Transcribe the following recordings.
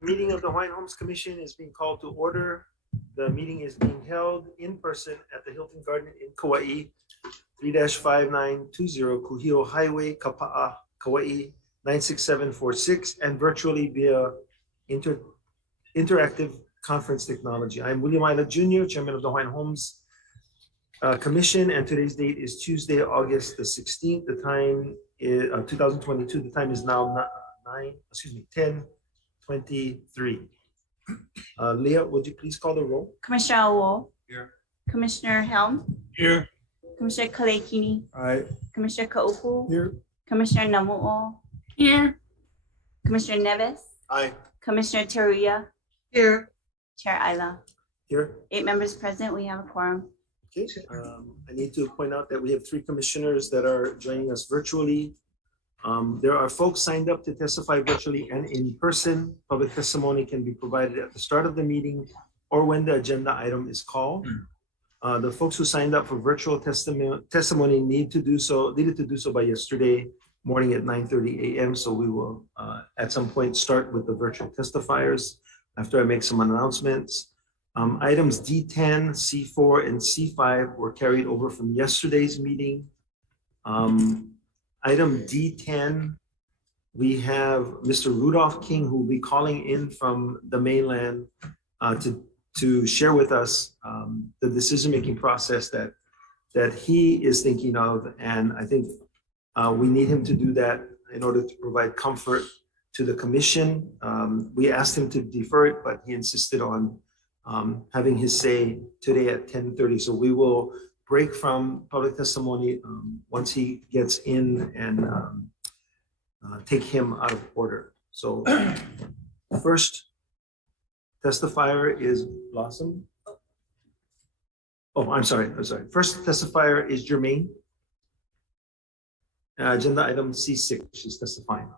Meeting of the Hawaiian Homes Commission is being called to order. The meeting is being held in person at the Hilton Garden in Kauai, 3-5920 Kuhio Highway, Kapa'a, Kauai, 96746, and virtually via interactive conference technology. I'm William Isla Jr., Chairman of the Hawaiian Homes Commission, and today's date is Tuesday, August the 16th. The time is 2022. The time is now 10:23. Leah, would you please call the roll? Commissioner Wo. Here. Commissioner Helm. Here. Commissioner Kalekini. Aye. Commissioner Kaupu. Here. Commissioner Namu'o. Here. Commissioner Neves. Aye. Commissioner Teruya. Here. Chair Isla. Here. 8 members present. We have a quorum. Okay. I need to point out that we have 3 commissioners that are joining us virtually. There are folks signed up to testify virtually and in person. Public testimony can be provided at the start of the meeting or when the agenda item is called. The folks who signed up for virtual testimony needed to do so by yesterday morning at 9:30 a.m. So we will at some point start with the virtual testifiers after I make some announcements. Items D10, C4, and C5 were carried over from yesterday's meeting. Item D10, we have Mr. Rudolph King, who will be calling in from the mainland to share with us the decision-making process that he is thinking of. And I think we need him to do that in order to provide comfort to the commission. We asked him to defer it, but he insisted on having his say today at 10:30. So we will break from public testimony once he gets in and take him out of order. So first testifier is Blossom. Oh, I'm sorry. First testifier is Jermaine. Agenda item C6, she's testifying.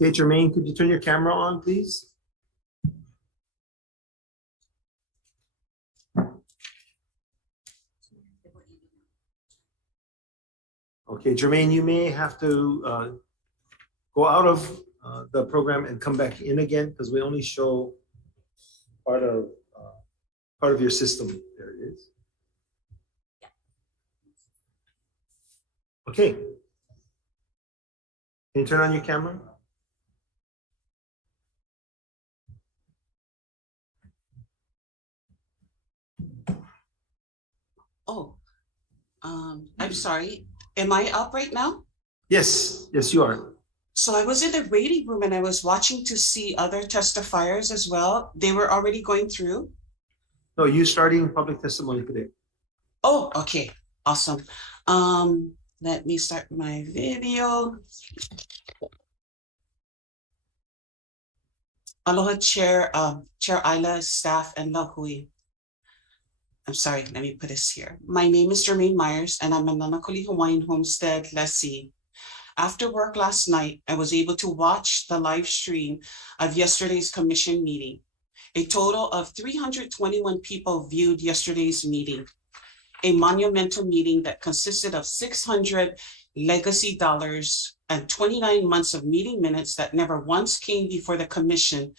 Okay, Jermaine, could you turn your camera on, please? Okay, Jermaine, you may have to go out of the program and come back in again because we only show part of your system. There it is. Okay. Can you turn on your camera? Oh, I'm sorry. Am I up right now? Yes, you are. So I was in the waiting room and I was watching to see other testifiers as well. They were already going through. No, you starting public testimony today. Oh, okay. Awesome. Let me start my video. Aloha Chair Isla, staff, and Lahui. I'm sorry, let me put this here. My name is Jermaine Myers, and I'm a Nanakuli Hawaiian Homestead lessee. After work last night, I was able to watch the live stream of yesterday's commission meeting. A total of 321 people viewed yesterday's meeting, a monumental meeting that consisted of 600 legacy dollars and 29 months of meeting minutes that never once came before the commission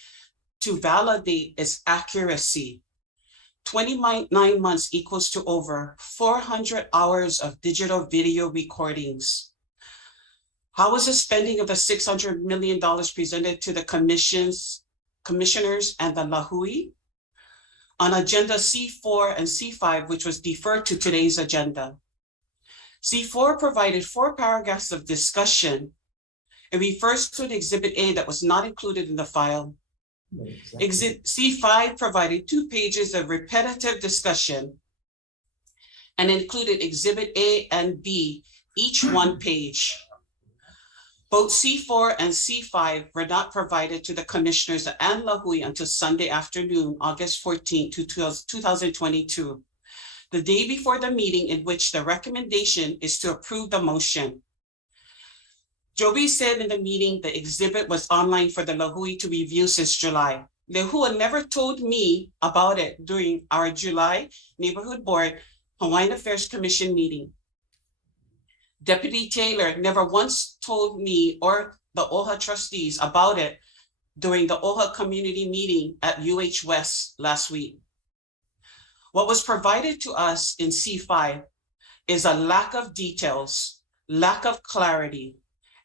to validate its accuracy. 29 months equals to over 400 hours of digital video recordings. How was the spending of the $600 million presented to the commissioners and the Lahui? On agenda C4 and C5, which was deferred to today's agenda. C4 provided 4 paragraphs of discussion. It refers to the Exhibit A that was not included in the file. Exactly. Exhibit C5 provided 2 pages of repetitive discussion and included Exhibit A and B, each 1 page. Both C4 and C5 were not provided to the commissioners and Lahui until Sunday afternoon, August 14, 2022, the day before the meeting in which the recommendation is to approve the motion. Joby said in the meeting the exhibit was online for the Lahui to review since July. Lehua never told me about it during our July Neighborhood Board Hawaiian Affairs Commission meeting. Deputy Taylor never once told me or the OHA trustees about it during the OHA community meeting at UH West last week. What was provided to us in C5 is a lack of details, lack of clarity,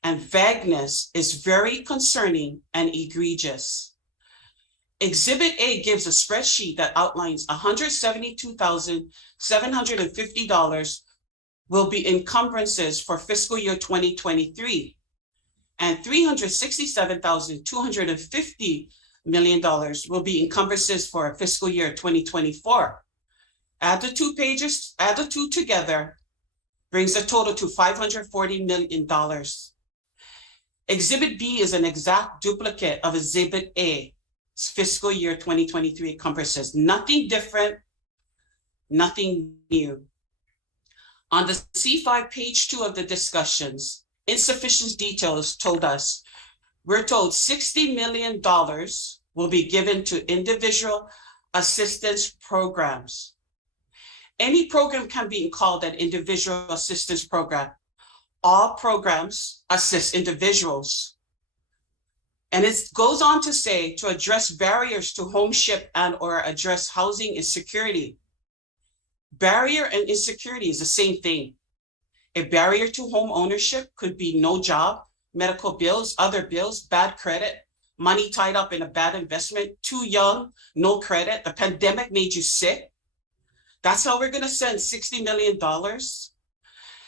and vagueness is very concerning and egregious. Exhibit A gives a spreadsheet that outlines $172,750 will be encumbrances for fiscal year 2023 and $367,250 million will be encumbrances for fiscal year 2024. Add the two pages, add the two together, brings a total to $540 million. Exhibit B is an exact duplicate of Exhibit A, fiscal year 2023 encumbrances. Nothing different, nothing new. On the C5 page 2 of the discussions, insufficient details told us, we're told $60 million will be given to individual assistance programs. Any program can be called an individual assistance program. All programs assist individuals. And it goes on to say to address barriers to homeship and or address housing insecurity. Barrier and insecurity is the same thing. A barrier to home ownership could be no job, medical bills, other bills, bad credit, money tied up in a bad investment, too young, no credit, the pandemic made you sick. That's how we're gonna send $60 million.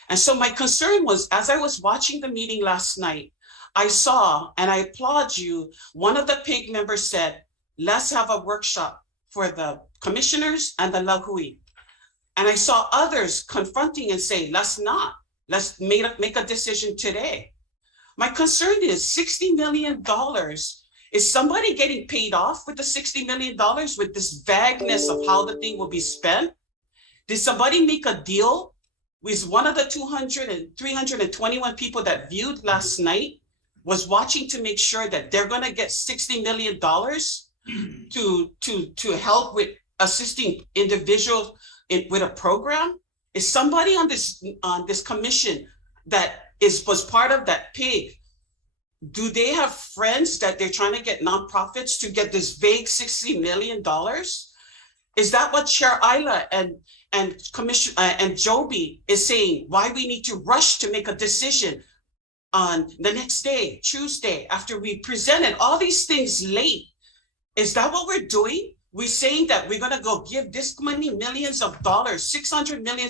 And so my concern was, as I was watching the meeting last night, I saw, and I applaud you, one of the PIG members said, let's have a workshop for the commissioners and the Lahui. And I saw others confronting and saying, let's not, let's make a decision today. My concern is $60 million. Is somebody getting paid off with the $60 million with this vagueness of how the thing will be spent? Did somebody make a deal with one of the 321 people that viewed last night was watching to make sure that they're going to get $60 million to help with assisting individuals with a program? Is somebody on this commission that was part of that PIG? Do they have friends that they're trying to get nonprofits to get this vague $60 million? Is that what Chair Isla and Commissioner and Joby is saying? Why we need to rush to make a decision on the next day, Tuesday, after we presented all these things late? Is that what we're doing? We're saying that we're going to go give this many millions of dollars, $600 million,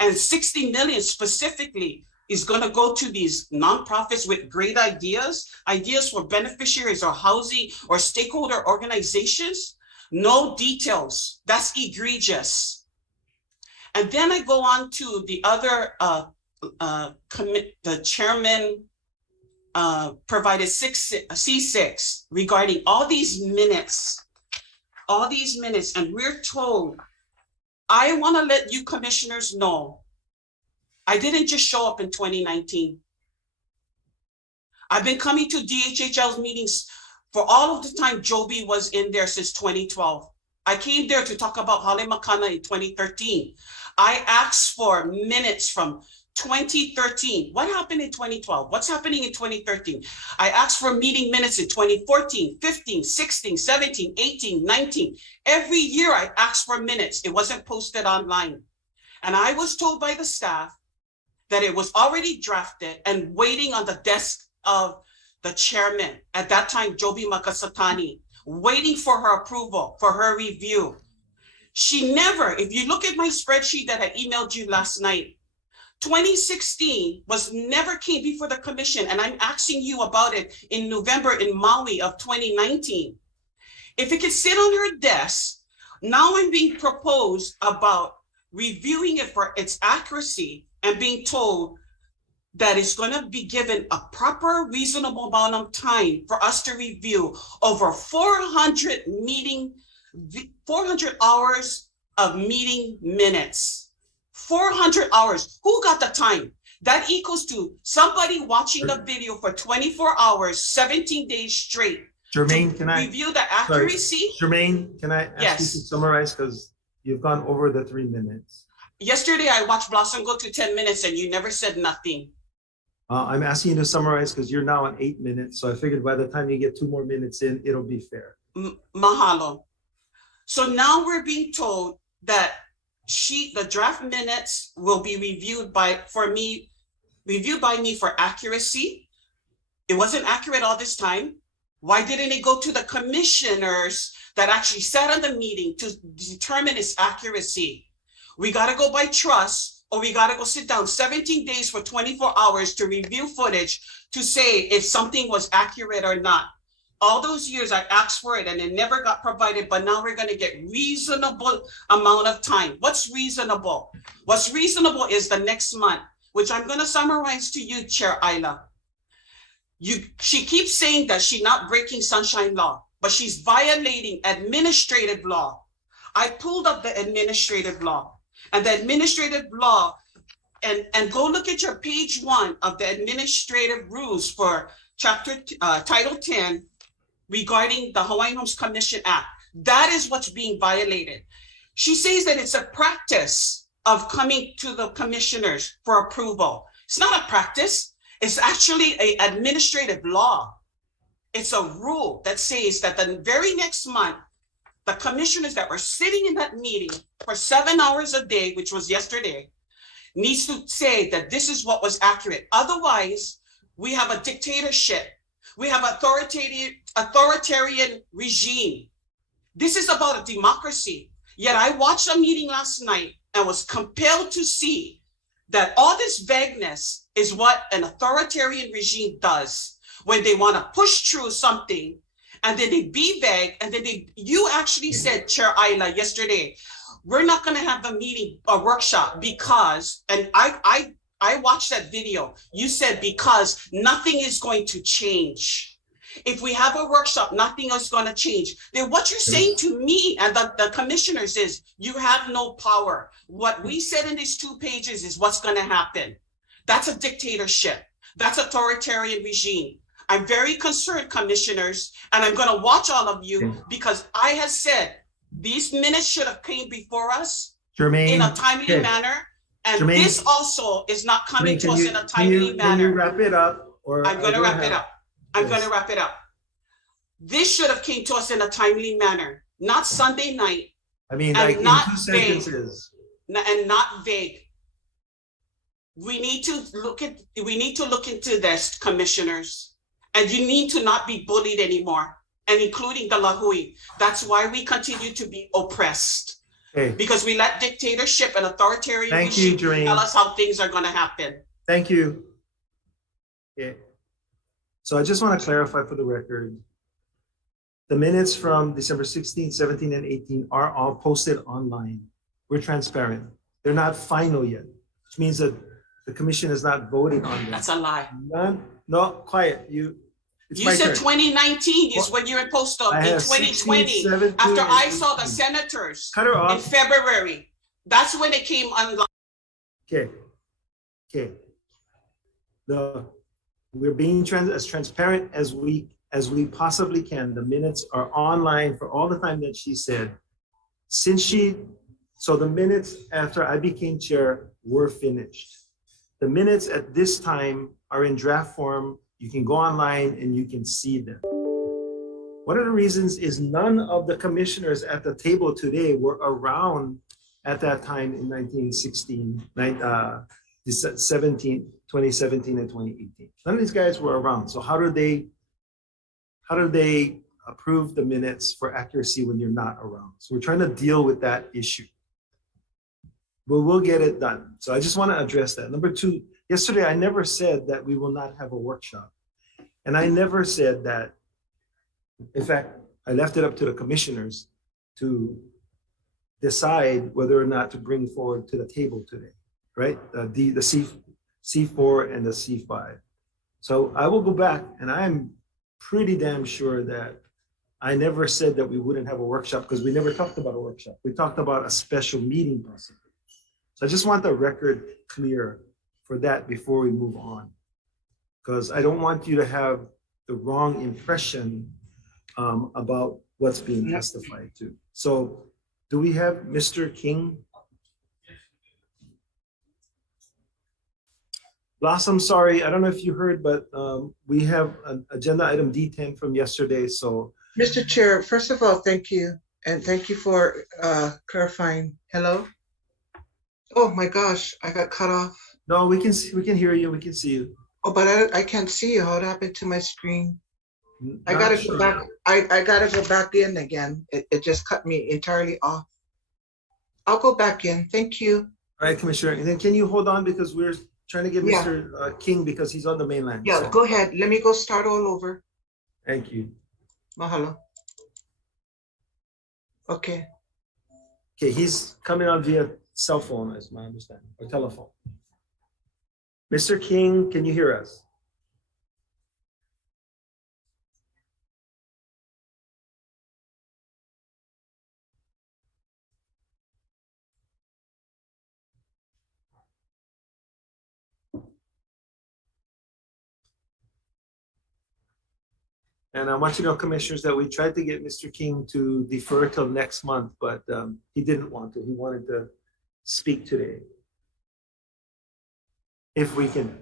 and 60 million specifically is going to go to these nonprofits with great ideas for beneficiaries or housing or stakeholder organizations. No details. That's egregious. And then I go on to the other the chairman provided C6 regarding all these minutes, and we're told, I want to let you commissioners know, I didn't just show up in 2019. I've been coming to DHHL's meetings for all of the time Joby was in there since 2012. I came there to talk about Hale Makana in 2013. I asked for minutes from 2013. What happened in 2012? What's happening in 2013? I asked for meeting minutes in 2014, 15, 16, 17, 18, 19. Every year I asked for minutes. It wasn't posted online. And I was told by the staff that it was already drafted and waiting on the desk of the chairman, at that time, Joby Makasatani, waiting for her approval, for her review. She never, if you look at my spreadsheet that I emailed you last night, 2016 never came before the commission, and I'm asking you about it in November in Maui of 2019. If it could sit on her desk, now I'm being proposed about reviewing it for its accuracy and being told that it's going to be given a proper, reasonable amount of time for us to review over 400 hours of meeting minutes. 400 hours. Who got the time? That equals to somebody watching the video for 24 hours, 17 days straight. Jermaine, can I review the accuracy? Jermaine, can I ask Yes. you to summarize, because you've gone over the 3 minutes. Yesterday, I watched Blossom go to 10 minutes and you never said nothing. I'm asking you to summarize because you're now on 8 minutes. So I figured by the time you get 2 more minutes in, it'll be fair. Mahalo. So now we're being told that the draft minutes will be reviewed by me for accuracy. It wasn't accurate all this time. Why didn't it go to the commissioners that actually sat on the meeting to determine its accuracy? We got to go by trust, or we got to go sit down 17 days for 24 hours to review footage to say if something was accurate or not. All those years I asked for it and it never got provided, but now we're going to get reasonable amount of time. What's reasonable? What's reasonable is the next month, which I'm going to summarize to you, Chair Ayla. She keeps saying that she's not breaking sunshine law, but she's violating administrative law. I pulled up the administrative law, and the administrative law, and go look at your page 1 of the administrative rules for Title 10 regarding the Hawaiian Homes Commission Act. That is what's being violated. She says that it's a practice of coming to the commissioners for approval. It's not a practice. It's actually an administrative law. It's a rule that says that the very next month, the commissioners that were sitting in that meeting for 7 hours a day, which was yesterday, needs to say that this is what was accurate. Otherwise, we have a dictatorship. We have authoritarian regime. This is about a democracy. Yet I watched a meeting last night and was compelled to see that all this vagueness is what an authoritarian regime does when they want to push through something, and then they be vague, and then you actually said, Chair Ayla, yesterday, we're not going to have a meeting, a workshop, because, and I watched that video, you said because nothing is going to change. If we have a workshop, nothing is going to change. Then what you're saying to me and the commissioners is you have no power. What we said in these 2 pages is what's going to happen. That's a dictatorship. That's authoritarian regime. I'm very concerned, commissioners, and I'm going to watch all of you because I have said these minutes should have came before us in a timely manner. And Jermaine, this also is not coming to us in a timely manner. Can you wrap it up? Or I'm going to wrap it up. I'm going to wrap it up. This should have came to us in a timely manner, not Sunday night. I mean, like in 2 sentences. And not vague. We need to look into this, commissioners, and you need to not be bullied anymore, and including the Lahui. That's why we continue to be oppressed. Okay. Because we let dictatorship and authoritarian regime tell us how things are going to happen. Thank you. Okay. So I just want to clarify for the record, the minutes from December 16, 17, and 18 are all posted online. We're transparent. They're not final yet, which means that the commission is not voting on them. That's a lie. No, quiet. You said 2019 is when you're supposed to, in 2020, after I saw the senators in February. That's when it came online. Okay. We're being as transparent as we possibly can. The minutes are online for all the time that she said. So the minutes after I became chair were finished. The minutes at this time are in draft form. You can go online and you can see them. One of the reasons is none of the commissioners at the table today were around at that time in 2017 and 2018. None of these guys were around. So how do they approve the minutes for accuracy when you're not around? So we're trying to deal with that issue. But we'll get it done. So I just want to address that. Number 2, yesterday I never said that we will not have a workshop. And I never said that. In fact, I left it up to the commissioners to decide whether or not to bring forward to the table today, right? The C4 and the C5. So I will go back, and I'm pretty damn sure that I never said that we wouldn't have a workshop, because we never talked about a workshop. We talked about a special meeting possibly. So I just want the record clear for that before we move on. Because I don't want you to have the wrong impression about what's being testified to. So do we have Mr. King? Blossom, sorry, I don't know if you heard, but we have an agenda item D10 from yesterday, so. Mr. Chair, first of all, thank you. And thank you for clarifying. Hello? Oh my gosh, I got cut off. No, we can hear you, we can see you. Oh, but I can't see you. What happened to my screen? I Not gotta sure. go back. I gotta go back in again. It just cut me entirely off. I'll go back in. Thank you. All right, Commissioner, and then can you hold on because we're trying to get Yeah. Mr. King because he's on the mainland. Yeah, so. go ahead. Let me go start all over. Thank you. Mahalo. Okay. Okay, he's coming on via cell phone, is my understanding, or telephone. Mr. King, can you hear us? And I want you to know, commissioners, that we tried to get Mr. King to defer till next month, but he didn't want to. He wanted to speak today. If we can.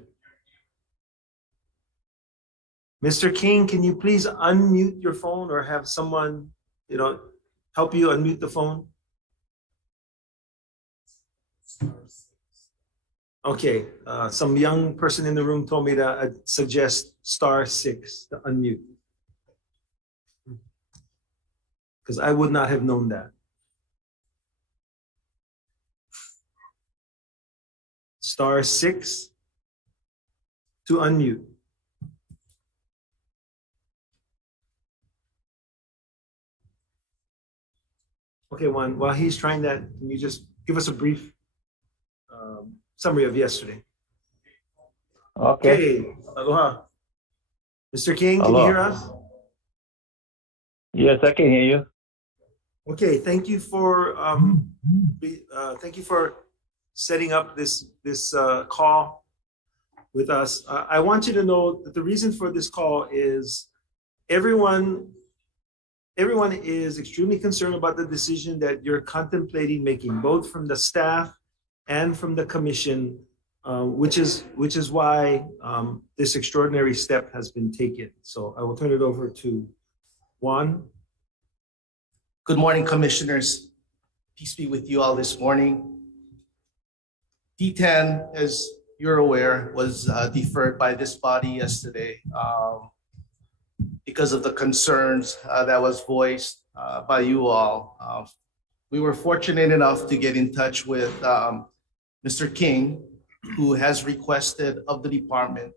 Mr. King, can you please unmute your phone or have someone, help you unmute the phone? Okay, some young person in the room told me to suggest *6 to unmute. Because I would not have known that. *6 to unmute. Okay, Juan, while he's trying that, can you just give us a brief summary of yesterday? Okay. Aloha. Mr. King, can you Aloha. hear us? Yes, I can hear you. Okay, thank you for setting up this call with us. I want you to know that the reason for this call is everyone is extremely concerned about the decision that you're contemplating making, both from the staff and from the commission, which is why this extraordinary step has been taken. So I will turn it over to Juan. Good morning, commissioners. Peace be with you all this morning. D10, as you're aware, was deferred by this body yesterday because of the concerns that was voiced by you all. We were fortunate enough to get in touch with Mr. King, who has requested of the department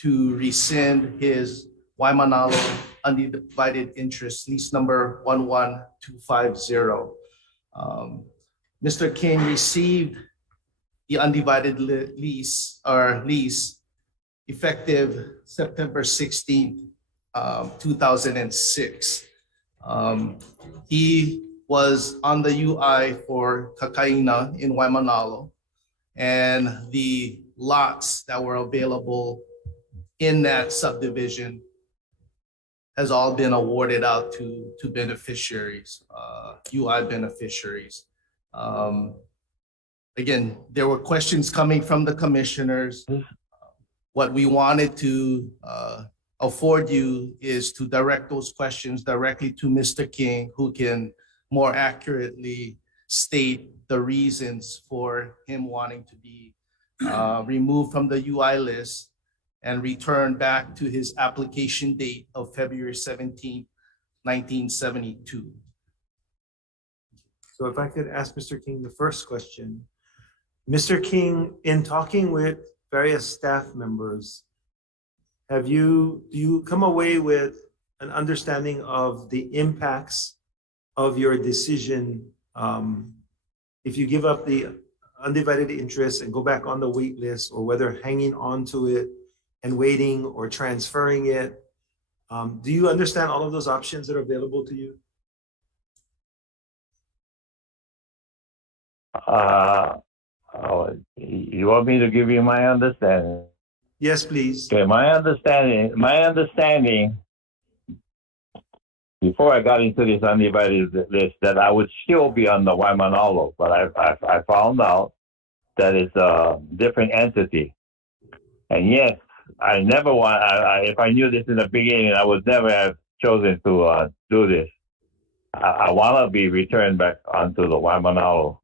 to rescind his Waimanalo undivided interest lease number 11250. Mr. King received the undivided lease effective September 16th, 2006. He was on the UI for Kakaina in Waimanalo, and the lots that were available in that subdivision has all been awarded out to beneficiaries, UI beneficiaries. Again, there were questions coming from the commissioners. What we wanted to afford you is to direct those questions directly to Mr. King, who can more accurately state the reasons for him wanting to be removed from the UI list and return back to his application date of February 17th, 1972. So if I could ask Mr. King the first question. Mr. King, in talking with various staff members, do you come away with an understanding of the impacts of your decision if you give up the undivided interest and go back on the wait list, or whether hanging on to it and waiting or transferring it? Do you understand all of those options that are available to you? You want me to give you my understanding? Yes, please. Okay, my understanding, before I got into this undivided list, that I would still be on the Waimanalo, but I found out that it's a different entity. And yes, I never want, if I knew this in the beginning, I would never have chosen to do this. I want to be returned back onto the Waimanalo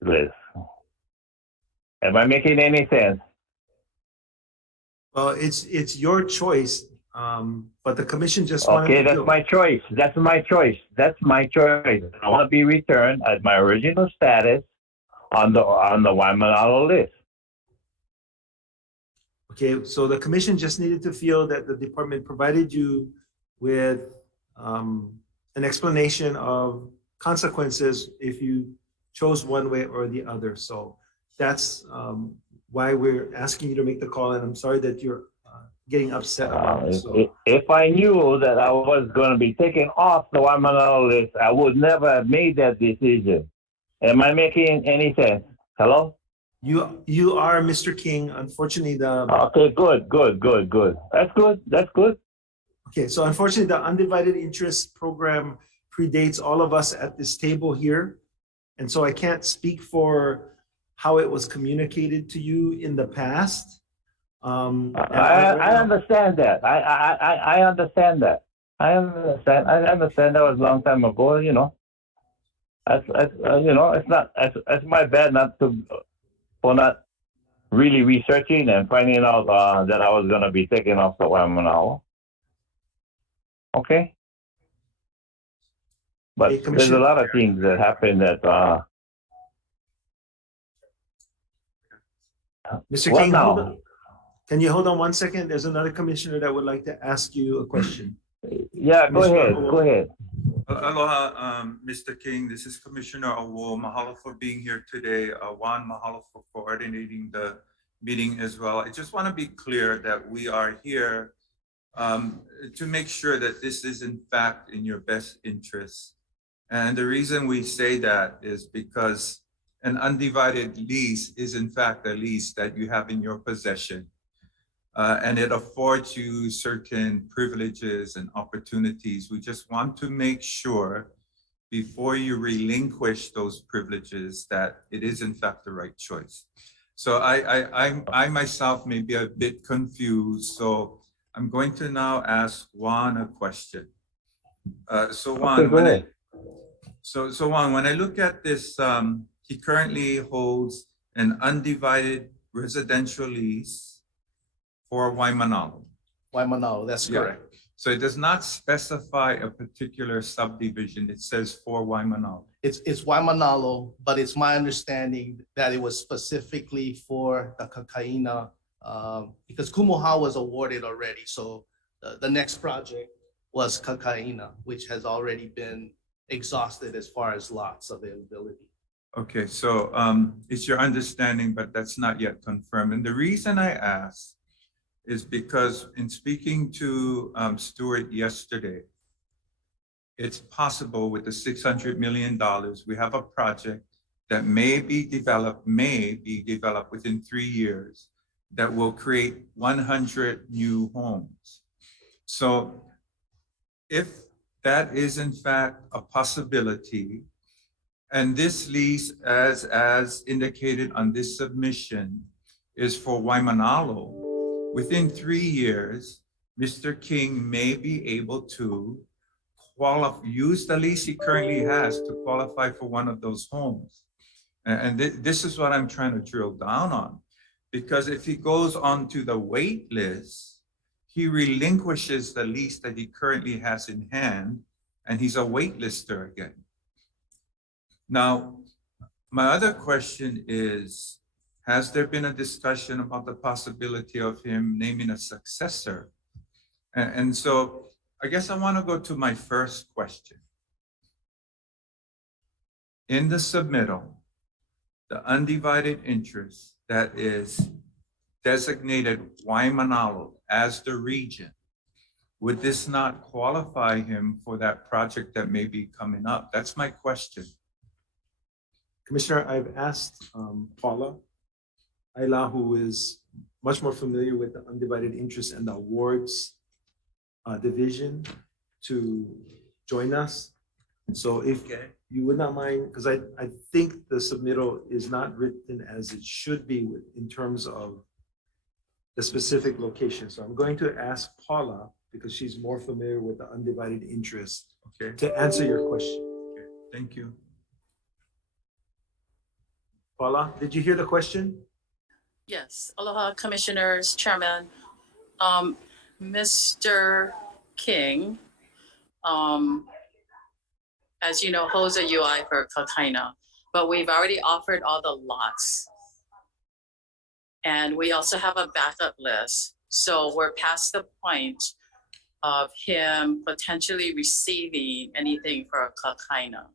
list. Am I making any sense? Well, it's your choice, but the commission just wanted Okay, to that's feel- my choice. That's my choice. That's my choice. I want to be returned at my original status on the Waimanalo list. Okay, so the commission just needed to feel that the department provided you with an explanation of consequences if you chose one way or the other. So that's why we're asking you to make the call, and I'm sorry that you're getting upset about it. So, If I knew that I was going to be taken off the Waimanalo list, I would never have made that decision. Am I making any sense? Hello? you are Mr. King. Unfortunately, Okay, good. That's good. Okay, so unfortunately, the undivided interest program predates all of us at this table here. And so I can't speak for how it was communicated to you in the past. I understand that. I understand that. I understand that was a long time ago, you know. It's my bad for not really researching and finding out that I was going to be taken off the Waimanalo. Okay. But Hey, there's a lot of things that happen that Mr. What King, now? Can you hold on 1 second? There's another commissioner that would like to ask you a question. Yeah, go ahead. Aloha, Mr. King. This is Commissioner Awo. Mahalo for being here today. Juan, mahalo for coordinating the meeting as well. I just want to be clear that we are here to make sure that this is in fact in your best interest. And the reason we say that is because an undivided lease is in fact a lease that you have in your possession. And it affords you certain privileges and opportunities. We just want to make sure before you relinquish those privileges that it is in fact the right choice. So I myself may be a bit confused. So I'm going to now ask Juan a question. So Juan, Juan, when I look at this, he currently holds an undivided residential lease for Waimanalo. Waimanalo, that's correct. So it does not specify a particular subdivision. It says for Waimanalo. It's Waimanalo, but it's my understanding that it was specifically for the Kakaina because Kumuha was awarded already. So the next project was Kakaina, which has already been exhausted as far as lots availability. Okay, so it's your understanding, but that's not yet confirmed. And the reason I ask is because in speaking to Stuart yesterday, it's possible with the $600 million, we have a project that may be developed within 3 years that will create 100 new homes. So if that is in fact a possibility, and this lease as indicated on this submission is for Waimanalo, within 3 years, Mr. King may be able to use the lease he currently has to qualify for one of those homes. And this is what I'm trying to drill down on. Because if he goes onto the wait list, he relinquishes the lease that he currently has in hand, and he's a waitlister again. Now, my other question is, has there been a discussion about the possibility of him naming a successor? And so I guess I want to go to my first question. In the submittal, the undivided interest that is designated Waimanalo as the region, would this not qualify him for that project that may be coming up? That's my question. Commissioner, I've asked Paula Ayla, who is much more familiar with the undivided interest and the awards division, to join us. So if you would not mind, because I think the submittal is not written as it should be in terms of the specific location. So I'm going to ask Paula, because she's more familiar with the undivided interest, to answer your question. Okay. Thank you. Paula, did you hear the question? Yes, aloha, commissioners, chairman. Mr. King, as you know, holds a UI for Kakaina, but we've already offered all the lots. And we also have a backup list. So we're past the point of him potentially receiving anything for Kakaina.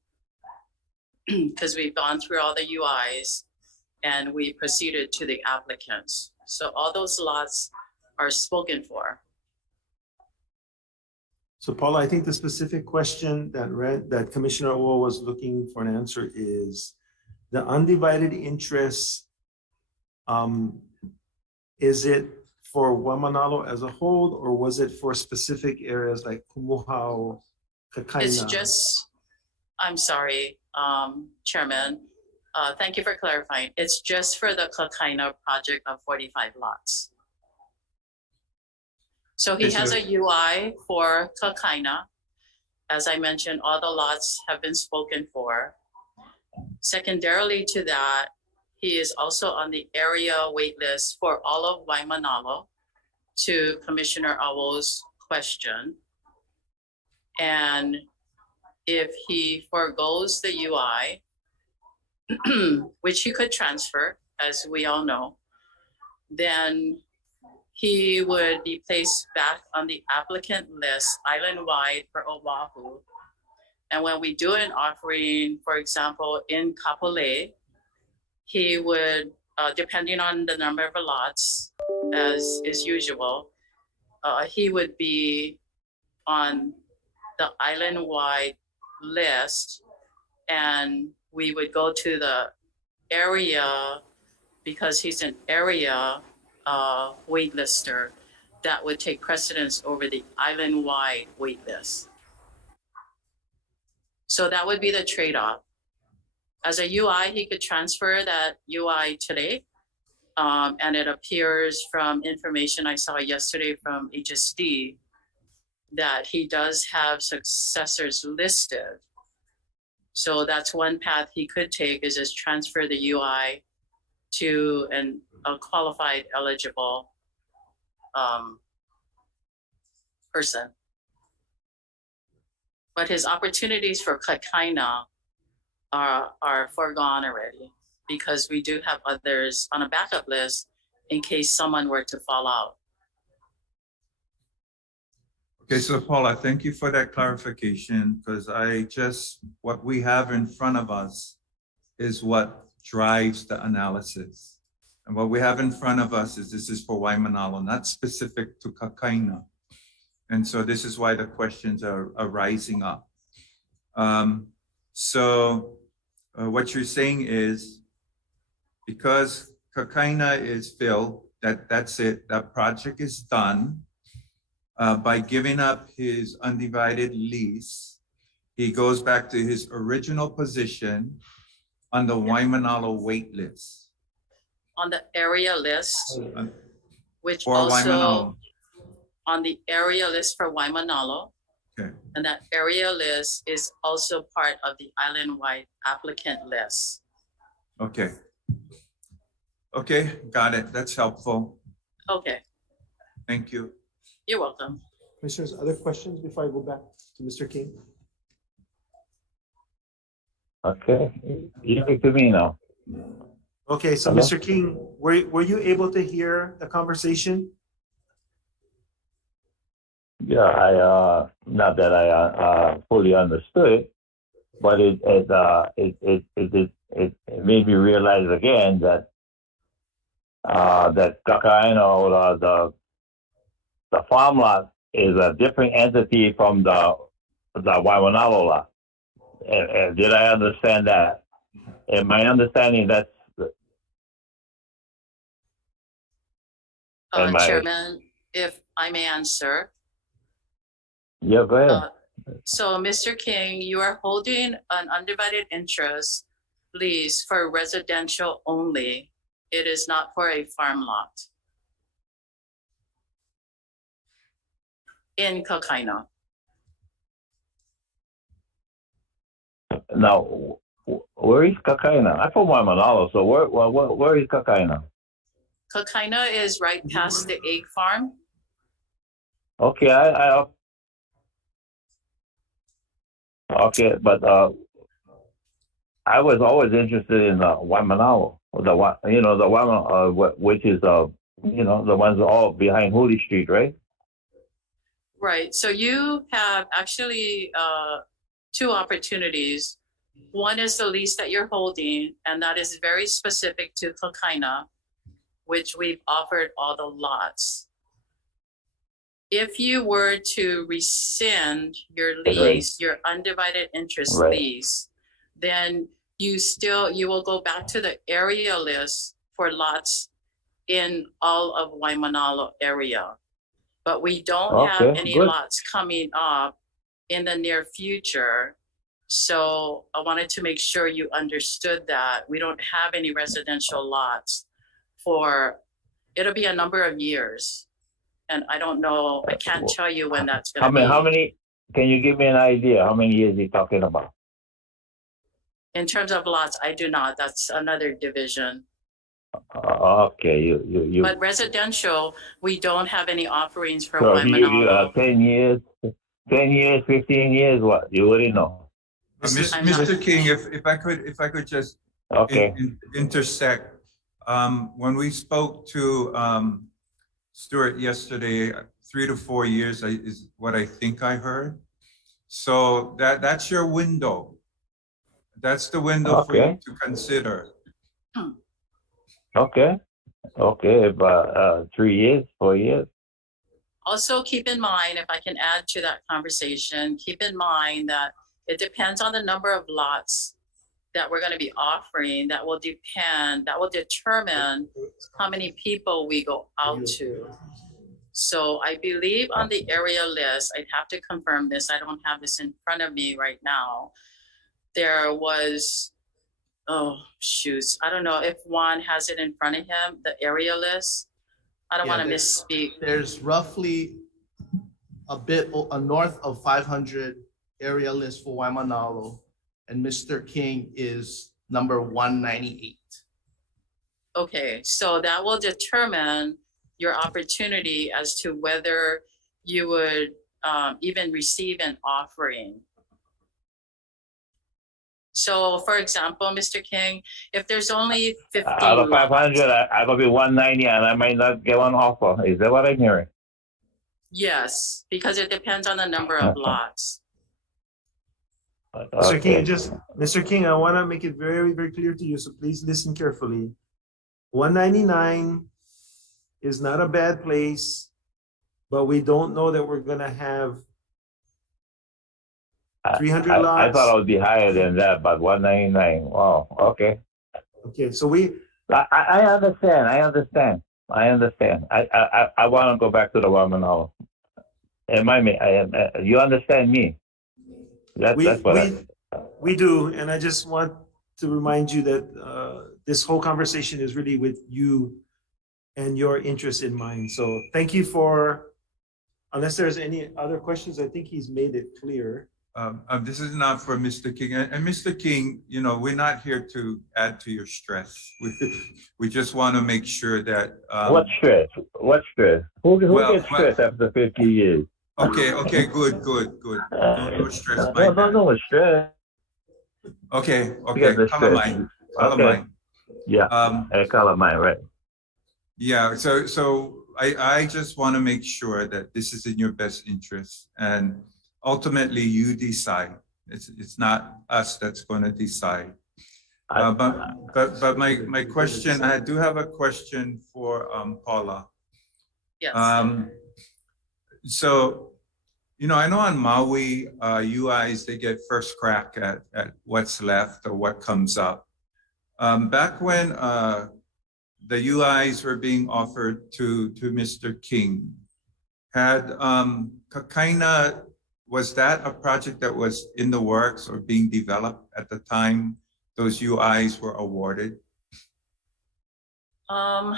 Because we've gone through all the UIs and we proceeded to the applicants. So all those lots are spoken for. So Paula, I think the specific question that Commissioner O was looking for an answer is the undivided interest. Is it for Waimanalo as a whole, or was it for specific areas like Kumuhao, Kakaina? It's just, I'm sorry, Chairman. Thank you for clarifying. It's just for the Kakaina project of 45 lots. So he has a UI for Kakaina. As I mentioned, all the lots have been spoken for. Secondarily to that, he is also on the area wait list for all of Waimanalo, to Commissioner Awo's question. And if he forgoes the UI, which he could transfer, as we all know, then he would be placed back on the applicant list island-wide for Oahu. And when we do an offering, for example, in Kapolei, he would, depending on the number of lots, as is usual, he would be on the island-wide list, and we would go to the area, because he's an area waitlister, that would take precedence over the island-wide wait list. So that would be the trade-off. As a UI, he could transfer that UI today. And it appears from information I saw yesterday from HSD that he does have successors listed. So that's one path he could take, is just transfer the UI to a qualified eligible person. But his opportunities for Kakaina are foregone already, because we do have others on a backup list in case someone were to fall out. Okay, so Paula, thank you for that clarification, because what we have in front of us is what drives the analysis. And what we have in front of us is this is for Waimanalo, not specific to Kakaina. And so this is why the questions are rising up. What you're saying is, because Kakaina is filled, that's it, that project is done. By giving up his undivided lease, he goes back to his original position on the Waimanalo wait list. On the area list, which For also Waimanalo. on the area list for Waimanalo. Okay. And that area list is also part of the island-wide applicant list. Okay. Okay, got it. That's helpful. Okay, Thank you. you're welcome. Commissioners, other questions before I go back to Mr. King? Okay, you speak to me now. Okay, so Hello? Mr. King, were you able to hear the conversation? Yeah, not that I fully understood, but it made me realize again that Kakaina, or the farm lot, is a different entity from the Waimanalo lot. Did I understand that? In my understanding, that's Am I- Chairman, if I may answer. yeah. Go ahead. So, Mr. King, you are holding an undivided interest lease for residential only. It is not for a farm lot in Kakaina. Now, where is Kakaina? I'm from Waimanalo, so where is Kakaina? Kakaina is right past the egg farm. Okay, okay, but I was always interested in Waimanalo, the Waimanalo, which is the ones all behind Holley Street, right? Right. So you have actually two opportunities. One is the lease that you're holding, and that is very specific to Kakaina, which we've offered all the lots. If you were to rescind your lease, your undivided interest lease, then you will go back to the area list for lots in all of Waimanalo area. But we don't have any lots coming up in the near future. So I wanted to make sure you understood that we don't have any residential lots it'll be a number of years. And I don't know, I can't tell you when that's going to be. How many, can you give me an idea? How many years are you talking about? In terms of lots, I do not. That's another division. Okay, you. But residential, we don't have any offerings for So Waimanalo. 10 years, 15 years, what? You already know. Mr. King, if I could just intersect. When we spoke to Stuart yesterday, 3 to 4 years is what I think I heard. So that's your window. That's the window for you to consider. Okay, but 3 years, 4 years. Also, keep in mind, if I can add to that conversation, keep in mind that it depends on the number of lots that we're going to be offering. That will determine how many people we go out to. So I believe on the area list, I'd have to confirm this. I don't have this in front of me right now. There was, oh, shoot. I don't know if Juan has it in front of him, the area list. I don't want to misspeak. There's roughly a bit north of 500 area list for Waimanalo, and Mr. King is number 198. Okay, so that will determine your opportunity as to whether you would even receive an offering. So, for example, Mr. King, if there's only 15 out of 500, I will be 190, and I might not get one offer. Is that what I'm hearing? Yes, because it depends on the number of lots. Mr. King, I want to make it very, very clear to you, so please listen carefully. 199 is not a bad place, but we don't know that we're going to have 300 lots. I thought I would be higher than that, but 199. Wow. Okay. Okay, so I understand. I want to go back to the Waimanalo. You understand me? We do, and I just want to remind you that this whole conversation is really with you and your interest in mind. So thank you unless there's any other questions, I think he's made it clear. This is not for Mr. King. And Mr. King, we're not here to add to your stress. We just want to make sure that. What stress? Who gets stressed after 50 years? Okay, good. No stress. No stress. Okay. Color mine. Yeah. Color mine, right? Yeah. So I just want to make sure that this is in your best interest, and ultimately you decide. It's not us that's going to decide. But my question, I do have a question for Paula. Yes. So You know, I know on Maui, UIs, they get first crack at what's left or what comes up. Back when the UIs were being offered to Mr. King, had Kakaina, was that a project that was in the works or being developed at the time those UIs were awarded? I'm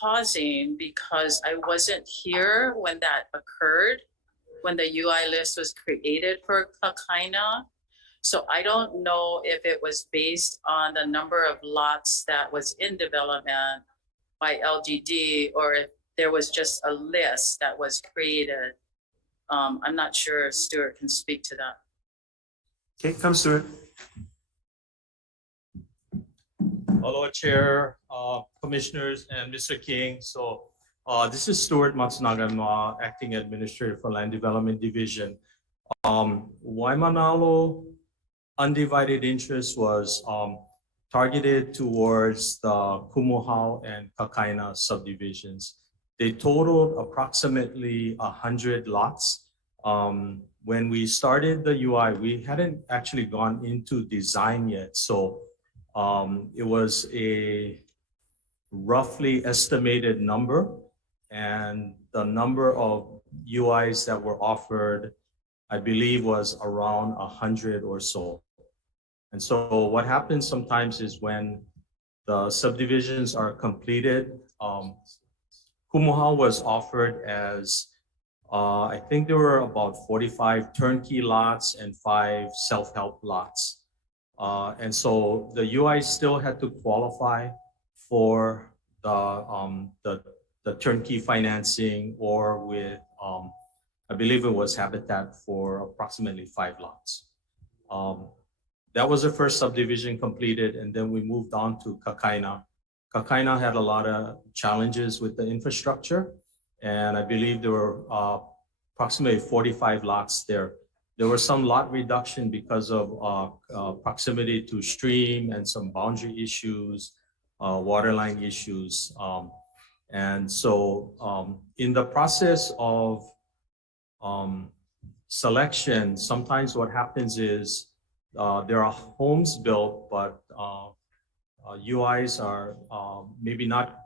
pausing because I wasn't here when that occurred, when the UI list was created for Kakaina. So I don't know if it was based on the number of lots that was in development by LGD or if there was just a list that was created. I'm not sure if Stuart can speak to that. Okay, come Stuart. Hello, Chair, Commissioners, and Mr. King. So this is Stuart Matsunaga. I'm Acting Administrator for Land Development Division. Waimanalo undivided interest was targeted towards the Kumuhao and Kakaina subdivisions. They totaled approximately 100 lots. When we started the UI, we hadn't actually gone into design yet. So it was a roughly estimated number, and the number of UIs that were offered, I believe, was around 100 or so. And so what happens sometimes is when the subdivisions are completed, Kumuhao was offered as, I think there were about 45 turnkey lots and 5 self-help lots. And so the UI still had to qualify for the turnkey financing or with, I believe it was Habitat for approximately 5 lots. That was the first subdivision completed, and then we moved on to Kakaina. Kakaina had a lot of challenges with the infrastructure, and I believe there were approximately 45 lots there. There was some lot reduction because of proximity to stream and some boundary issues, waterline issues. And so in the process of selection, sometimes what happens is there are homes built, but UIs are maybe not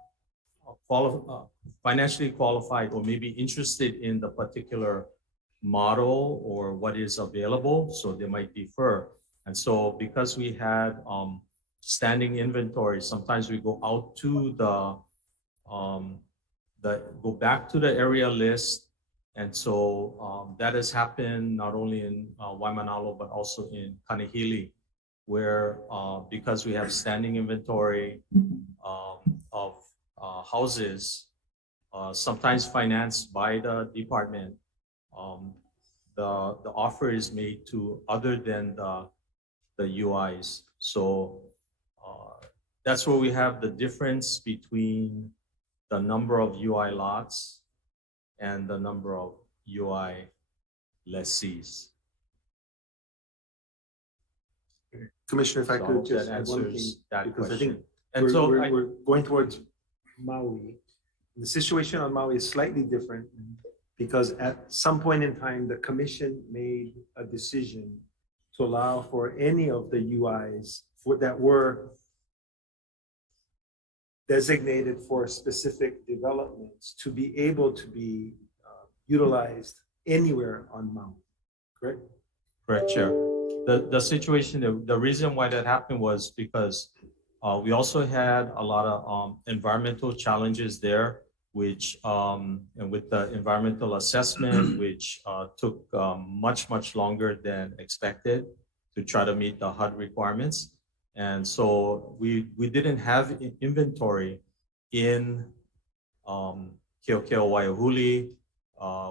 financially qualified or maybe interested in the particular model or what is available, so they might defer. And so because we had standing inventory, sometimes we go out to go back to the area list. And so that has happened not only in Waimanalo, but also in Kanehili, where because we have standing inventory of houses, sometimes financed by the department, the offer is made to other than the UIs. So that's where we have the difference between the number of UI lots and the number of UI lessees. Commissioner, if I So I could hope just that add one thing, answers that because I question. think And so we're going towards Maui. The situation on Maui is slightly different because at some point in time, the commission made a decision to allow for any of the UIs that were designated for specific developments to be able to be utilized anywhere on Maui, correct? Correct, Chair. The situation, the reason why that happened was because we also had a lot of environmental challenges there, which, and with the environmental assessment, which took much longer than expected to try to meet the HUD requirements. And so we didn't have inventory in Keokeo Waiahuli.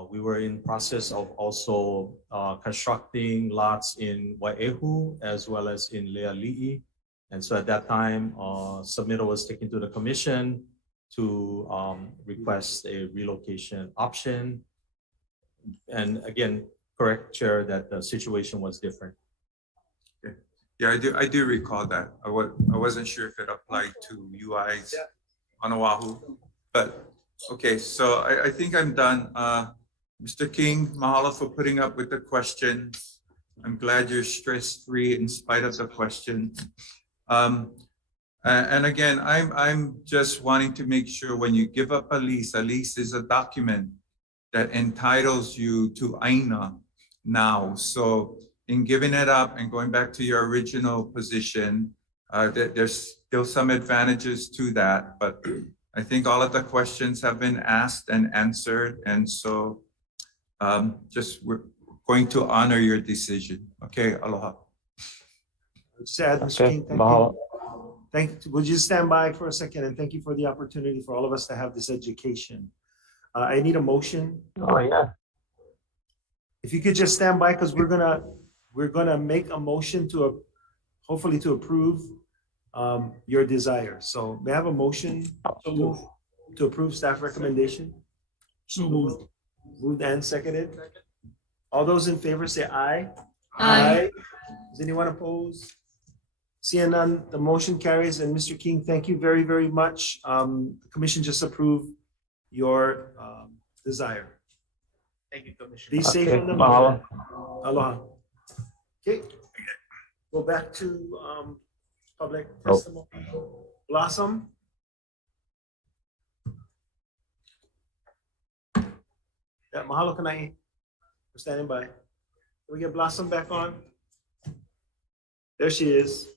We were in process of also constructing lots in Wai'ehu as well as in Leali'i. And so at that time, submittal was taken to the commission to request a relocation option. And again, correct, Chair, that the situation was different. Okay. Yeah, I do recall that. I wasn't sure if it applied to UIs on Oahu. But, okay, so I think I'm done. Mr. King, mahalo for putting up with the questions. I'm glad you're stress-free in spite of the questions. And again, I'm just wanting to make sure when you give up a lease is a document that entitles you to AINA now. So in giving it up and going back to your original position, there's still some advantages to that, but I think all of the questions have been asked and answered. And so just we're going to honor your decision. Okay, aloha. Just add, Mr. King, thank you. Would you stand by for a second, and thank you for the opportunity for all of us to have this education. I need a motion. Oh, yeah. If you could just stand by, because we're gonna make a motion to hopefully to approve your desire. So may I have a motion to approve staff recommendation? So moved. Moved and seconded. All those in favor say aye. Aye. Does anyone oppose? Seeing none, the motion carries. And Mr. King, thank you very, very much. The commission just approved your desire. Thank you, Commissioner. Be safe Okay, on the mahalo. move. Aloha. Okay. Go back to public testimony. Blossom. Yeah, mahalo kanai. We're standing by. Can we get Blossom back on? There she is.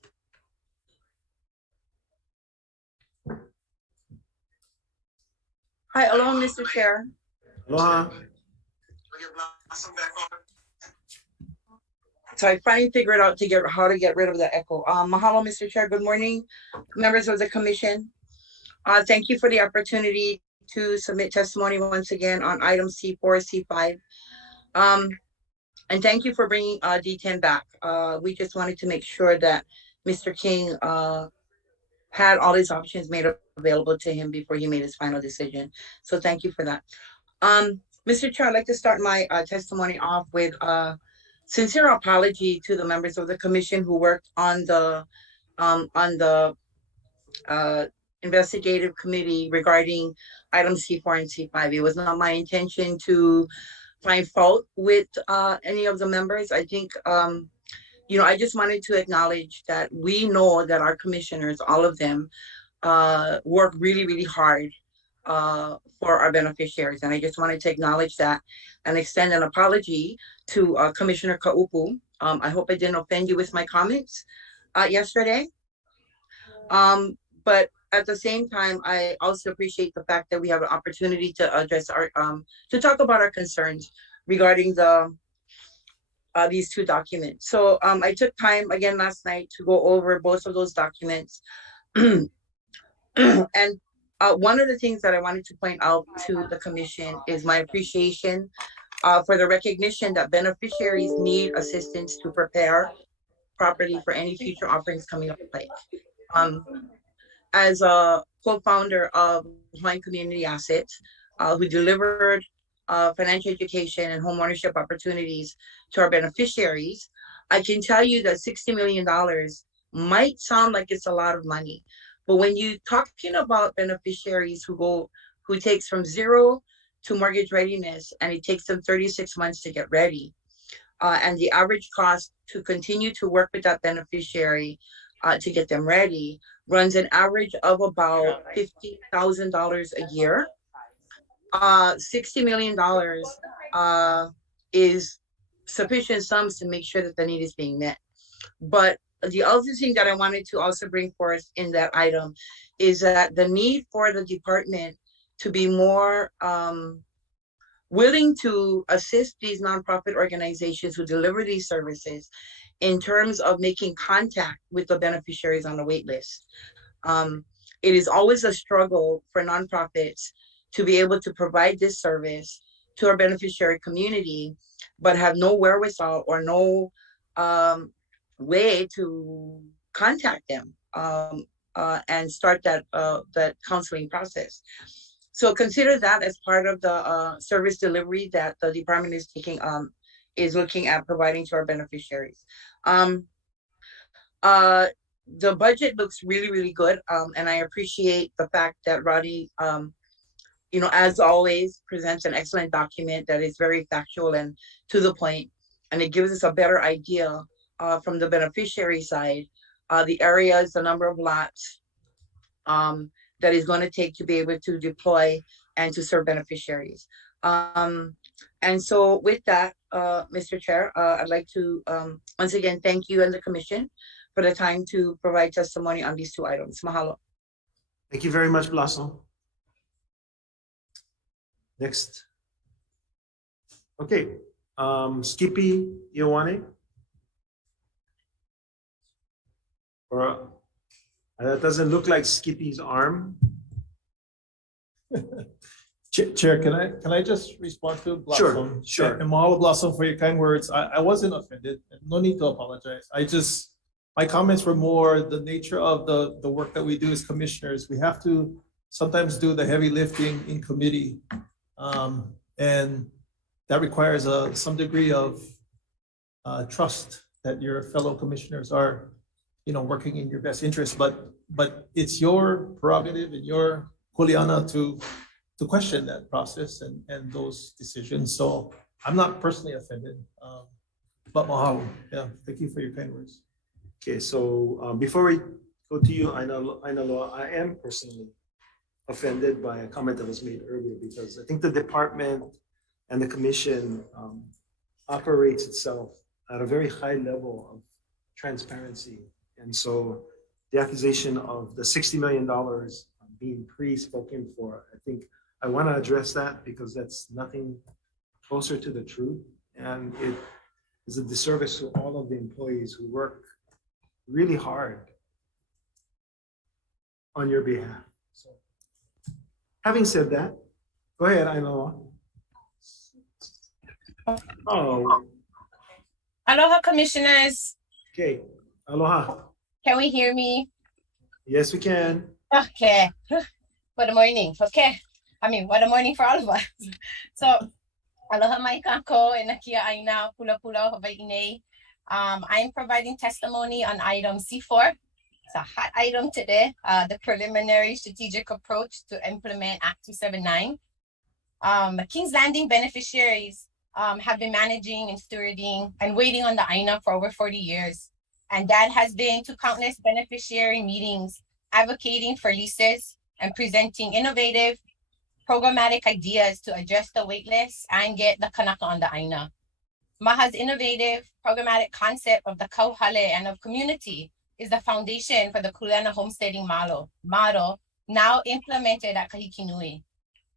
Hi, aloha, Mr. Chair. Aloha. So I finally figured out how to get rid of the echo. Mahalo, Mr. Chair. Good morning, members of the commission. Thank you for the opportunity to submit testimony once again on item C4, C5. And thank you for bringing D10 back. We just wanted to make sure that Mr. King had all his options made available to him before he made his final decision. So thank you for that. Mr. Chair, I'd like to start my testimony off with a sincere apology to the members of the commission who worked on the investigative committee regarding items C4 and C5. It was not my intention to find fault with any of the members. I think, I just wanted to acknowledge that we know that our commissioners, all of them, work really, really hard for our beneficiaries. And I just wanted to acknowledge that and extend an apology to Commissioner Kaupu. I hope I didn't offend you with my comments yesterday. But at the same time, I also appreciate the fact that we have an opportunity to address our, to talk about our concerns regarding these two documents. So I took time again last night to go over both of those documents. And one of the things that I wanted to point out to the commission is my appreciation for the recognition that beneficiaries need assistance to prepare properly for any future offerings coming up the pike. As a co-founder of Hawaiian Community Assets, who delivered financial education and home ownership opportunities to our beneficiaries, I can tell you that $60 million might sound like it's a lot of money, but when you're talking about beneficiaries who takes from zero to mortgage readiness, and it takes them 36 months to get ready, and the average cost to continue to work with that beneficiary to get them ready runs an average of about $50,000 a year. $60 million is sufficient sums to make sure that the need is being met. But the other thing that I wanted to also bring forth in that item is that the need for the department to be more willing to assist these nonprofit organizations who deliver these services in terms of making contact with the beneficiaries on the wait list. It is always a struggle for nonprofits to be able to provide this service to our beneficiary community, but have no wherewithal or no way to contact them and start that counseling process. So consider that as part of the service delivery that the department is taking, is looking at providing to our beneficiaries. The budget looks really, really good. And I appreciate the fact that Roddy as always, presents an excellent document that is very factual and to the point, and it gives us a better idea from the beneficiary side, the areas, the number of lots that is going to take to be able to deploy and to serve beneficiaries. And so with that, Mr. Chair, I'd like to once again thank you and the commission for the time to provide testimony on these two items. Mahalo. Thank you very much, Blaso. Next. Okay, Skippy Ioane. Or that doesn't look like Skippy's arm. Chair, can I just respond to Blossom? Sure. And mahalo, Blossom, for your kind words. I wasn't offended. No need to apologize. My comments were more the nature of the work that we do as commissioners. We have to sometimes do the heavy lifting in committee. And that requires some degree of trust that your fellow commissioners are, working in your best interest. But it's your prerogative and your kuleana to question that process and those decisions. So I'm not personally offended, but mahalo. Yeah, thank you for your kind words. Okay, so before we go to you, Ainaloa, I am personally offended by a comment that was made earlier, because I think the department and the commission operates itself at a very high level of transparency. And so the accusation of the $60 million being pre-spoken for, I think I want to address that, because that's nothing closer to the truth. And it is a disservice to all of the employees who work really hard on your behalf. So, having said that, go ahead, Ainaloa. Oh, Aloha, commissioners. okay. Aloha. Can we hear me? Yes, we can. Okay. What a morning. Okay. What a morning for all of us. So, aloha mai kako e na kia aina pula pula Hawaii nei. I'm providing testimony on item C4. It's a hot item today, the preliminary strategic approach to implement Act 279. Kings Landing beneficiaries have been managing and stewarding and waiting on the AINA for over 40 years. And that has been to countless beneficiary meetings, advocating for leases and presenting innovative programmatic ideas to address the wait list and get the kanaka on the AINA. MAHA's innovative programmatic concept of the kauhale and of community is the foundation for the kuleana homesteading model now implemented at Kahikinui.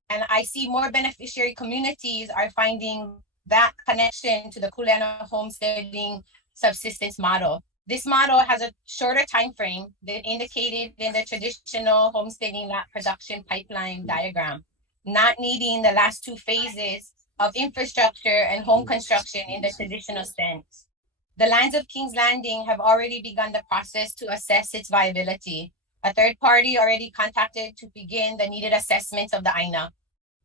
And I see more beneficiary communities are finding that connection to the kuleana homesteading subsistence model. This model has a shorter time frame than indicated in the traditional homesteading lot production pipeline diagram, not needing the last two phases of infrastructure and home construction in the traditional sense. The lands of Kings Landing have already begun the process to assess its viability. A third party already contacted to begin the needed assessments of the AINA.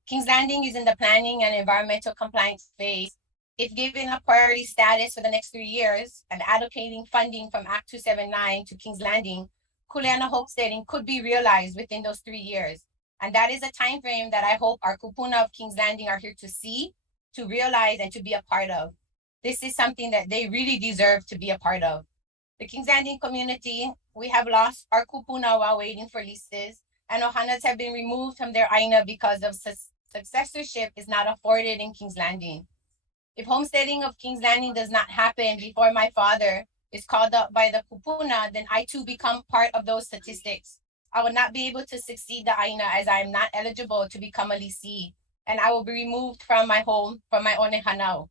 Kings Landing is in the planning and environmental compliance phase. If given a priority status for the next 3 years and allocating funding from Act 279 to Kings Landing, kuleana homesteading could be realized within those 3 years. And that is a time frame that I hope our kupuna of Kings Landing are here to see, to realize, and to be a part of. This is something that they really deserve to be a part of. The Kings Landing community, we have lost our kupuna while waiting for leases, and ohanas have been removed from their AINA because of successorship is not afforded in Kings Landing. If homesteading of Kings Landing does not happen before my father is called up by the kupuna, then I too become part of those statistics. I will not be able to succeed the AINA as I am not eligible to become a leasee, and I will be removed from my home, from my one hanau.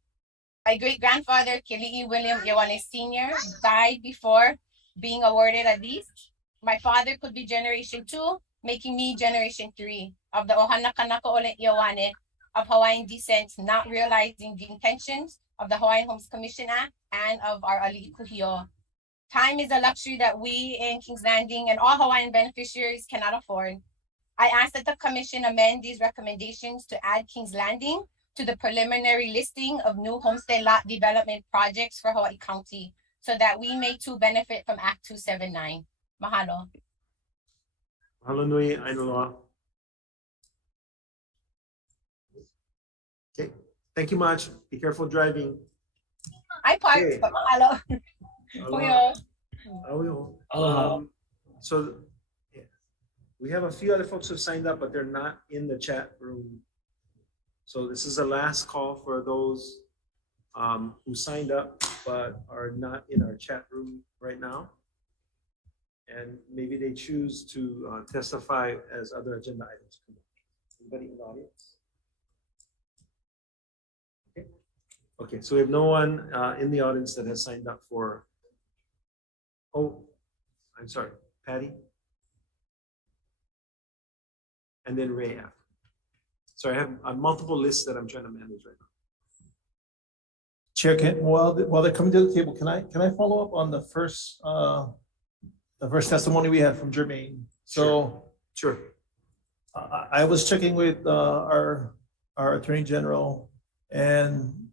My great-grandfather, Keli'i William Ioane Sr., died before being awarded a lease. My father could be generation 2, making me generation 3 of the Ohana Kanaka Ole Ioane of Hawaiian descent, not realizing the intentions of the Hawaiian Homes Commission Act and of our ali'i kuhio. Time is a luxury that we in Kings Landing and all Hawaiian beneficiaries cannot afford. I ask that the commission amend these recommendations to add Kings Landing to the preliminary listing of new homestead lot development projects for Hawaii County so that we may too benefit from Act 279. Mahalo. Mahalo nui, Ainaloa. Okay, thank you much. Be careful driving. I parked, Okay. but hello. Aloha. Aloha. So yeah, we have a few other folks who signed up, but they're not in the chat room. So this is the last call for those who signed up but are not in our chat room right now. And maybe they choose to testify as other agenda items come up. Anybody in the audience? Okay. Okay, so we have no one in the audience that has signed up for. Oh, I'm sorry, Patty. And then Ray after. So I have multiple lists that I'm trying to manage right now. Chair, while they're coming to the table, can I follow up on the first testimony we had from Jermaine? So sure. I was checking with our Attorney General, and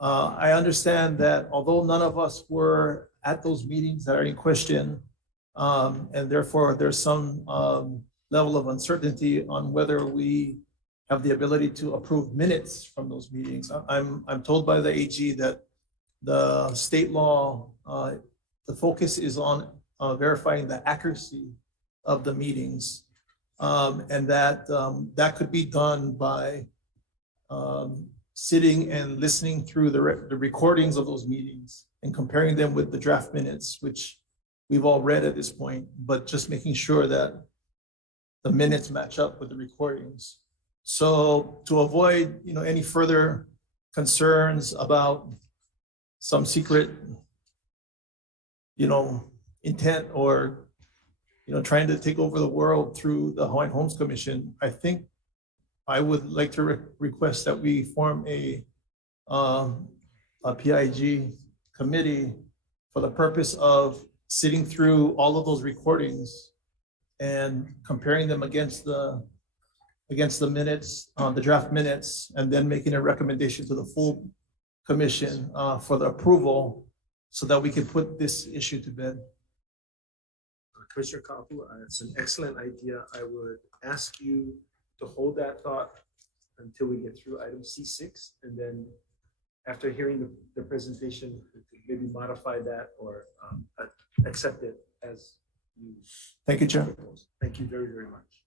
I understand that although none of us were at those meetings that are in question, and therefore there's some level of uncertainty on whether we have the ability to approve minutes from those meetings. I'm told by the AG that the state law, the focus is on verifying the accuracy of the meetings, and that that could be done by sitting and listening through the recordings of those meetings and comparing them with the draft minutes, which we've all read at this point, but just making sure that the minutes match up with the recordings. So to avoid, any further concerns about some secret, intent or, trying to take over the world through the Hawaiian Homes Commission, I think I would like to request that we form a PIG committee for the purpose of sitting through all of those recordings and comparing them against the minutes, the draft minutes, and then making a recommendation to the full commission for the approval so that we can put this issue to bed. Commissioner Kapu, it's an excellent idea. I would ask you to hold that thought until we get through item C6, and then after hearing the presentation, maybe modify that or accept it as you. Thank you, Chair. Thank you very, very much.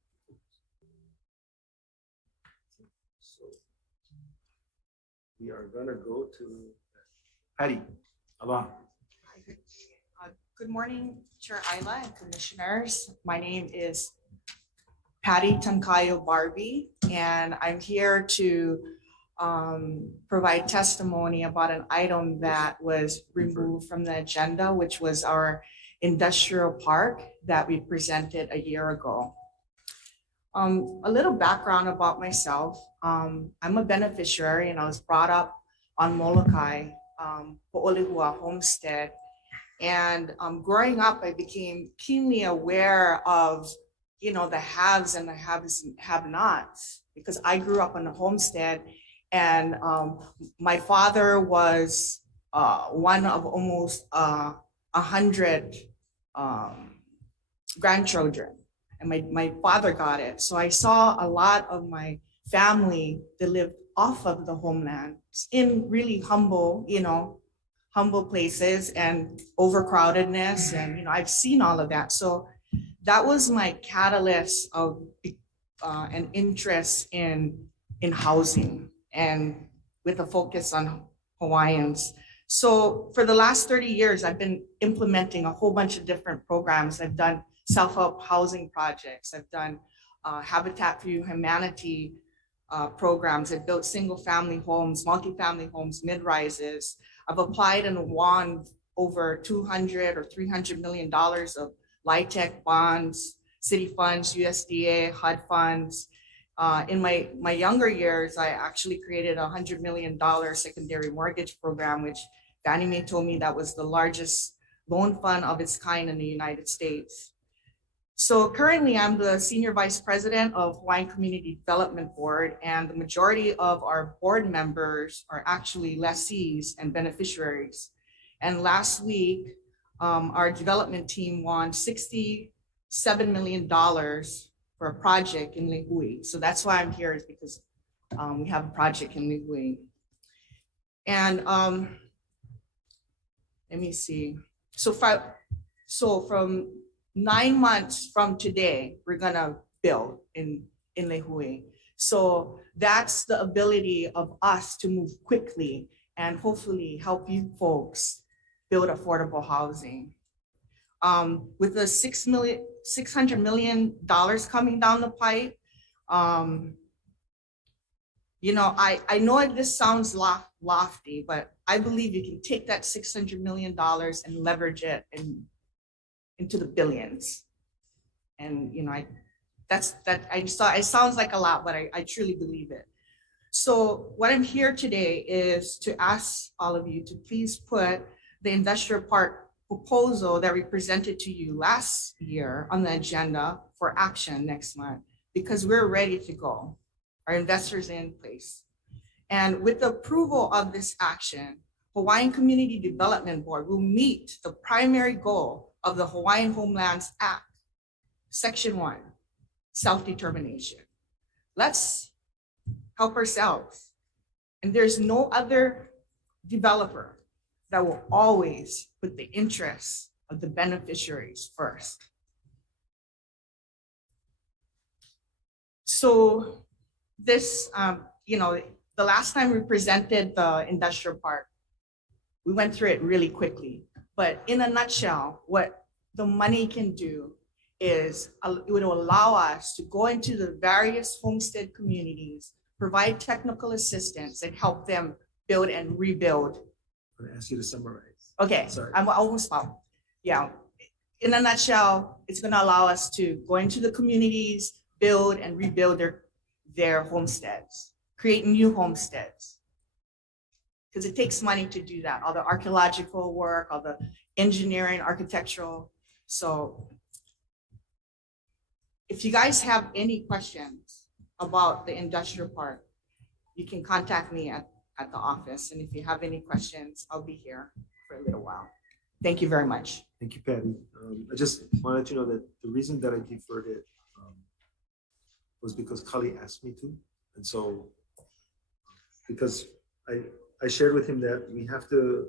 So we are gonna go to Patty. Aloha. Good morning, Chair Isla and Commissioners. My name is Patty Tankayo Barbie, and I'm here to provide testimony about an item that was removed from the agenda, which was our industrial park that we presented a year ago. A little background about myself. I'm a beneficiary and I was brought up on Molokai, Po'olehua homestead. And growing up, I became keenly aware of, the haves and the have-nots, because I grew up on a homestead, and my father was one of almost 100 grandchildren, and my father got it. So I saw a lot of my family that lived off of the homeland in really humble places and overcrowdedness. And, I've seen all of that. So that was my catalyst of an interest in housing and with a focus on Hawaiians. So for the last 30 years, I've been implementing a whole bunch of different programs. I've done self-help housing projects. I've done Habitat for Humanity programs. I've built single-family homes, multi-family homes, mid-rises. I've applied and won over $200 or $300 million of LIHTC bonds, city funds, USDA, HUD funds. In my younger years, I actually created a $100 million secondary mortgage program, which Fannie Mae told me that was the largest loan fund of its kind in the United States. So currently I'm the Senior Vice President of Hawaiian Community Development Board, and the majority of our board members are actually lessees and beneficiaries. And last week, our development team won $67 million for a project in Lehui. So that's why I'm here, is because We have a project in Niue. And let me see. So from 9 months from today, we're gonna build in Lihue. So that's the ability of us to move quickly and hopefully help you folks build affordable housing. With the $600 million coming down the pipe, you know, I know this sounds lofty, but I believe you can take that $600 million and leverage it into the billions. And, you know, it sounds like a lot, but I truly believe it. So what I'm here today is to ask all of you to please put the industrial park proposal that we presented to you last year on the agenda for action next month, because we're ready to go. Our investors in place. And with the approval of this action, Hawaiian Community Development Board will meet the primary goal of the Hawaiian Homelands Act, Section 1, self-determination. Let's help ourselves. And there's no other developer that will always put the interests of the beneficiaries first. So this, you know, the last time we presented the industrial park, we went through it really quickly. But in a nutshell, what the money can do is it would allow us to go into the various homestead communities, provide technical assistance, and help them build and rebuild. I'm gonna ask you to summarize. Okay, Sorry. I'm almost out. Yeah, in a nutshell, it's gonna allow us to go into the communities, build and rebuild their homesteads, create new homesteads. Because it takes money to do that, all the archaeological work, all the engineering, architectural. So if you guys have any questions about the industrial park, you can contact me at the office. And if you have any questions, I'll be here for a little while. Thank you very much. Thank you, Patty. I just wanted to know that the reason that I deferred it was because Kali asked me to. And so, because I shared with him that we have to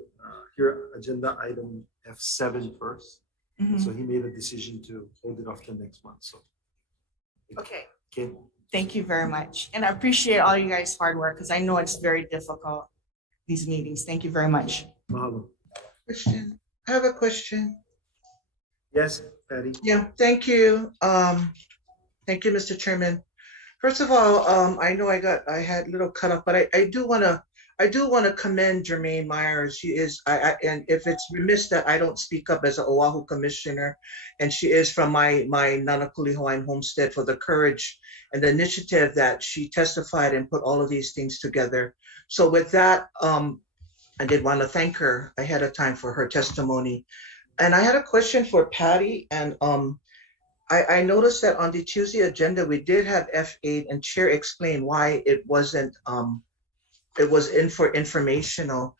hear agenda item F7 first. Mhm. So he made a decision to hold it off till next month, so. Okay. Okay. Thank you very much. And I appreciate all you guys' hard work because I know it's very difficult, these meetings. Thank you very much. Mahalo. Question. I have a question. Yes, Patty. Yeah, thank you. Thank you, Mr. Chairman. First of all, I know I had a little cut off, but I do want to commend Jermaine Myers. She is, and if it's remiss that I don't speak up as an Oahu commissioner, and she is from my Nanakuli Hawaiian homestead, for the courage and the initiative that she testified and put all of these things together. So with that, I did want to thank her ahead of time for her testimony. And I had a question for Patty, and I noticed that on the Tuesday agenda, we did have F8, and Chair explained why it wasn't, it was in for informational.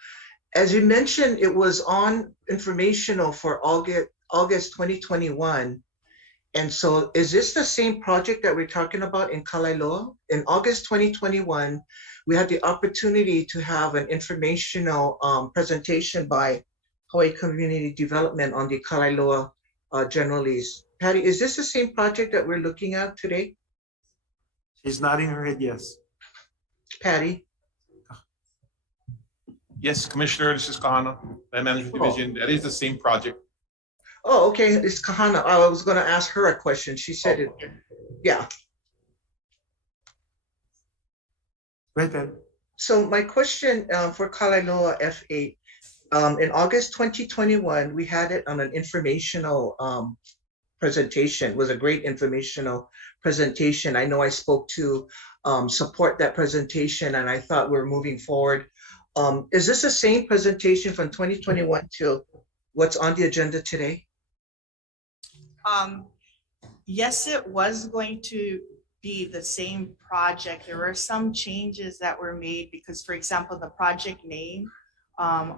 As you mentioned, it was on informational for August 2021. And so is this the same project that we're talking about in Kalaeloa? In August 2021, we had the opportunity to have an informational presentation by Hawaii Community Development on the Kalaeloa general lease. Patty, is this the same project that we're looking at today? She's nodding her head, yes. Patty? Yes, Commissioner, this is Kahana, Land Management Division. That is the same project. Oh, okay, it's Kahana. I was gonna ask her a question. She said it, yeah. Right then. So my question for Kalaeloa F8, in August 2021, we had it on an informational presentation. It was a great informational presentation. I know I spoke to support that presentation, and I thought we're moving forward. Is this the same presentation from 2021 to what's on the agenda today? Yes, it was going to be the same project. There were some changes that were made because, for example, the project name, one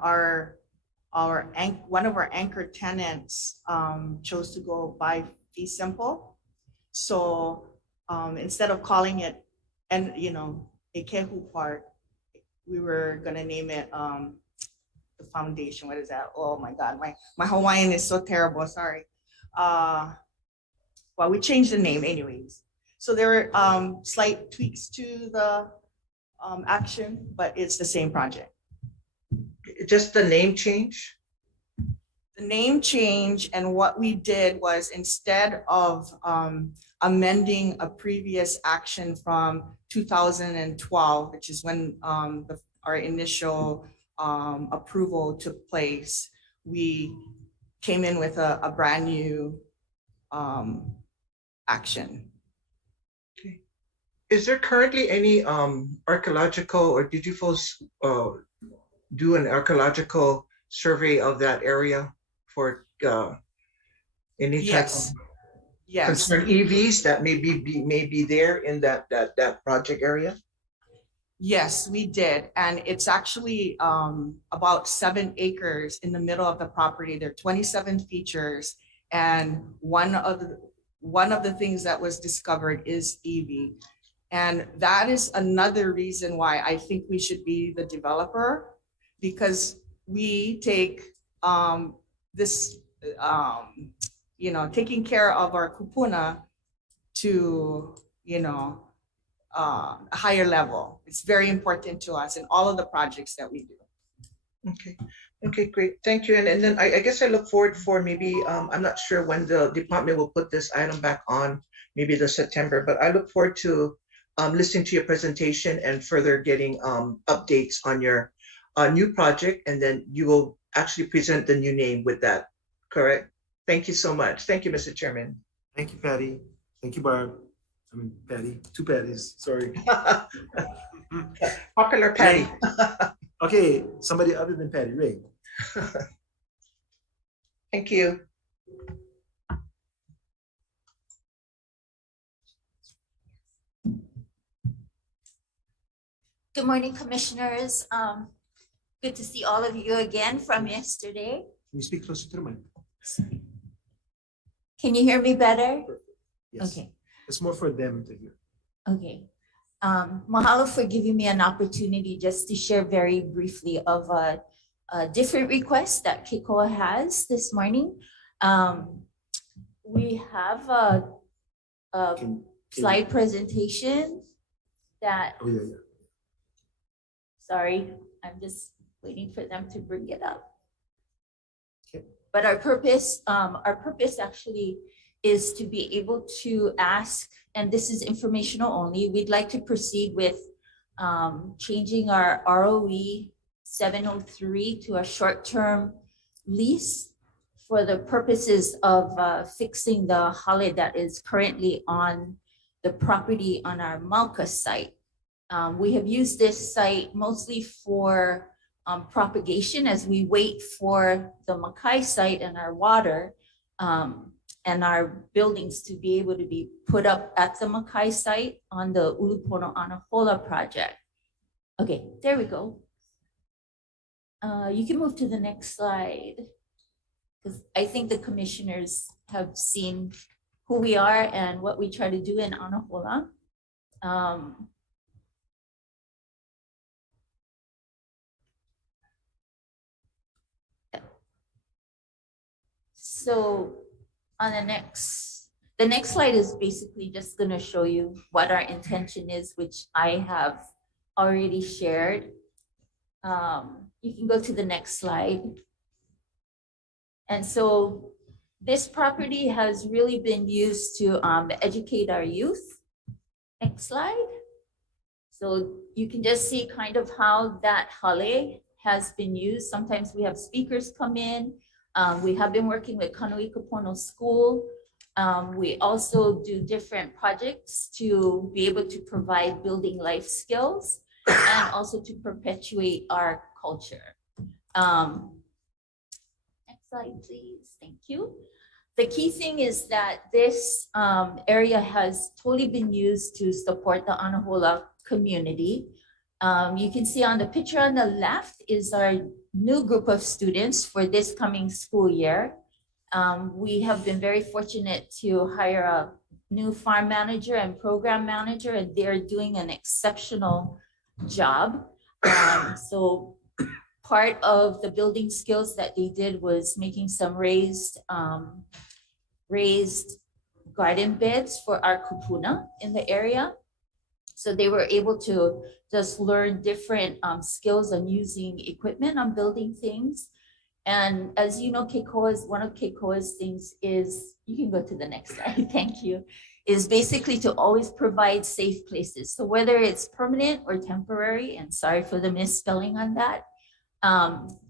of our anchor tenants chose to go by fee simple. So instead of calling it, and Ekehu Park. We were gonna name it the foundation. What is that? Oh my God, my Hawaiian is so terrible. Sorry. Well, we changed the name anyways. So there were slight tweaks to the action, but it's the same project. Just the name change? The name change, and what we did was, instead of amending a previous action from 2012, which is when our initial approval took place, we came in with a brand new action. Okay. Is there currently any archaeological, or did you folks do an archaeological survey of that area for any type of concerned EVs that may be there in that project area? Yes, we did. And it's actually about 7 acres in the middle of the property. There are 27 features. And one of the things that was discovered is EV. And that is another reason why I think we should be the developer, because we take this, taking care of our kupuna to, a higher level. It's very important to us in all of the projects that we do. Okay, great. Thank you. And then I guess I look forward for maybe, I'm not sure when the department will put this item back on, maybe the September, but I look forward to listening to your presentation and further getting updates on your new project. And then you will actually present the new name with that, correct? Thank you so much. Thank you, Mr. Chairman. Thank you, Patty. Thank you, Barb. I mean, Patty, 2 Patties, sorry. Popular Patty. Okay, somebody other than Patty, Ray. Thank you. Good morning, commissioners. Good to see all of you again from yesterday. Can you speak closer to the mic? Can you hear me better? Yes. Okay. It's more for them to hear. Okay. Mahalo for giving me an opportunity just to share very briefly of a different request that Keikoa has this morning. We have a slide presentation that, Oh, yeah. sorry, I'm just waiting for them to bring it up. Okay. But our purpose actually is to be able to ask, and this is informational only, we'd like to proceed with changing our ROE 703 to a short-term lease for the purposes of fixing the Holley that is currently on the property on our Mauka site. We have used this site mostly for propagation as we wait for the Makai site and our water and our buildings to be able to be put up at the Makai site on the Ulupono Anahola project. Okay, there we go. You can move to the next slide, because I think the commissioners have seen who we are and what we try to do in Anahola. So on the next slide is basically just going to show you what our intention is, which I have already shared. You can go to the next slide. And so this property has really been used to educate our youth. Next slide. So you can just see kind of how that Holley has been used. Sometimes we have speakers come in. We have been working with Kanu'i Kapono School. We also do different projects to be able to provide building life skills and also to perpetuate our culture. Next slide, please. Thank you. The key thing is that this area has totally been used to support the Anahola community. You can see on the picture on the left is our new group of students for this coming school year. We have been very fortunate to hire a new farm manager and program manager, and they're doing an exceptional job. So part of the building skills that they did was making some raised garden beds for our kupuna in the area. So they were able to just learn different skills on using equipment on building things. And as you know, one of Keikoa's things is, you can go to the next slide, thank you, is basically to always provide safe places. So whether it's permanent or temporary, and sorry for the misspelling on that,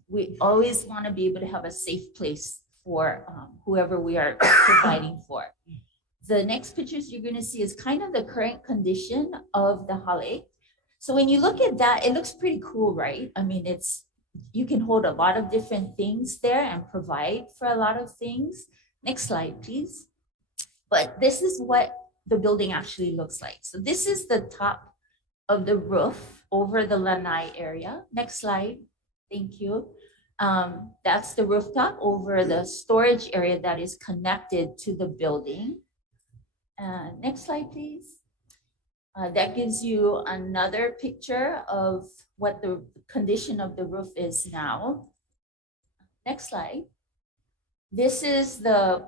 we always want to be able to have a safe place for whoever we are providing for. The next pictures you're going to see is kind of the current condition of the Holley. So when you look at that, it looks pretty cool, right? I mean, you can hold a lot of different things there and provide for a lot of things. Next slide, please. But this is what the building actually looks like. So this is the top of the roof over the lanai area. Next slide. Thank you. That's the rooftop over the storage area that is connected to the building. Next slide, please. That gives you another picture of what the condition of the roof is now. Next slide. This is the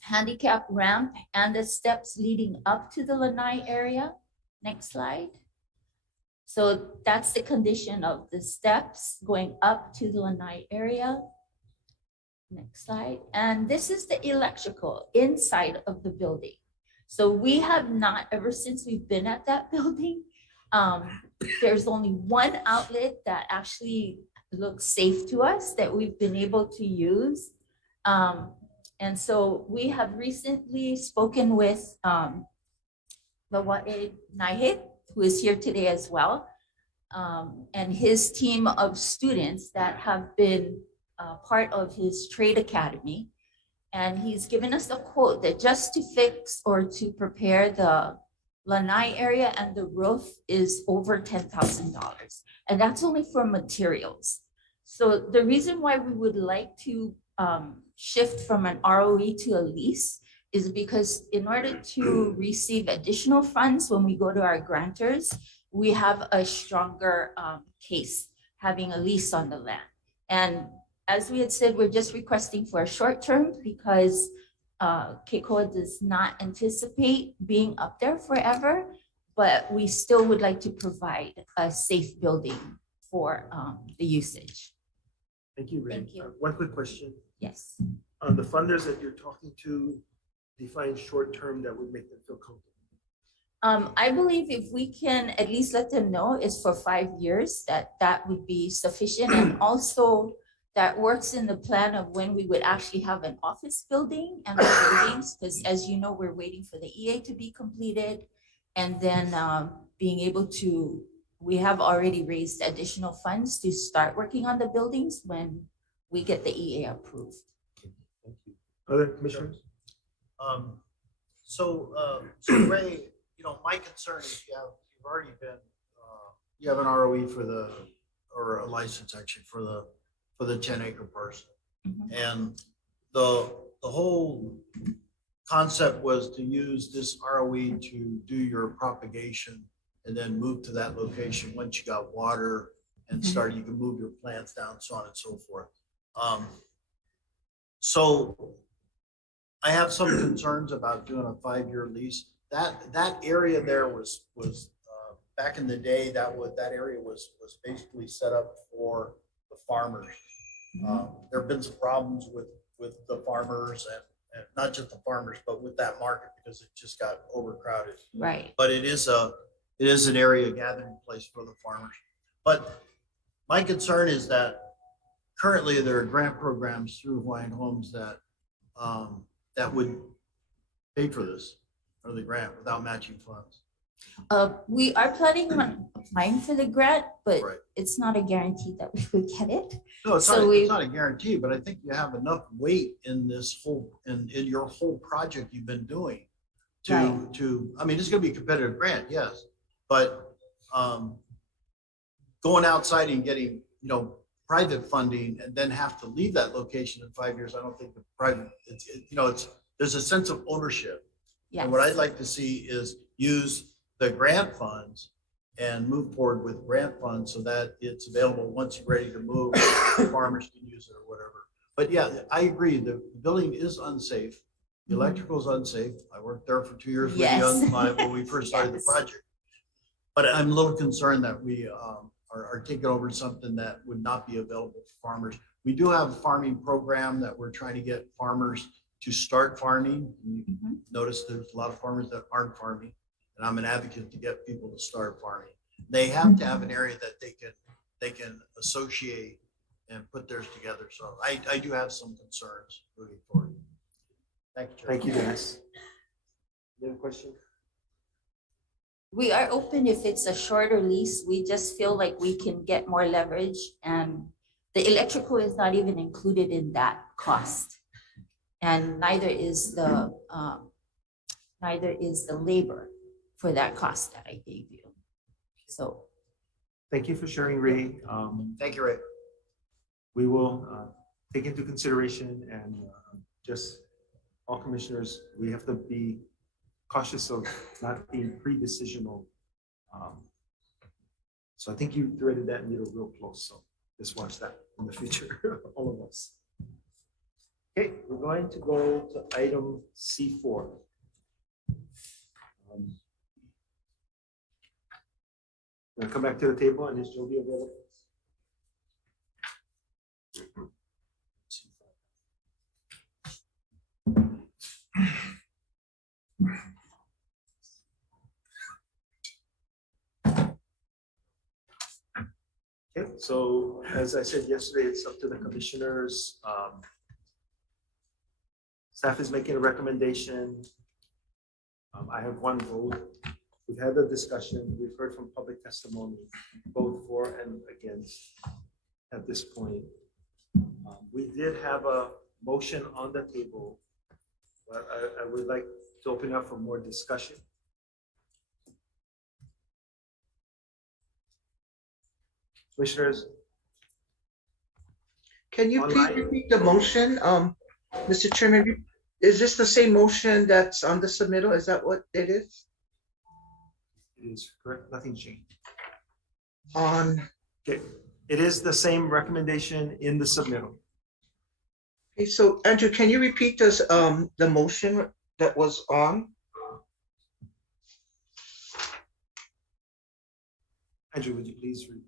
handicap ramp and the steps leading up to the lanai area. Next slide. So that's the condition of the steps going up to the lanai area. Next slide. And this is the electrical inside of the building. So we have not, ever since we've been at that building, there's only one outlet that actually looks safe to us that we've been able to use. And so we have recently spoken with Lawa'e Naihit, who is here today as well, and his team of students that have been part of his trade academy. And he's given us a quote that just to fix or to prepare the lanai area and the roof is over $10,000. And that's only for materials. So the reason why we would like to shift from an ROE to a lease is because in order to receive additional funds when we go to our grantors, we have a stronger case having a lease on the land. And as we had said, we're just requesting for a short term because Keikoa does not anticipate being up there forever, but we still would like to provide a safe building for the usage. Thank you, Ray. Thank you. One quick question. Yes. The funders that you're talking to define short term that would make them feel comfortable. I believe if we can at least let them know it's for 5 years, that would be sufficient. And also that works in the plan of when we would actually have an office building and the buildings, because as you know, we're waiting for the EA to be completed. And then being able to, we have already raised additional funds to start working on the buildings when we get the EA approved. Thank you. Other commissioners? So Ray, my concern is you've already been, you have an ROE for or a license actually for the 10-acre parcel. Mm-hmm. And the whole concept was to use this ROE to do your propagation and then move to that location once you got water and you can move your plants down, so on and so forth. So I have some concerns about doing a 5-year lease. That area there was back in the day, that area was basically set up for the farmers. There have been some problems with the farmers and not just the farmers, but with that market because it just got overcrowded. Right. But it is an area gathering place for the farmers. But my concern is that currently there are grant programs through Hawaiian Homes that would pay for this, or the grant, without matching funds. We are planning on applying for the grant, but Right. it's not a guarantee that we would get it. No, it's So not a guarantee, but I think you have enough weight in this in your whole project you've been doing to, Right. I mean, it's gonna be a competitive grant, yes, but going outside and getting, private funding and then have to leave that location in 5 years, I don't think the private, there's a sense of ownership And what I'd Yes. like to see is use the grant funds and move forward with grant funds so that it's available once you're ready to move, farmers can use it or whatever. But yeah, I agree, the building is unsafe. The electrical is unsafe. I worked there for 2 years with you Yes. when we first started the Yes. project. But I'm a little concerned that we are taking over something that would not be available for farmers. We do have a farming program that we're trying to get farmers to start farming. You notice there's a lot of farmers that aren't farming, and I'm an advocate to get people to start farming. They have to have an area that they can associate and put theirs together. So I do have some concerns moving forward. Thank you, Chair. Thank you, Dennis. Any other question? We are open if it's a shorter lease. We just feel like we can get more leverage, and the electrical is not even included in that cost. And neither is the labor for that cost that I gave you. So Thank you for sharing, Ray. Thank you, Ray. We will take into consideration and just all commissioners, we have to be cautious of not being pre-decisional. So I think you threaded that needle real close. So just watch that in the future, all of us. Okay, we're going to go to item C4. We'll come back to the table, and is Joby available? Okay, so as I said yesterday, it's up to the commissioners. Staff is making a recommendation. I have one vote. We've had the discussion. We've heard from public testimony, both for and against at this point. We did have a motion on the table, but I would like to open up for more discussion. Commissioners, Can you please Online. repeat the motion? Mr. Chairman, is this the same motion that's on the submittal? Is that what it is? it is correct, nothing changed. On, Okay, it is the same recommendation in the submittal. okay, so Andrew, can you repeat this, the motion that was on? Andrew, would you please read?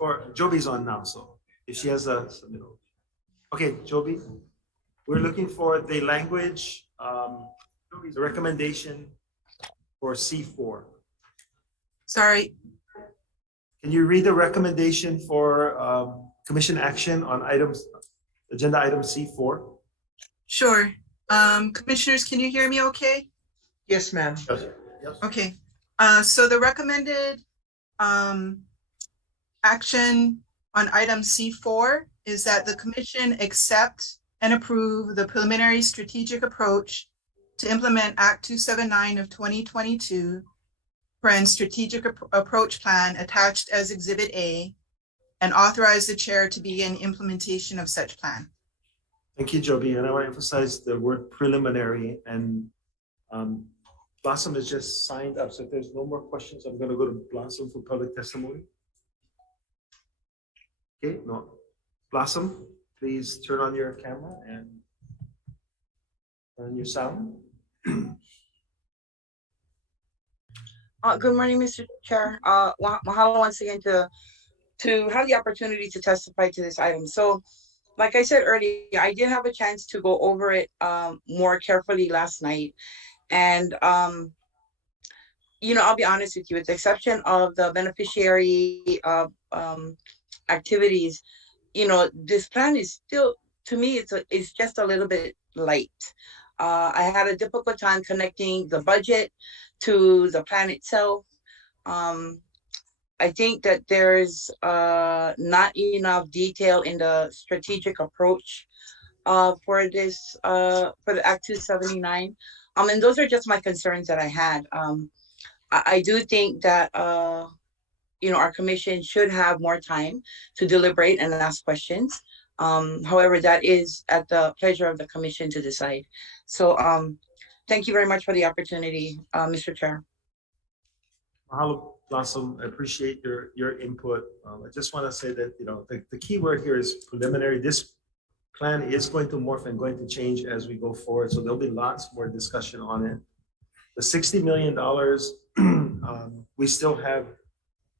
Or Joby's on now, so if she has a submittal. Okay, Joby, we're looking for the language, the recommendation for C4. Sorry, Can you read the recommendation for commission action on items, agenda item C4? sure. Commissioners, can you hear me okay? Yes, ma'am. Okay, so the recommended action on item C4 is that the commission accept and approve the preliminary strategic approach to implement Act 279 of 2022 and strategic approach plan attached as Exhibit A, and authorize the chair to begin implementation of such plan. Thank you, Joby, and I want to emphasize the word preliminary, and Blossom is just signed up, so if there's no more questions, I'm going to go to Blossom for public testimony. Okay, no. Blossom, please turn on your camera and turn on your sound. Good morning, Mr. Chair. Mahalo once again to have the opportunity to testify to this item. So, like I said earlier, I did have a chance to go over it more carefully last night. And, you know, I'll be honest with you, with the exception of the beneficiary activities, you know, this plan is still, to me, it's just a little bit light. I had a difficult time connecting the budget to the plan itself. I think that there's not enough detail in the strategic approach for this, for the Act 279. And those are just my concerns that I had. I do think that, you know, our commission should have more time to deliberate and ask questions. However, that is at the pleasure of the commission to decide. So Thank you very much for the opportunity, Mr. Chair. Mahalo, Blossom. I appreciate your input. I just want to say that, the key word here is preliminary. This plan is going to morph and going to change as we go forward. So there'll be lots more discussion on it. The $60 million, we still have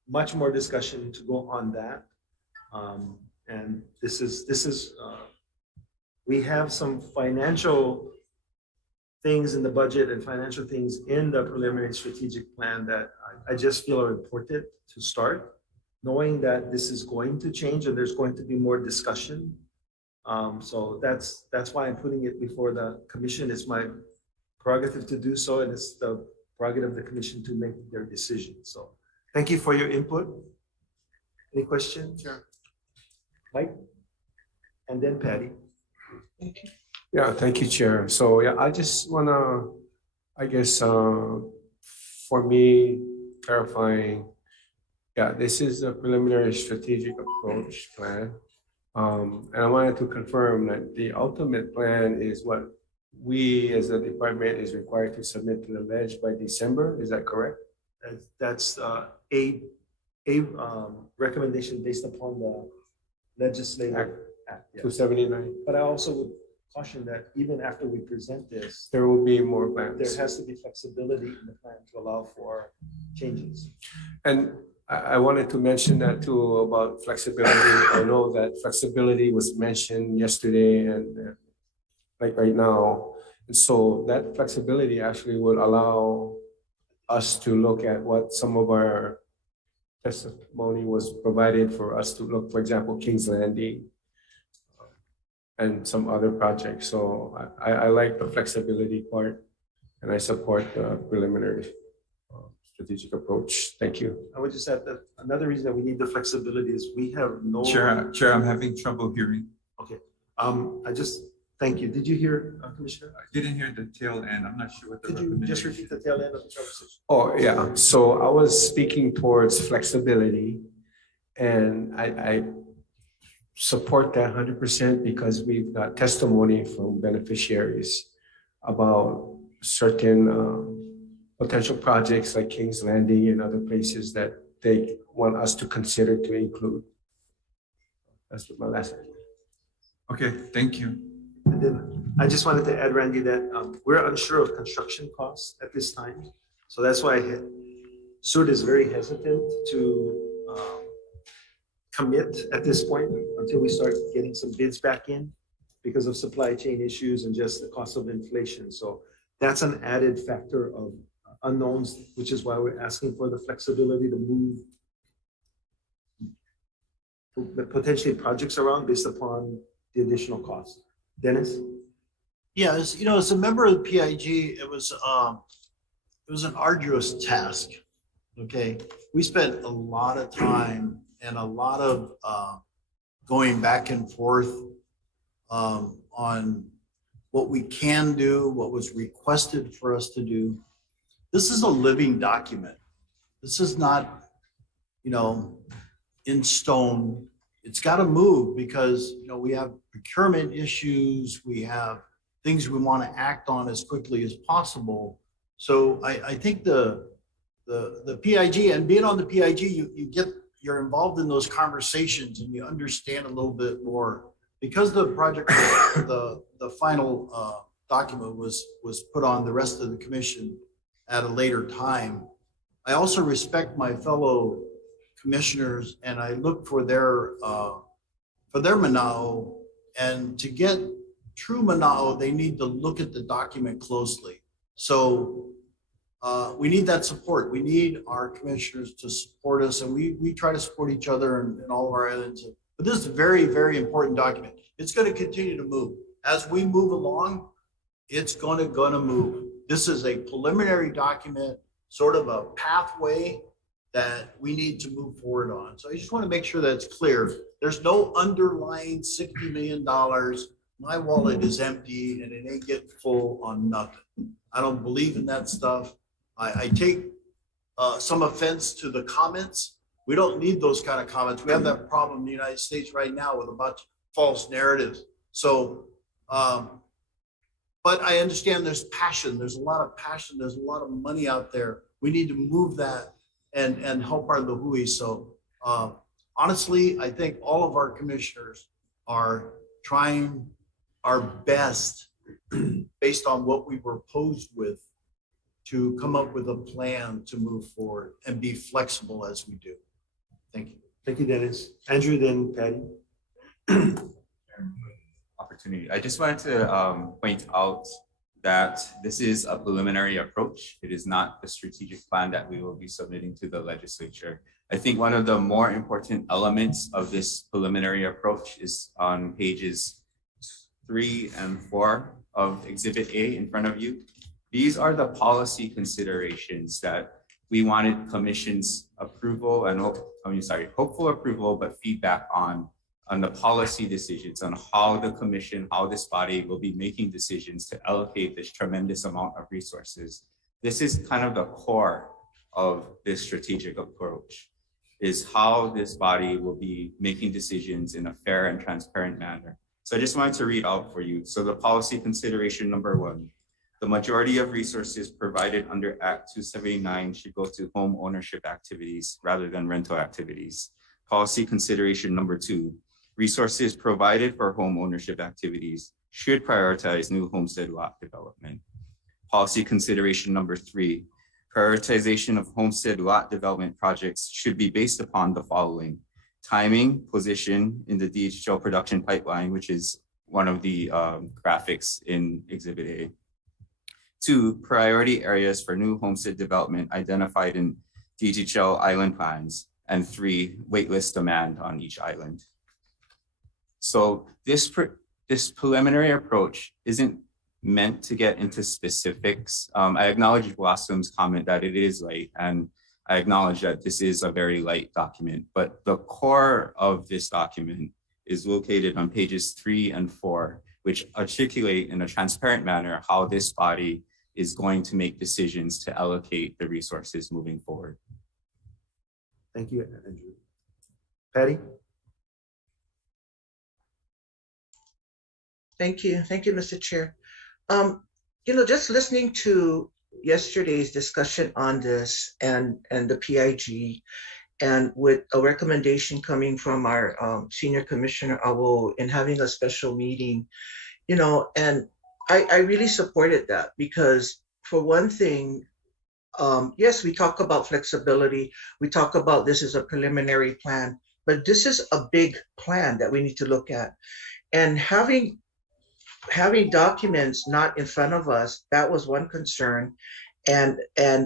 much more discussion to go on that. And this is we have some financial things in the budget and financial things in the preliminary strategic plan that I just feel are important to start, knowing that this is going to change and there's going to be more discussion. So that's why I'm putting it before the commission. It's my prerogative to do so, and it's the prerogative of the commission to make their decision. So thank you for your input. Any questions? Sure. Mike? And then Patty. Yeah, thank you, Chair. So yeah, I just wanna, I guess, for me, clarifying, yeah, this is a preliminary strategic approach plan. And I wanted to confirm that the ultimate plan is what we as a department is required to submit to the ledge by December. Is that correct? That's a recommendation based upon the legislative act. Yeah. 279. But I also would caution that even after we present this, there will be more plans. There has to be flexibility in the plan to allow for changes. And I wanted to mention that too about flexibility. I know that flexibility was mentioned yesterday and like right now. And so that flexibility actually would allow us to look at what some of our testimony was provided for us to look, for example, King's Landing and some other projects. So I like the flexibility part and I support the preliminary strategic approach. Thank you. I would just add that another reason that we need the flexibility is we have no. Chair, I'm having trouble hearing. Okay. I just, thank you. Did you hear, Commissioner? I didn't hear the tail end. I'm not sure what the. Could you just repeat the tail end of the conversation? Oh, yeah. So I was speaking towards flexibility and I support that 100% because we've got testimony from beneficiaries about certain potential projects like King's Landing and other places that they want us to consider to include. That's my last. Okay, thank you. And then I just wanted to add, Randy, that we're unsure of construction costs at this time. So that's why SUD is very hesitant to commit at this point until we start getting some bids back in because of supply chain issues and just the cost of inflation. So that's an added factor of unknowns, which is why we're asking for the flexibility to move potentially projects around based upon the additional costs. Dennis? Yeah, as a member of the PIG, it was an arduous task. Okay, we spent a lot of time and a lot of going back and forth on what we can do, what was requested for us to do. This is a living document. This is not, in stone. It's got to move because, we have procurement issues. We have things we want to act on as quickly as possible. So I think the PIG and being on the PIG, you're involved in those conversations and you understand a little bit more because the project, the final document was put on the rest of the commission at a later time. I also respect my fellow commissioners and I look for their manao, and to get true manao, they need to look at the document closely. So we need that support. We need our commissioners to support us, and we try to support each other in all of our islands. But this is a very, very important document. It's going to continue to move. As we move along, it's going to move. This is a preliminary document, sort of a pathway that we need to move forward on. So I just want to make sure that it's clear. There's no underlying $60 million. My wallet is empty and it ain't getting full on nothing. I don't believe in that stuff. I take some offense to the comments. We don't need those kind of comments. We have that problem in the United States right now with a bunch of false narratives. So, but but I understand there's passion. There's a lot of passion. There's a lot of money out there. We need to move that and help our Lihue. So honestly, I think all of our commissioners are trying our best based on what we were posed with to come up with a plan to move forward and be flexible as we do. Thank you. Thank you, Dennis. Andrew, then Patty. Opportunity. I just wanted to point out that this is a preliminary approach. It is not the strategic plan that we will be submitting to the legislature. I think one of the more important elements of this preliminary approach is on pages 3 and 4 of Exhibit A in front of you. These are the policy considerations that we wanted Commission's approval and hopeful approval, but feedback on the policy decisions on how the Commission, how this body will be making decisions to allocate this tremendous amount of resources. This is kind of the core of this strategic approach, is how this body will be making decisions in a fair and transparent manner. So I just wanted to read out for you. So the policy consideration number 1, the majority of resources provided under Act 279 should go to home ownership activities rather than rental activities. Policy consideration number 2, resources provided for home ownership activities should prioritize new homestead lot development. Policy consideration number 3, prioritization of homestead lot development projects should be based upon the following: timing, position in the DHL production pipeline, which is one of the graphics in Exhibit A. 2, priority areas for new homestead development identified in DHL island plans. And 3, waitlist demand on each island. So this preliminary approach isn't meant to get into specifics. I acknowledge Blossom's comment that it is light, and I acknowledge that this is a very light document, but the core of this document is located on pages 3 and 4, which articulate in a transparent manner how this body is going to make decisions to allocate the resources moving forward. Thank you, Andrew. Patty? Thank you, Mr. Chair. Just listening to yesterday's discussion on this and the PIG, and with a recommendation coming from our senior commissioner, in having a special meeting, and I really supported that, because for one thing, yes, we talk about flexibility. We talk about this is a preliminary plan, but this is a big plan that we need to look at. And having documents not in front of us, that was one concern, and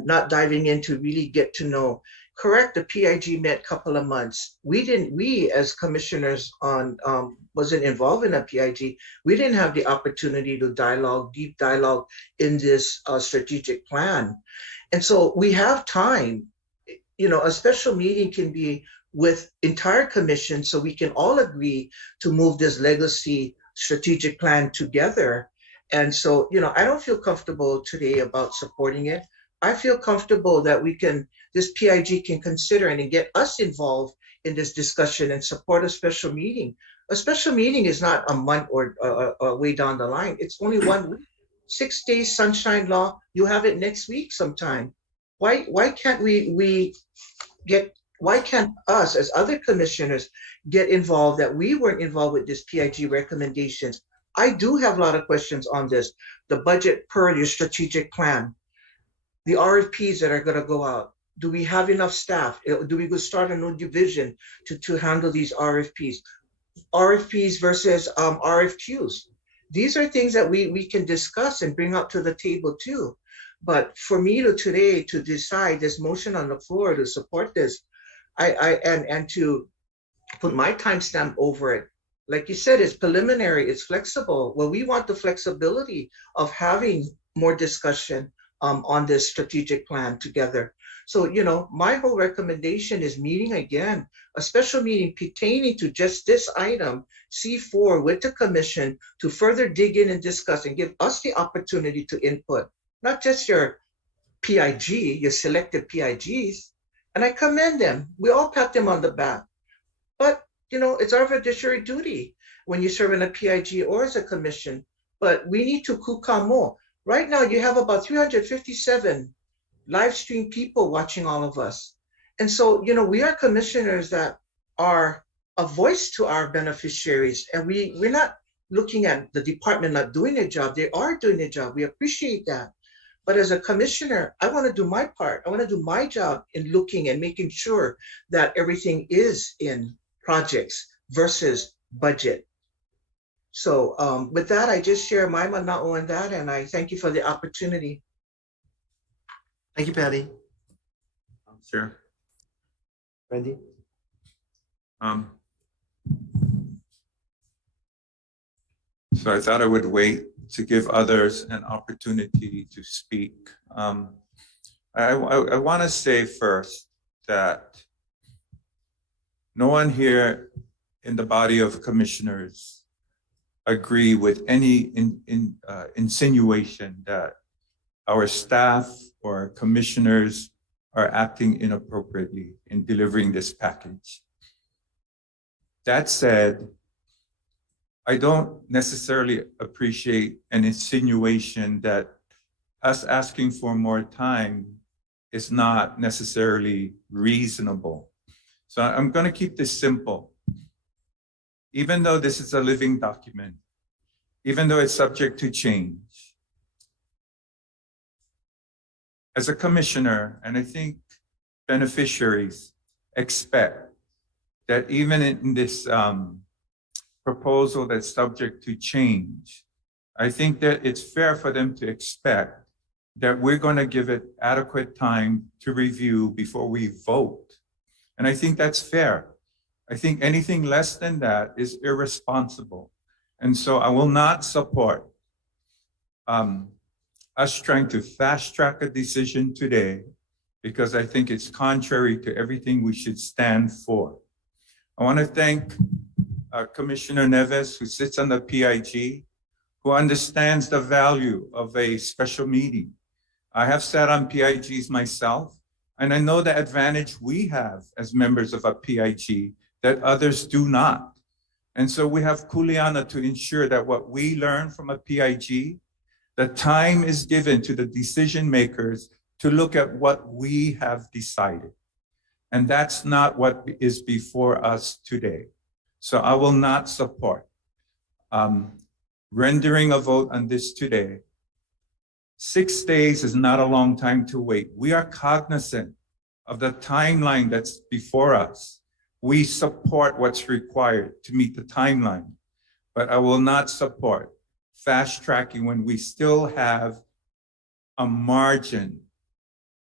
not diving in to really get to know. Correct, the PIG met a couple of months. We as commissioners wasn't involved in a PIG. We didn't have the opportunity to deep dialogue in this strategic plan. And so we have time. A special meeting can be with entire commission so we can all agree to move this legacy strategic plan together. And so, I don't feel comfortable today about supporting it. I feel comfortable that this PIG can consider and get us involved in this discussion and support a special meeting. A special meeting is not a month or way down the line. It's only 1 week. 6 days sunshine law, you have it next week sometime. Why can't why can't us as other commissioners get involved, that we weren't involved with this PIG recommendations? I do have a lot of questions on this. The budget per your strategic plan, the RFPs that are gonna go out. Do we have enough staff? Do we go start a new division to handle these RFPs? RFPs versus RFQs. These are things that we can discuss and bring up to the table too. But for me today to decide this motion on the floor to support this, and to put my timestamp over it, like you said, it's preliminary, it's flexible. Well, we want the flexibility of having more discussion on this strategic plan together. So, my whole recommendation is meeting again, a special meeting pertaining to just this item, C4, with the commission to further dig in and discuss and give us the opportunity to input, not just your PIG, your selected PIGs. And I commend them. We all pat them on the back. But, it's our fiduciary duty when you serve in a PIG or as a commission. but we need to kuka more. Right now, you have about 357 live stream people watching all of us. And so, we are commissioners that are a voice to our beneficiaries. And we're not looking at the department not doing their job. They are doing their job. We appreciate that. But as a commissioner, I want to do my part. I want to do my job in looking and making sure that everything is in projects versus budget. So with that, I just share my mana'o on that, and I thank you for the opportunity. Thank you, Patty. Sure. Randy? So I thought I would wait to give others an opportunity to speak. I want to say first that no one here in the body of commissioners agree with any insinuation that our staff or commissioners are acting inappropriately in delivering this package. That said, I don't necessarily appreciate an insinuation that us asking for more time is not necessarily reasonable. So I'm going to keep this simple. Even though this is a living document, even though it's subject to change, as a commissioner, and I think beneficiaries expect that even in this proposal that's subject to change, I think that it's fair for them to expect that we're going to give it adequate time to review before we vote. And I think that's fair. I think anything less than that is irresponsible. And so I will not support us trying to fast track a decision today, because I think it's contrary to everything we should stand for. I want to thank Commissioner Neves, who sits on the PIG, who understands the value of a special meeting. I have sat on PIGs myself, and I know the advantage we have as members of a PIG that others do not. And so we have kuleana to ensure that what we learn from a PIG, the time is given to the decision makers to look at what we have decided. And that's not what is before us today. So I will not support rendering a vote on this today. 6 days is not a long time to wait. We are cognizant of the timeline that's before us. We support what's required to meet the timeline, but I will not support fast tracking when we still have a margin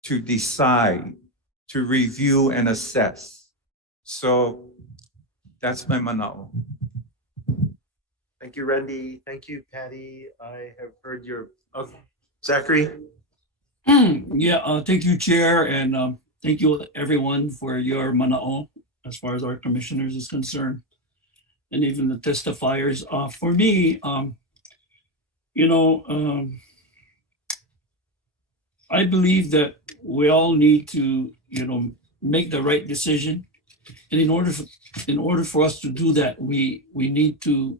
to decide, to review and assess. So that's my manao. Thank you, Randy. Thank you, Patty. I have heard your, Zachary? Yeah, thank you, Chair, and thank you everyone for your manao as far as our commissioners is concerned, and even the testifiers. For me, I believe that we all need to, make the right decision, and in order for us to do that, we need to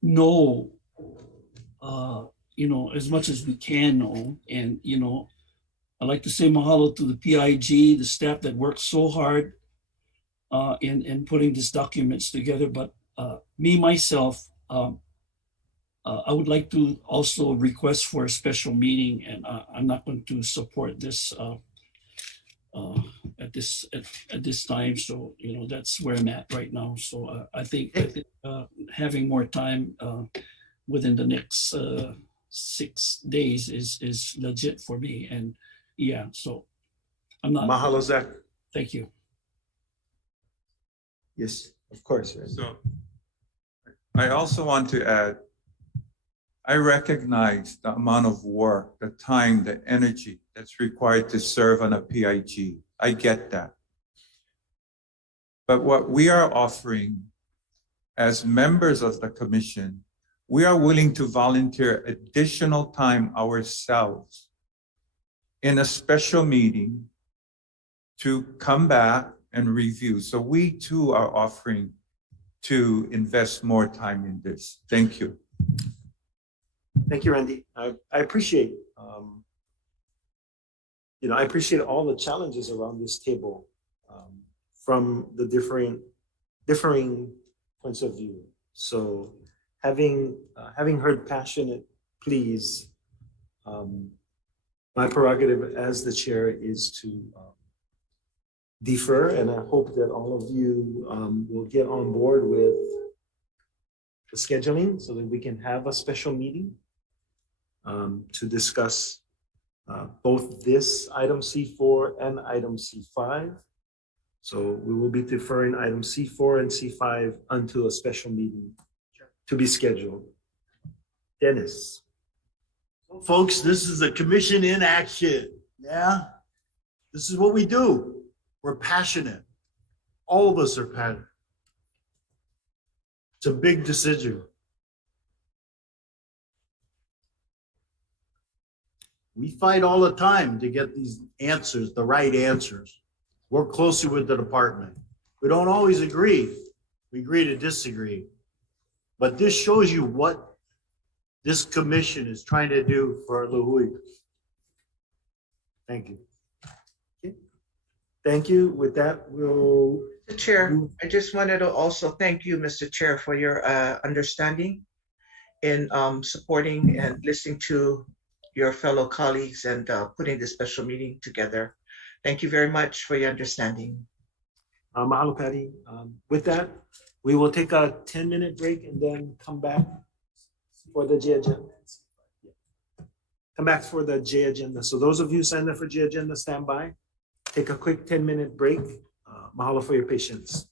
know, as much as we can know. And, I'd like to say mahalo to the PIG, the staff that worked so hard in putting these documents together. But me, myself, I would like to also request for a special meeting, and I'm not going to support this at this time. So, that's where I'm at right now. So I think that, having more time within the next 6 days is legit for me. And yeah, so I'm not. Mahalo, Zach. Thank you. Yes, of course. So I also want to add, I recognize the amount of work, the time, the energy that's required to serve on a PIG. I get that. But what we are offering as members of the commission, we are willing to volunteer additional time ourselves in a special meeting to come back and review. So we too are offering to invest more time in this. Thank you. Thank you, Randy. I appreciate, I appreciate all the challenges around this table from the differing points of view. So having heard passionate pleas, my prerogative as the chair is to defer, and I hope that all of you will get on board with the scheduling so that we can have a special meeting to discuss both this item C4 and item C5. So we will be deferring item C4 and C5 until a special meeting to be scheduled. Dennis. Folks, this is a commission in action. Yeah. This is what we do. We're passionate. All of us are passionate. It's a big decision. We fight all the time to get these answers, the right answers. Work closely with the department. We don't always agree. We agree to disagree. But this shows you what this commission is trying to do for Lihue. Thank you. Okay. Thank you. With that, we'll. Mr. Chair, I just wanted to also thank you, Mr. Chair, for your understanding in supporting and listening to your fellow colleagues and putting this special meeting together. Thank you very much for your understanding. Mahalo, Patty. With that, we will take a 10-minute break and then come back for the J agenda. Come back for the J agenda. So those of you signed up for J agenda, stand by. Take a quick 10-minute break. Mahalo for your patience.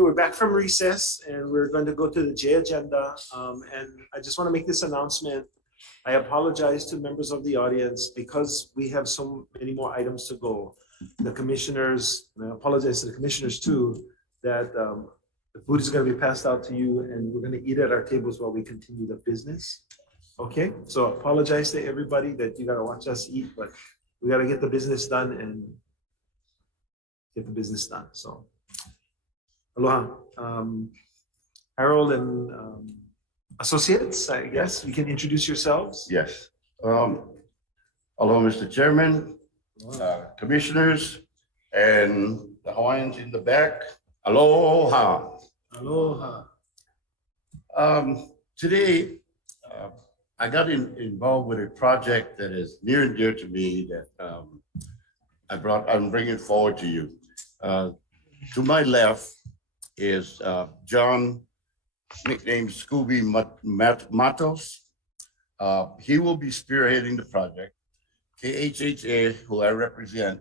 Okay, we're back from recess and we're going to go to the J agenda. And I just want to make this announcement. I apologize to members of the audience because we have so many more items to go. The commissioners, and I apologize to the commissioners too, that the food is going to be passed out to you and we're going to eat at our tables while we continue the business. Okay, so apologize to everybody that you got to watch us eat, but we got to get the business done and get the business done. So, aloha. Harold and Associates, I guess you can introduce yourselves. Yes. Hello, Mr. Chairman, commissioners, and the Hawaiians in the back. Aloha. Aloha. Today, I got involved with a project that is near and dear to me that I'm bringing forward to you. To my left is John, nicknamed Scooby Matos. He will be spearheading the project. KHHA, who I represent,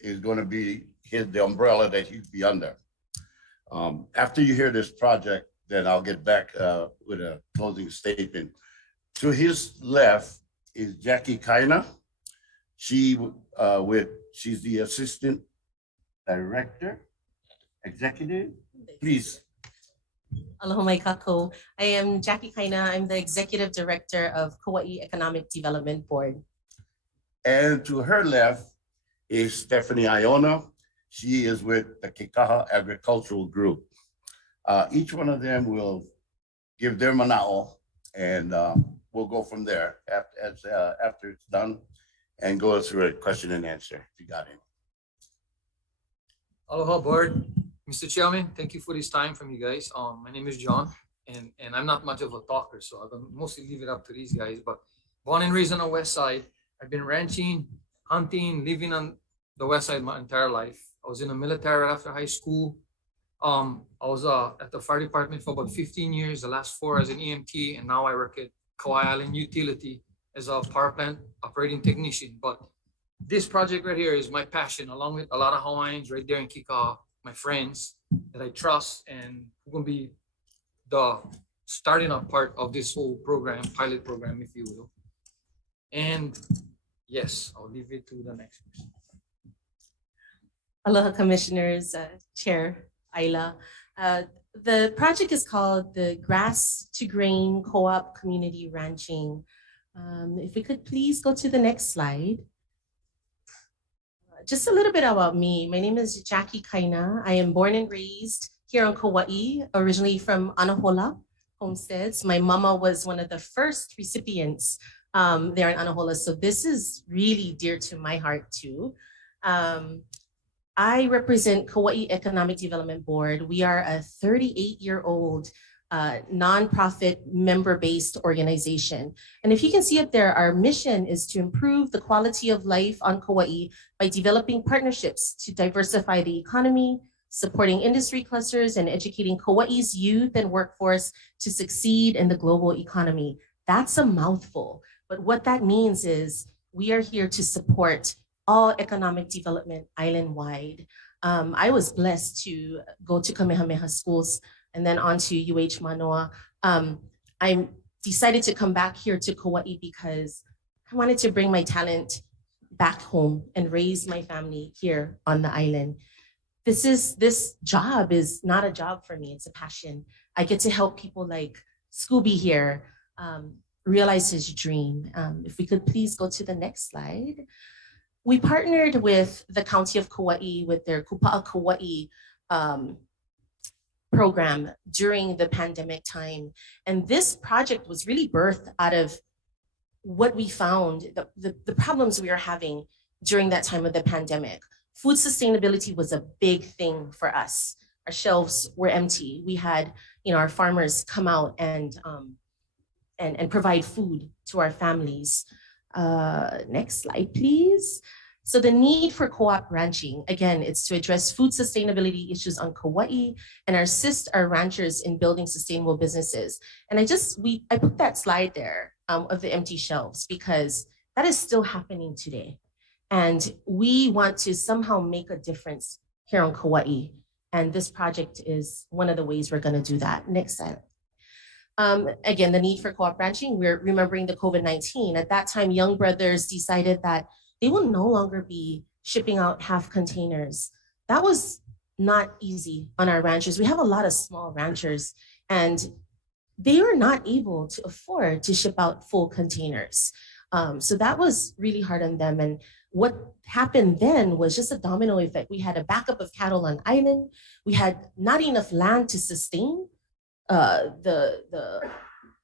is going to be the umbrella that he'll be under. After you hear this project, then I'll get back with a closing statement. To his left is Jackie Kaina. She's the assistant director, executive. Please. Aloha mai kākou. I am Jackie Kaina. I'm the executive director of Kauai Economic Development Board. And to her left is Stephanie Iona. She is with the Kekaha Agricultural Group. Each one of them will give their mana'o, and we'll go from there after it's done and go through a question and answer. If you got it. Aloha board. Mr. Chairman, thank you for this time from you guys. My name is John, and I'm not much of a talker, so I'll mostly leave it up to these guys. But born and raised on the west side, I've been ranching, hunting, living on the west side my entire life. I was in the military right after high school. I was at the fire department for about 15 years, the last 4 as an EMT, and now I work at Kauai Island Utility as a power plant operating technician. But this project right here is my passion, along with a lot of Hawaiians right there in Kikaha, my friends that I trust, and who can be the starting up part of this whole program, pilot program, if you will. And yes, I'll leave it to the next person. Aloha commissioners, Chair Ayla. The project is called the Grass to Grain Co-op Community Ranching. If we could please go to the next slide. Just a little bit about me. My name is Jackie Kaina. I am born and raised here on Kauai, originally from Anahola homesteads. My mama was one of the first recipients there in Anahola, so this is really dear to my heart too. I represent Kauai Economic Development Board. We are a 38-year-old nonprofit member-based organization. And if you can see up there, our mission is to improve the quality of life on Kauai by developing partnerships to diversify the economy, supporting industry clusters, and educating Kauai's youth and workforce to succeed in the global economy. That's a mouthful, but what that means is we are here to support all economic development island-wide. I was blessed to go to Kamehameha schools and then on to UH Manoa. I decided to come back here to Kauai because I wanted to bring my talent back home and raise my family here on the island. This job is not a job for me, it's a passion. I get to help people like Scooby here realize his dream. If we could please go to the next slide. We partnered with the County of Kauai with their Kupa'a Kauai program during the pandemic time. And this project was really birthed out of what we found, the problems we were having during that time of the pandemic. Food sustainability was a big thing for us. Our shelves were empty. We had, our farmers come out and provide food to our families. Next slide, please. So the need for co-op ranching, again, it's to address food sustainability issues on Kauai and assist our ranchers in building sustainable businesses. And I put that slide there of the empty shelves because that is still happening today. And we want to somehow make a difference here on Kauai. And this project is one of the ways we're going to do that. Next slide. Again, the need for co-op ranching, we're remembering the COVID-19. At that time, Young Brothers decided that they will no longer be shipping out half containers. That was not easy on our ranchers. We have a lot of small ranchers, and they were not able to afford to ship out full containers. So that was really hard on them. And what happened then was just a domino effect. We had a backup of cattle on island. We had not enough land to sustain the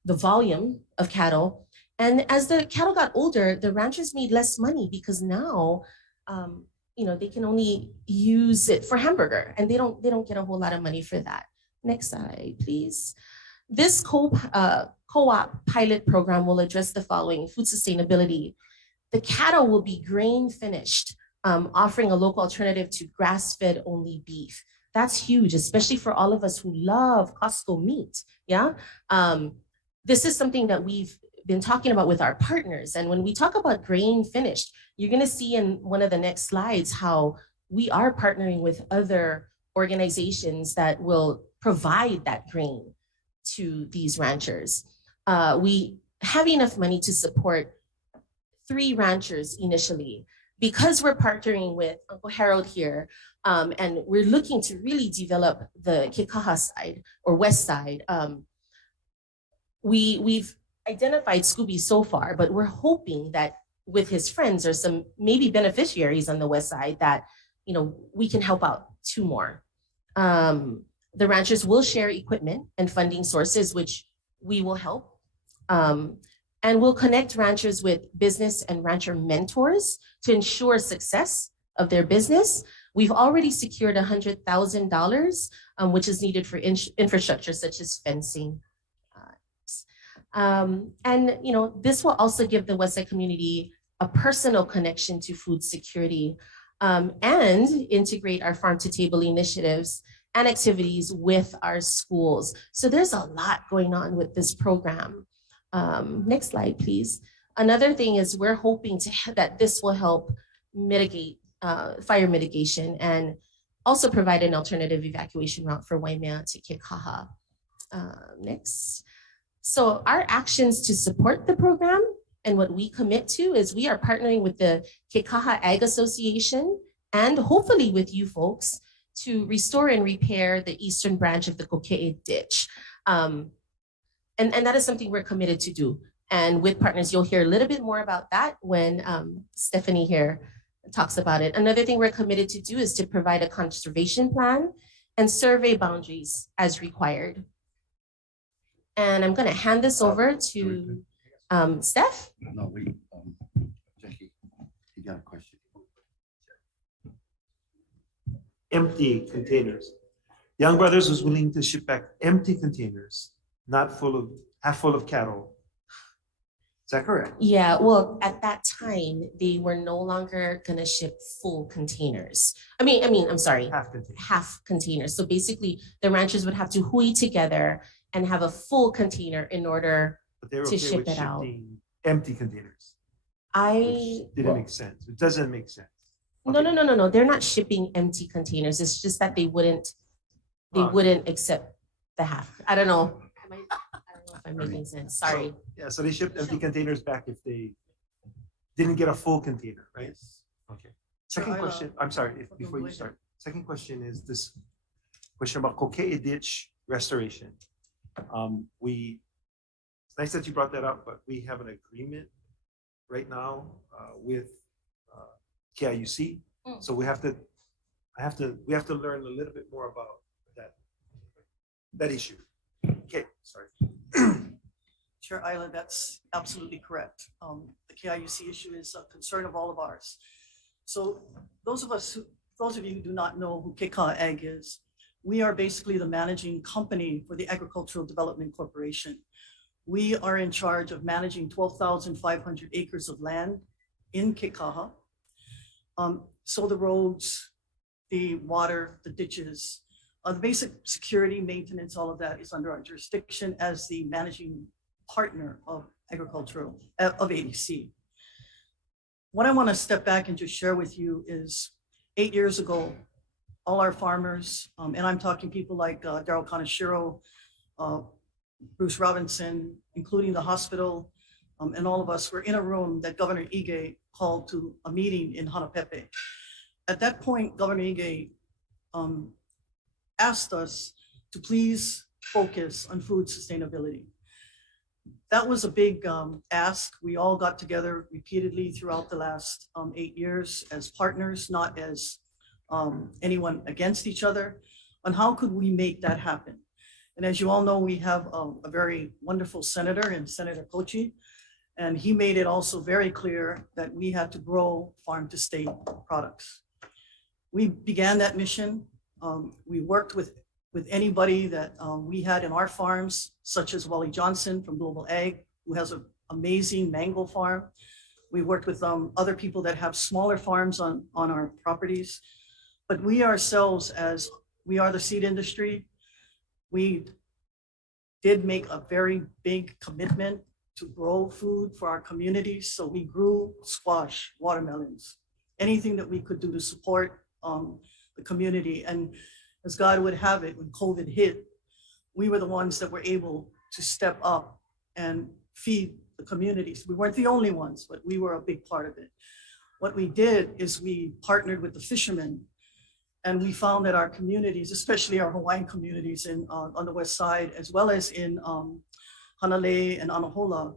volume of cattle. And as the cattle got older, the ranchers made less money because now, they can only use it for hamburger, and they don't get a whole lot of money for that. Next slide, please. This co-op pilot program will address the following: food sustainability. The cattle will be grain finished, offering a local alternative to grass-fed only beef. That's huge, especially for all of us who love Costco meat. Yeah, this is something that we've been talking about with our partners. And when we talk about grain finished, you're going to see in one of the next slides how we are partnering with other organizations that will provide that grain to these ranchers. We have enough money to support 3 ranchers initially. Because we're partnering with Uncle Harold here, and we're looking to really develop the Kekaha side or west side, we've identified Scooby so far, but we're hoping that with his friends or some maybe beneficiaries on the west side that, we can help out 2 more. The ranchers will share equipment and funding sources, which we will help. And we'll connect ranchers with business and rancher mentors to ensure success of their business. We've already secured $100,000, which is needed for infrastructure such as fencing. This will also give the Westside community a personal connection to food security, and integrate our farm to table initiatives and activities with our schools. So there's a lot going on with this program. Next slide, please. Another thing is we're hoping that this will help mitigate fire mitigation and also provide an alternative evacuation route for Waimea to Kekaha. Next. So our actions to support the program and what we commit to is we are partnering with the Kekaha Ag Association and hopefully with you folks to restore and repair the eastern branch of the Kokee Ditch. And that is something we're committed to do. And with partners, you'll hear a little bit more about that when Stephanie here talks about it. Another thing we're committed to do is to provide a conservation plan and survey boundaries as required. And I'm gonna hand this over to Steph. No, Jackie, you got a question. Empty containers. Young Brothers was willing to ship back empty containers, not half full of cattle. Is that correct? Yeah, well, at that time, they were no longer gonna ship full containers. I'm sorry, half containers. So basically, the ranchers would have to hui together and have a full container in order to ship it out. Empty containers. Didn't make sense. It doesn't make sense. Okay. No. They're not shipping empty containers. It's just that they wouldn't accept the half. I don't know. I don't know if I'm making sense. Sorry. So they shipped empty containers back if they didn't get a full container, right? Okay. Second question. I'm sorry, before you start. Second question is this question about Kokee Ditch restoration. It's nice that you brought that up, but we have an agreement right now with KIUC. So we have to learn a little bit more about that issue. Okay, sorry. Chair Island, that's absolutely correct. The KIUC issue is a concern of all of ours. So those of you who do not know who Kekaha Ag is, we are basically the managing company for the Agricultural Development Corporation. We are in charge of managing 12,500 acres of land in Kekaha. So the roads, the water, the ditches, the basic security, maintenance, all of that is under our jurisdiction as the managing partner of ADC. What I want to step back and just share with you is 8 years ago, all our farmers, and I'm talking people like Daryl Kaneshiro, Bruce Robinson, including the hospital, and all of us were in a room that Governor Ige called to a meeting in Hanapepe. At that point, Governor Ige asked us to please focus on food sustainability. That was a big ask. We all got together repeatedly throughout the last 8 years as partners, not as anyone against each other, on how could we make that happen. And as you all know, we have a very wonderful senator in Senator Kochi, and he made it also very clear that we had to grow farm to state products. We began that mission. We worked with anybody that we had in our farms, such as Wally Johnson from Global Ag, who has an amazing mango farm. We worked with other people that have smaller farms on our properties. But we ourselves, as we are the seed industry, we did make a very big commitment to grow food for our communities. So we grew squash, watermelons, anything that we could do to support the community. And as God would have it, when COVID hit, we were the ones that were able to step up and feed the communities. We weren't the only ones, but we were a big part of it. What we did is we partnered with the fishermen, and we found that our communities, especially our Hawaiian communities on the west side, as well as in Hanalei and Anahola,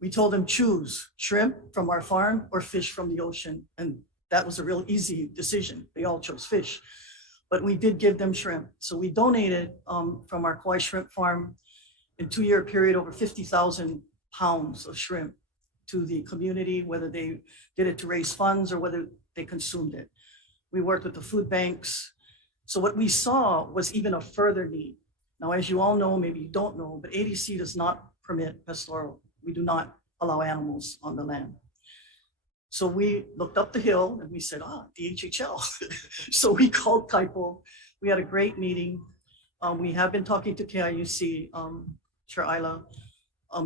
we told them choose shrimp from our farm or fish from the ocean. And that was a real easy decision. They all chose fish, but we did give them shrimp. So we donated from our Kauai shrimp farm in 2-year period over 50,000 pounds of shrimp to the community, whether they did it to raise funds or whether they consumed it. We worked with the food banks. So what we saw was even a further need. Now, as you all know, maybe you don't know, but ADC does not permit pastoral. We do not allow animals on the land. So we looked up the hill and we said, DHHL. So we called Kaipo. We had a great meeting. We have been talking to KIUC, Chair Isla,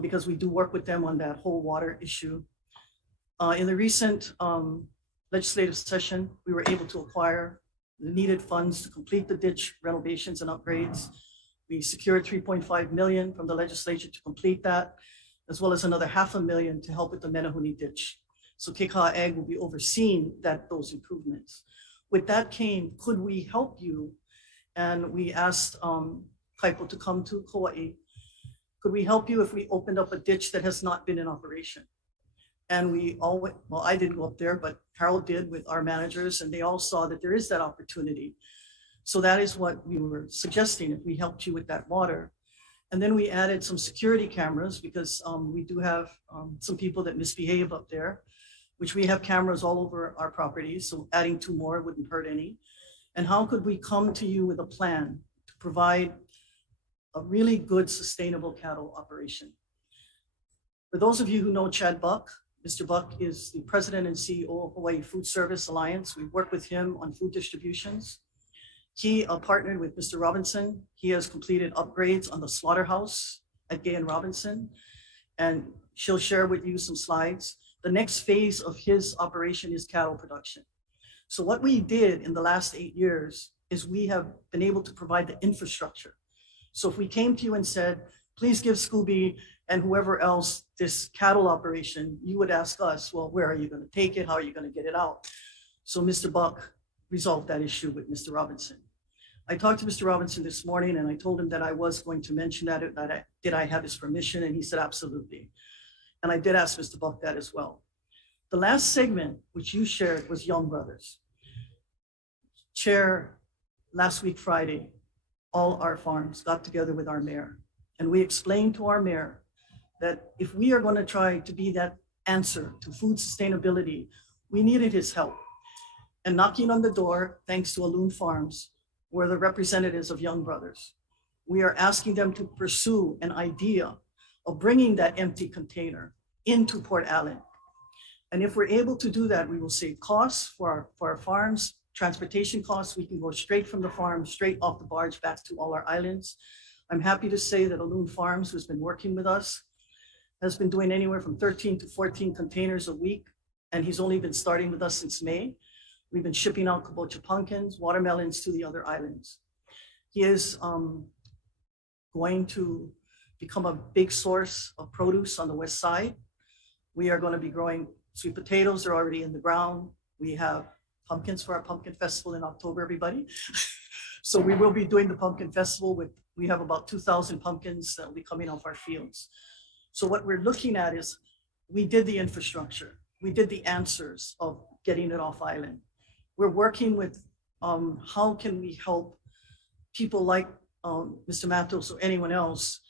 because we do work with them on that whole water issue. In the recent legislative session, we were able to acquire the needed funds to complete the ditch renovations and upgrades. We secured 3.5 million from the legislature to complete that, as well as another $500,000 to help with the Menehune ditch. So Kekaha Ag will be overseeing those improvements. With that came, could we help you? And we asked Kaipo to come to Kauai. Could we help you if we opened up a ditch that has not been in operation? And we all went, well, I didn't go up there, but Harold did with our managers, and they all saw that there is that opportunity. So that is what we were suggesting, if we helped you with that water. And then we added some security cameras because we do have some people that misbehave up there, which we have cameras all over our properties. So adding 2 more wouldn't hurt any. And how could we come to you with a plan to provide a really good sustainable cattle operation? For those of you who know Chad Buck, Mr. Buck is the president and CEO of Hawaii Food Service Alliance. We work with him on food distributions. He partnered with Mr. Robinson. He has completed upgrades on the slaughterhouse at Gay and Robinson, and she'll share with you some slides. The next phase of his operation is cattle production. So what we did in the last 8 years is we have been able to provide the infrastructure. So if we came to you and said, please give Scooby and whoever else this cattle operation, you would ask us, well, where are you going to take it? How are you going to get it out? So Mr. Buck resolved that issue with Mr. Robinson. I talked to Mr. Robinson this morning and I told him that I was going to mention that did I have his permission? And he said, absolutely. And I did ask Mr. Buck that as well. The last segment, which you shared, was Young Brothers. Chair, last week, Friday, all our farms got together with our mayor, and we explained to our mayor that if we are going to try to be that answer to food sustainability, we needed his help. And knocking on the door, thanks to Aloon Farms, were the representatives of Young Brothers. We are asking them to pursue an idea of bringing that empty container into Port Allen. And if we're able to do that, we will save costs for our farms, transportation costs. We can go straight from the farm, straight off the barge back to all our islands. I'm happy to say that Aloon Farms, who's been working with us, has been doing anywhere from 13 to 14 containers a week. And he's only been starting with us since May. We've been shipping out kabocha pumpkins, watermelons to the other islands. He is going to become a big source of produce on the west side. We are going to be growing sweet potatoes. They're already in the ground. We have pumpkins for our pumpkin festival in October, everybody. So we will be doing the pumpkin festival we have about 2,000 pumpkins that will be coming off our fields. So what we're looking at is we did the infrastructure. We did the answers of getting it off island. We're working with how can we help people like Mr. Matos or anyone else.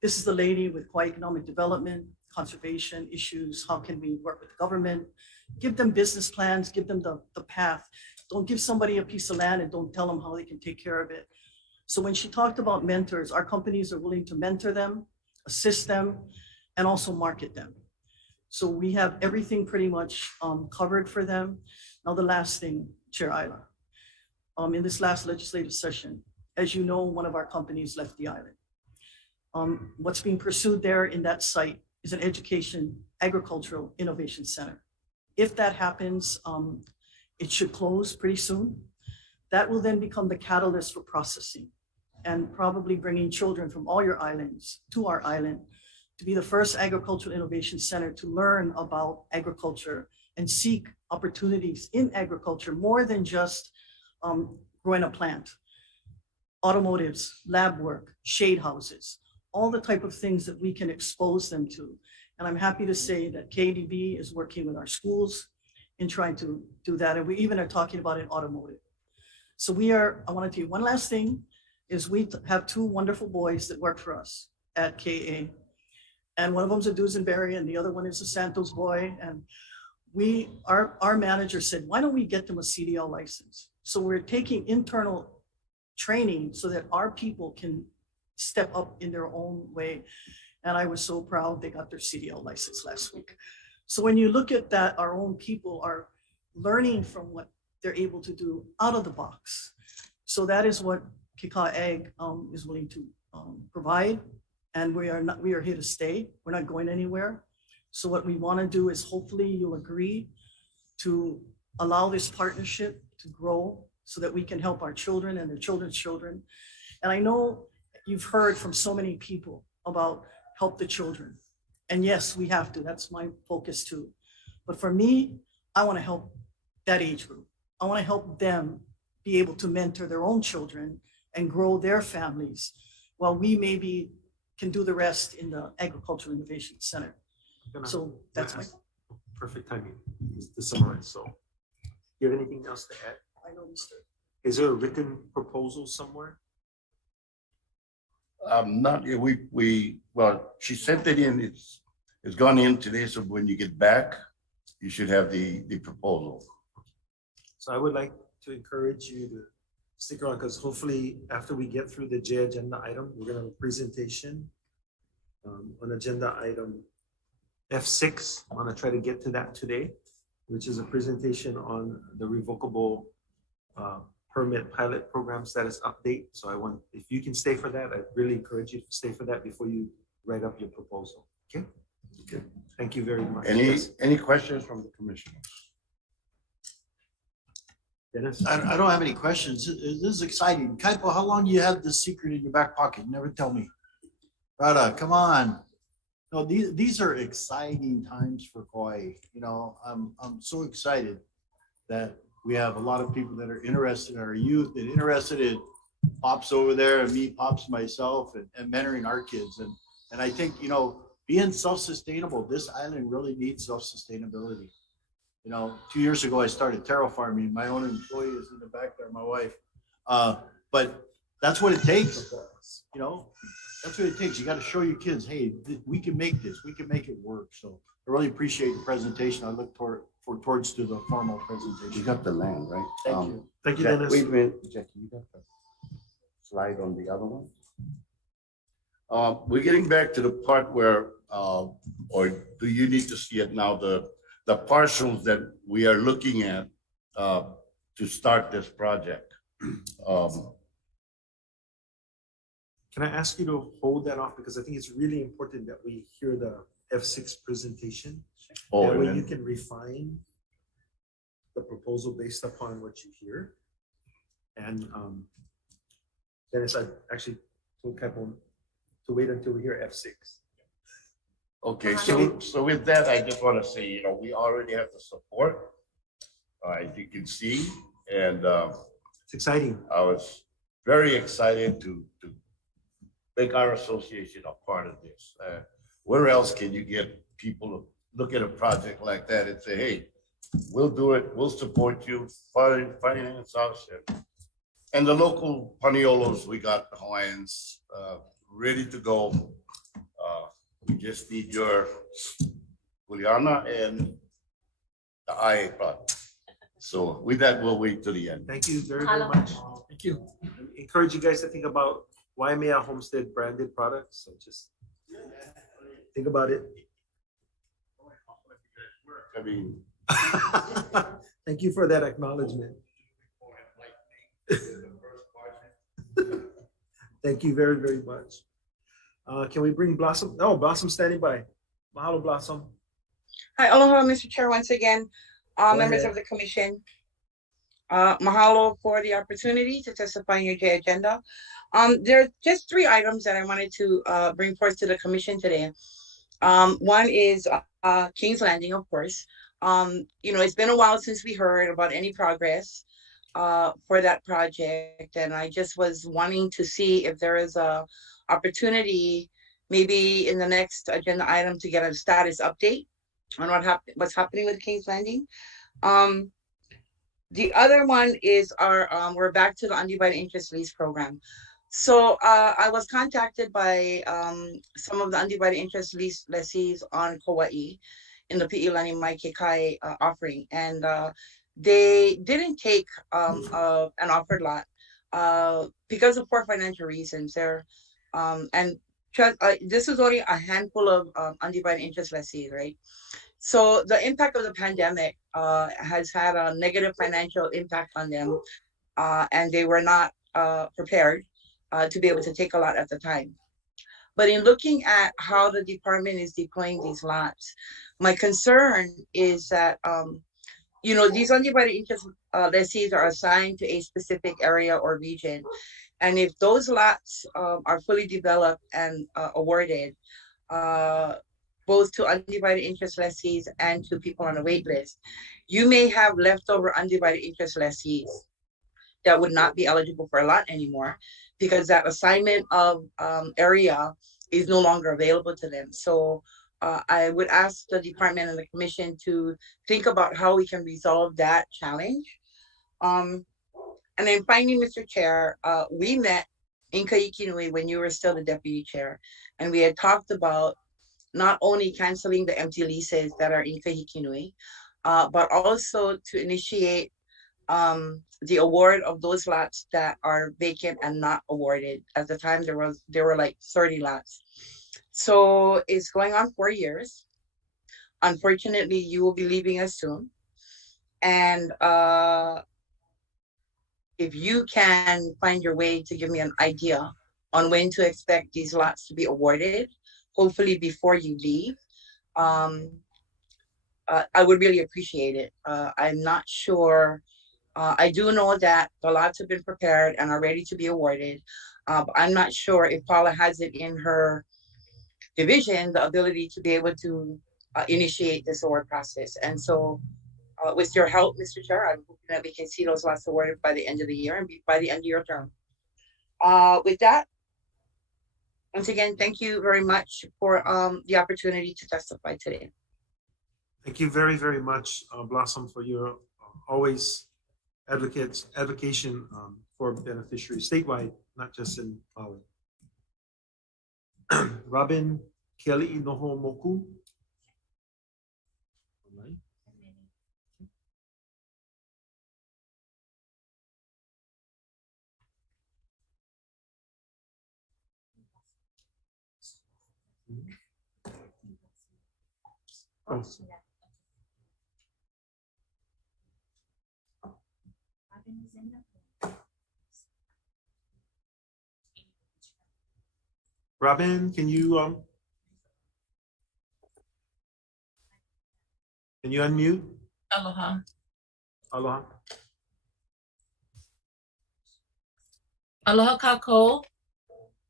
This is the lady with Kauai economic development, conservation issues. How can we work with the government? Give them business plans, give them the path. Don't give somebody a piece of land and don't tell them how they can take care of it. So when she talked about mentors, our companies are willing to mentor them, assist them, and also market them. So we have everything pretty much covered for them. Now the last thing, Chair Isla, in this last legislative session, as you know, one of our companies left the island. What's being pursued there in that site is an education agricultural innovation center. If that happens, it should close pretty soon. That will then become the catalyst for processing and probably bringing children from all your islands to our island to be the first agricultural innovation center to learn about agriculture and seek opportunities in agriculture more than just growing a plant. Automotives, lab work, shade houses, all the type of things that we can expose them to. And I'm happy to say that KDB is working with our schools in trying to do that. And we even are talking about an automotive. So I want to tell you one last thing is we have two wonderful boys that work for us at KA. And one of them's a Duesenberry and the other one is a Santos boy. And our manager said, why don't we get them a CDL license? So we're taking internal training so that our people can step up in their own way. And I was so proud they got their CDL license last week. So when you look at that, our own people are learning from what they're able to do out of the box. So that is what Kikaha Ag is willing to provide. And we are here to stay. We're not going anywhere. So what we want to do is hopefully you'll agree to allow this partnership to grow so that we can help our children and their children's children. And I know you've heard from so many people about help the children. And yes, we have to. That's my focus too. But for me, I want to help that age group. I want to help them be able to mentor their own children and grow their families while we maybe can do the rest in the Agricultural Innovation Center. So that's my perfect timing to summarize. So you have anything else to add? I know, Mr. Is there a written proposal somewhere? Not, well, she sent it in, it's gone in today, so when you get back, you should have the proposal. So I would like to encourage you to stick around because hopefully after we get through the J agenda item, we're gonna have a presentation on agenda item F6. I wanna try to get to that today, which is a presentation on the revocable permit pilot program status update. So if you can stay for that, I really encourage you to stay for that before you write up your proposal. Okay. Okay. Thank you very much. Any questions from the commissioners? Dennis? I don't have any questions. This is exciting. Kaipo, how long do you have this secret in your back pocket? You never tell me. Rada, come on. No, these are exciting times for Kauai. You know, I'm so excited that we have a lot of people that are interested in our youth and interested in Pops over there and me, Pops myself, and mentoring our kids. And I think, you know, being self-sustainable, this island really needs self-sustainability. You know, 2 years ago, I started taro farming. My own employee is in the back there, my wife. But that's what it takes, you know, that's what it takes. You got to show your kids, hey, we can make this, we can make it work. So I really appreciate the presentation. I look towards to the formal presentation. You got the land, right? Thank you. Thank you, Dennis. Wait a minute, Jackie, you got the slide on the other one? We're getting back to the part where, or do you need to see it now, the parcels that we are looking at to start this project? Can I ask you to hold that off? Because I think it's really important that we hear the F6 presentation. That way you can refine the proposal based upon what you hear. And Dennis, I actually told Kevin to wait until we hear F6. Okay, so with that, I just want to say, you know, we already have the support, as you can see, and it's exciting. I was very excited to make our association a part of this. Where else can you get people to look at a project like that and say, hey, we'll do it, we'll support you, finance us, and the local Paniolos, we got the Hawaiians ready to go. We just need your Juliana and the IA product. So with that, we'll wait till the end. Thank you very, very much. Thank you. I encourage you guys to think about Waimea Homestead branded products. So just think about it. I mean, thank you for that acknowledgement. Thank you very, very much. Can we bring Blossom? Oh, Blossom standing by. Mahalo, Blossom. Hi, aloha, Mr. Chair, once again, members of the commission. Mahalo for the opportunity to testify in your J agenda. There are just 3 items that I wanted to bring forth to the commission today. One is King's Landing, of course. You know, it's been a while since we heard about any progress for that project, and I just was wanting to see if there is a opportunity, maybe in the next agenda item, to get a status update on what's happening with King's Landing. The other one is our we're back to the undivided interest lease program. So I was contacted by some of the undivided interest lease lessees on Kauai in the Pi'ilani Mai Kekai offering, and they didn't take an offered lot because of poor financial reasons. This is only a handful of undivided interest lessees, right? So the impact of the pandemic has had a negative financial impact on them, and they were not prepared to be able to take a lot at the time. But in looking at how the department is deploying these lots, my concern is that you know, these undivided interest lessees are assigned to a specific area or region. And if those lots are fully developed and awarded, both to undivided interest lessees and to people on a wait list, you may have leftover undivided interest lessees that would not be eligible for a lot anymore because that assignment of area is no longer available to them. So I would ask the department and the commission to think about how we can resolve that challenge. And then finally, Mr. Chair, we met in Kaikinui when you were still the deputy chair, and we had talked about not only canceling the empty leases that are in Kaikinui, but also to initiate the award of those lots that are vacant and not awarded. At the time, there were like 30 lots. So it's going on 4 years. Unfortunately, you will be leaving us soon. And if you can find your way to give me an idea on when to expect these lots to be awarded, hopefully before you leave, I would really appreciate it. I'm not sure. I do know that the lots have been prepared and are ready to be awarded. But I'm not sure if Paula has it in her division, the ability to be able to initiate this award process. And so with your help, Mr. Chair, I'm hoping that we can see those lots awarded by the end of the year and by the end of your term. With that, once again, thank you very much for the opportunity to testify today. Thank you very, very much, Blossom, for your always advocation for beneficiaries statewide, not just in Maui. Robin Kelly Noho Moku. Oh. Robin, can you unmute? Aloha. Aloha. Aloha kako.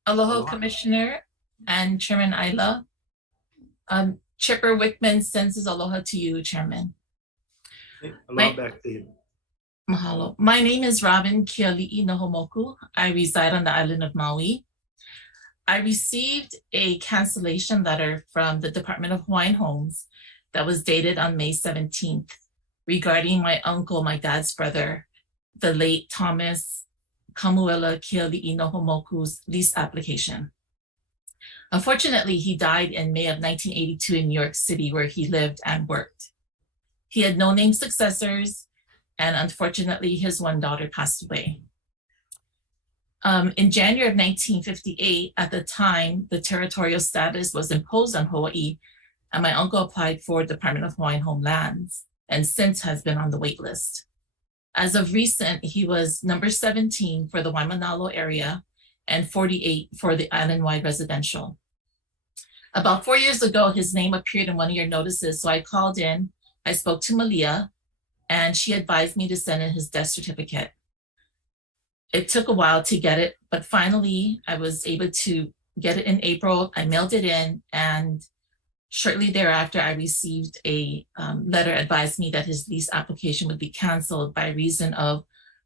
Aloha, Aloha. Commissioner and Chairman Isla. Chipper Wickman sends his aloha to you, Chairman. Aloha back to you. Mahalo. My name is Robin Kiali'i Nohomoku. I reside on the island of Maui. I received a cancellation letter from the Department of Hawaiian Homes that was dated on May 17th regarding my uncle, my dad's brother, the late Thomas Kamuela Kiali'i Nohomoku's lease application. Unfortunately, he died in May of 1982 in New York City, where he lived and worked. He had no named successors, and unfortunately, his one daughter passed away. In January of 1958, at the time, the territorial status was imposed on Hawaii, and my uncle applied for Department of Hawaiian Homelands, and since has been on the wait list. As of recent, he was number 17 for the Waimanalo area and 48 for the island-wide residential. About 4 years ago, his name appeared in one of your notices, so I called in, I spoke to Malia, and she advised me to send in his death certificate. It took a while to get it, but finally I was able to get it in April. I mailed it in, and shortly thereafter, I received a letter advising me that his lease application would be canceled by reason of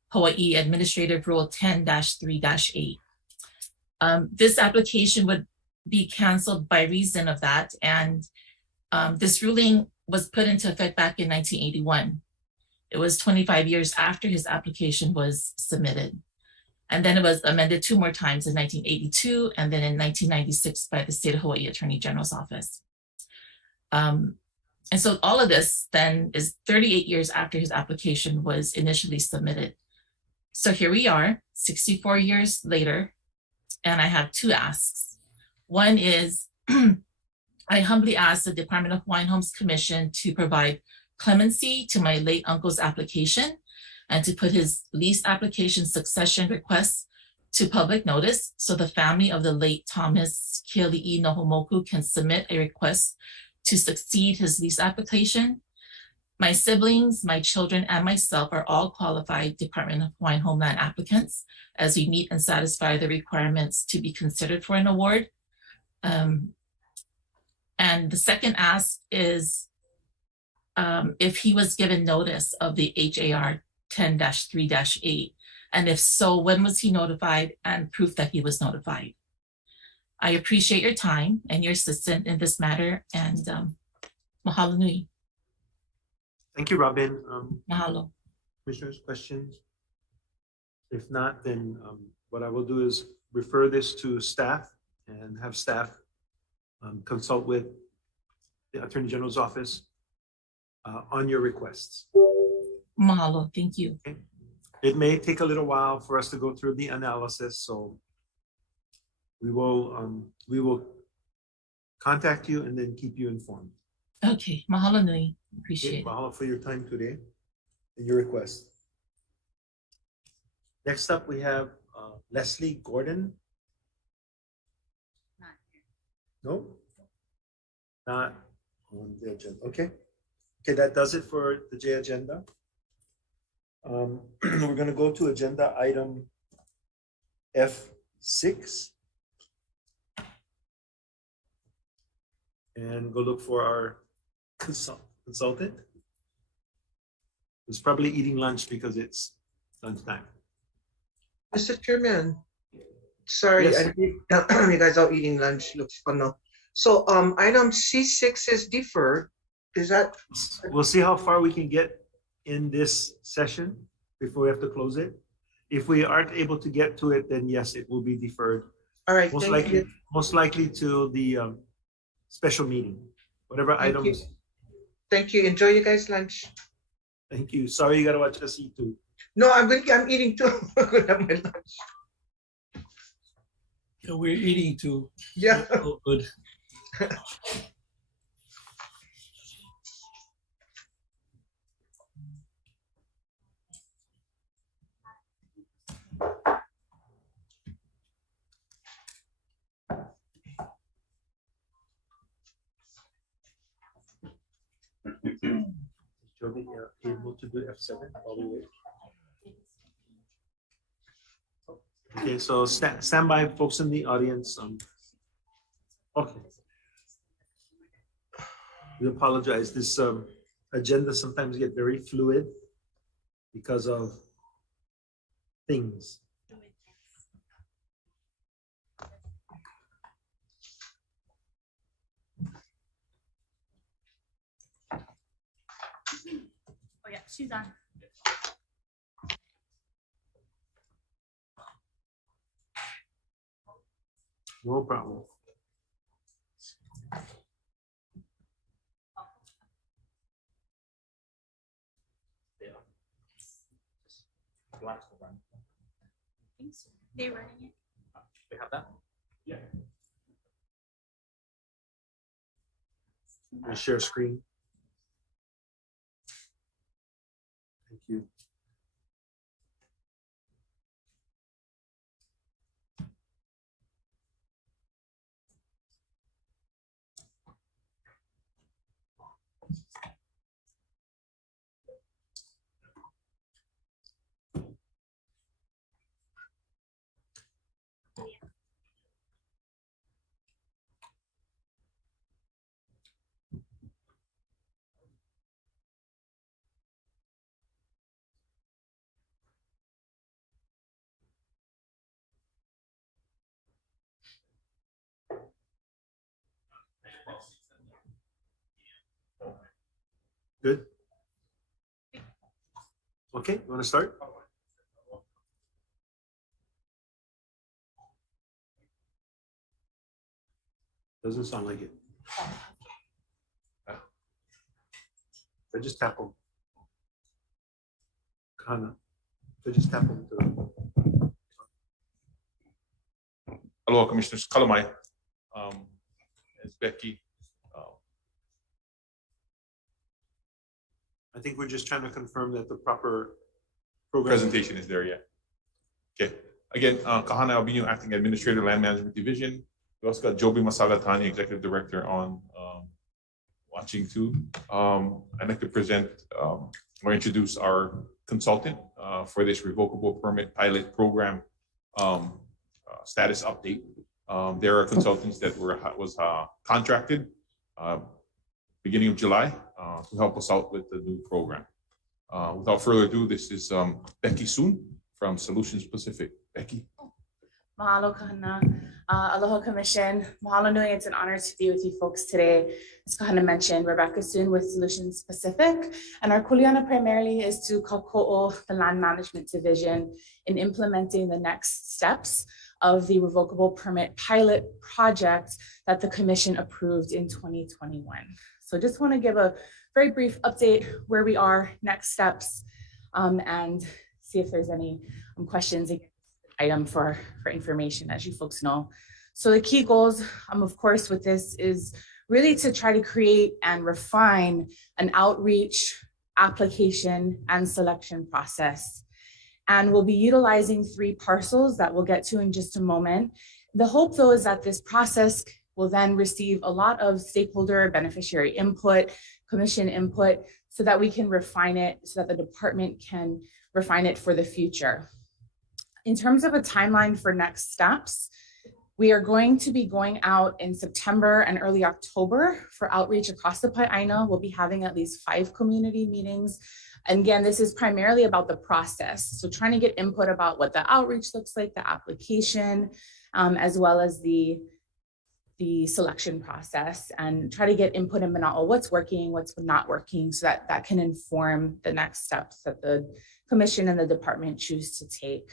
Hawaii Administrative Rule 10-3-8. This application would be canceled by reason of that, and this ruling was put into effect back in 1981. It was 25 years after his application was submitted. And then it was amended 2 more times in 1982 and then in 1996 by the State of Hawaii Attorney General's Office. And so all of this then is 38 years after his application was initially submitted. So here we are, 64 years later, and I have 2 asks. One is, I humbly ask the Department of Hawaiian Homes Commission to provide clemency to my late uncle's application and to put his lease application succession request to public notice so the family of the late Thomas Kiali'i Nohomoku can submit a request to succeed his lease application. My siblings, my children, and myself are all qualified Department of Hawaiian Homeland applicants as we meet and satisfy the requirements to be considered for an award. And the second ask is if he was given notice of the HAR 10-3-8, and if so, when was he notified, and proof that he was notified. I appreciate your time and your assistance in this matter, and mahalo nui. Thank you, Robin. Mahalo. Commissioners, questions? If not, then what I will do is refer this to staff and have staff consult with the Attorney General's office on your requests. Mahalo, thank you. Okay. It may take a little while for us to go through the analysis, so we will contact you and then keep you informed. Okay, mahalo nui. Appreciate it. Mahalo for your time today and your request. Next up, we have Leslie Gordon. No? Not on the agenda. Okay. Okay, that does it for the J agenda. We're going to go to agenda item F6 and go look for our consultant. Who's probably eating lunch because it's lunchtime. Mr. Chairman, sorry, Yes. you guys are eating lunch, looks fun now. So item C6 is deferred. Is that? We'll see how far we can get in this session before we have to close it. If we aren't able to get to it, then yes, it will be deferred. All right, Most thank likely, you. most likely to the special meeting, whatever Thank you. items. Thank you. Enjoy your guys' lunch. Thank you. Sorry, you gotta watch us eat too. No, I'm eating too. I'm gonna have my lunch. Yeah, we're eating too. Yeah. Oh, good. Joby, able want to do F7 while we wait? Okay, so stand by, folks in the audience. Okay. We apologize. This agenda sometimes get very fluid because of things. Oh yeah, she's on. No problem. Thanks. They're running it. We have that? Yeah. We'll share screen. Thank you. Good. Okay, you want to start? Doesn't sound like it. So just tap them. Kana. So just tap them. Aloha, Commissioners. Kalamai. It's Becky. I think we're just trying to confirm that the proper program Presentation is there yet. Okay. Again, Kahana Albino, Acting Administrator, Land Management Division. We also got Joby Masalatani, Executive Director on watching too. I'd like to present or introduce our consultant for this revocable permit pilot program status update. There are consultants that was contracted beginning of July to help us out with the new program. Without further ado, this is Becky Soon from Solutions Pacific. Becky. Mahalo Kahana. Aloha Commission. Mahalo nui. It's an honor to be with you folks today. As Kahana mentioned, Rebecca Soon with Solutions Pacific. And our kuleana primarily is to kako'o the Land Management Division in implementing the next steps of the revocable permit pilot project that the Commission approved in 2021. So just want to give a very brief update where we are, next steps, and see if there's any questions item for information, as you folks know. So the key goals, of course, with this is really to try to create and refine an outreach, application, and selection process. And we'll be utilizing 3 parcels that we'll get to in just a moment. The hope, though, is that this process will then receive a lot of stakeholder beneficiary input, commission input, so that we can refine it, so that the department can refine it for the future. In terms of a timeline for next steps, we are going to be going out in September and early October for outreach across the Pai'aina. We'll be having at least 5 community meetings. And again, this is primarily about the process. So trying to get input about what the outreach looks like, the application, as well as the selection process, and try to get input in Mana'o, what's working, what's not working, so that that can inform the next steps that the commission and the department choose to take.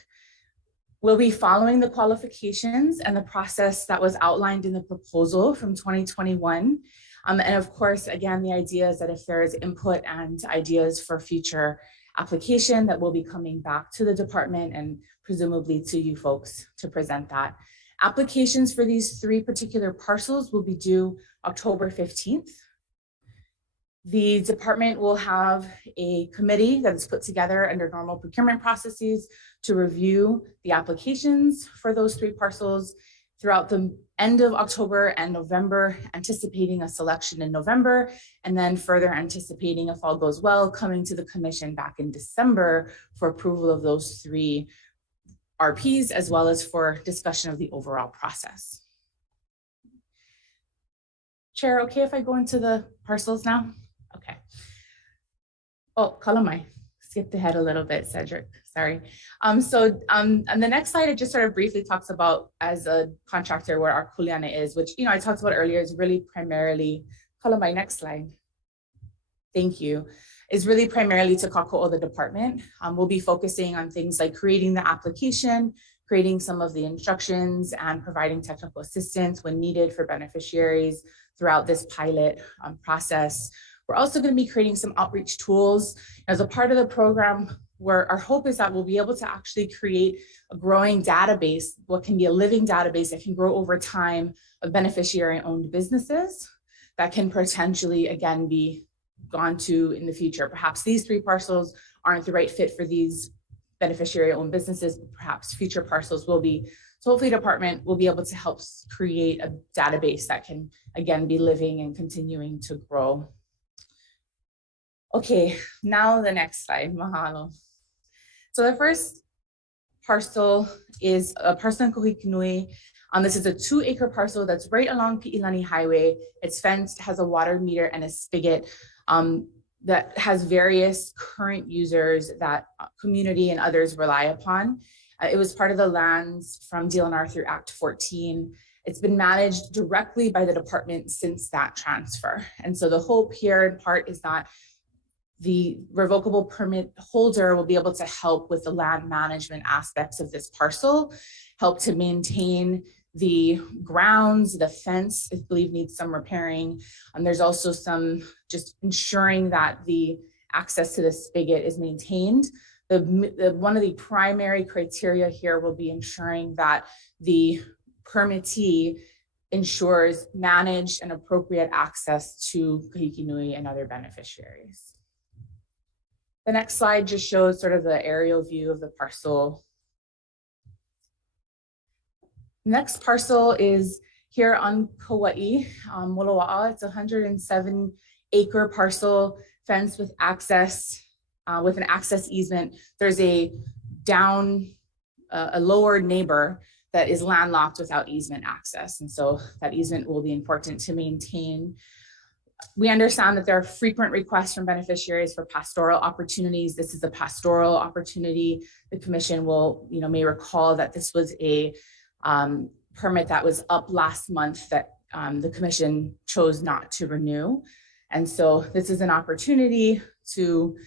We'll be following the qualifications and the process that was outlined in the proposal from 2021. And of course, again, the idea is that if there is input and ideas for future application, that we'll be coming back to the department and presumably to you folks to present that. Applications for these 3 particular parcels will be due October 15th. The department will have a committee that is put together under normal procurement processes to review the applications for those 3 parcels. throughout the end of October and November, anticipating a selection in November, and then further anticipating, if all goes well, coming to the commission back in December for approval of those 3 RPs, as well as for discussion of the overall process. Chair, okay if I go into the parcels now? Okay. Oh, Kalamai, skipped ahead a little bit, Cedric, sorry. On the next slide, it just sort of briefly talks about, as a contractor, where our kuleana is, which, I talked about earlier, is really primarily, Kalamai, next slide. Thank you. Is really primarily to Kako'o, the department. We'll be focusing on things like creating the application, creating some of the instructions, and providing technical assistance when needed for beneficiaries throughout this pilot process. We're also going to be creating some outreach tools as a part of the program, where our hope is that we'll be able to actually create a growing database, what can be a living database that can grow over time, of beneficiary-owned businesses that can potentially, again, be gone to in the future. Perhaps these 3 parcels aren't the right fit for these beneficiary-owned businesses, but perhaps future parcels will be. So hopefully the department will be able to help create a database that can, again, be living and continuing to grow. Okay, now the next slide, mahalo. So the first parcel is a parcel in Kuhikinui. This is a 2-acre parcel that's right along Pi'ilani Highway. It's fenced, has a water meter and a spigot that has various current users that community and others rely upon. It was part of the lands from DLNR through Act 14. It's been managed directly by the department since that transfer. And so the hope here in part is that the revocable permit holder will be able to help with the land management aspects of this parcel, help to maintain the grounds, the fence, I believe needs some repairing. There's also some just ensuring that the access to the spigot is maintained. One of the primary criteria here will be ensuring that the permittee ensures managed and appropriate access to Kahikinui and other beneficiaries. The next slide just shows sort of the aerial view of the parcel. Next parcel is here on Kauai, Moloa'a. It's a 107-acre parcel fenced with access, with an access easement. There's a lower neighbor that is landlocked without easement access. And so that easement will be important to maintain. We understand that there are frequent requests from beneficiaries for pastoral opportunities. This is a pastoral opportunity. The commission will, may recall that this was a permit that was up last month that the commission chose not to renew. And so this is an opportunity to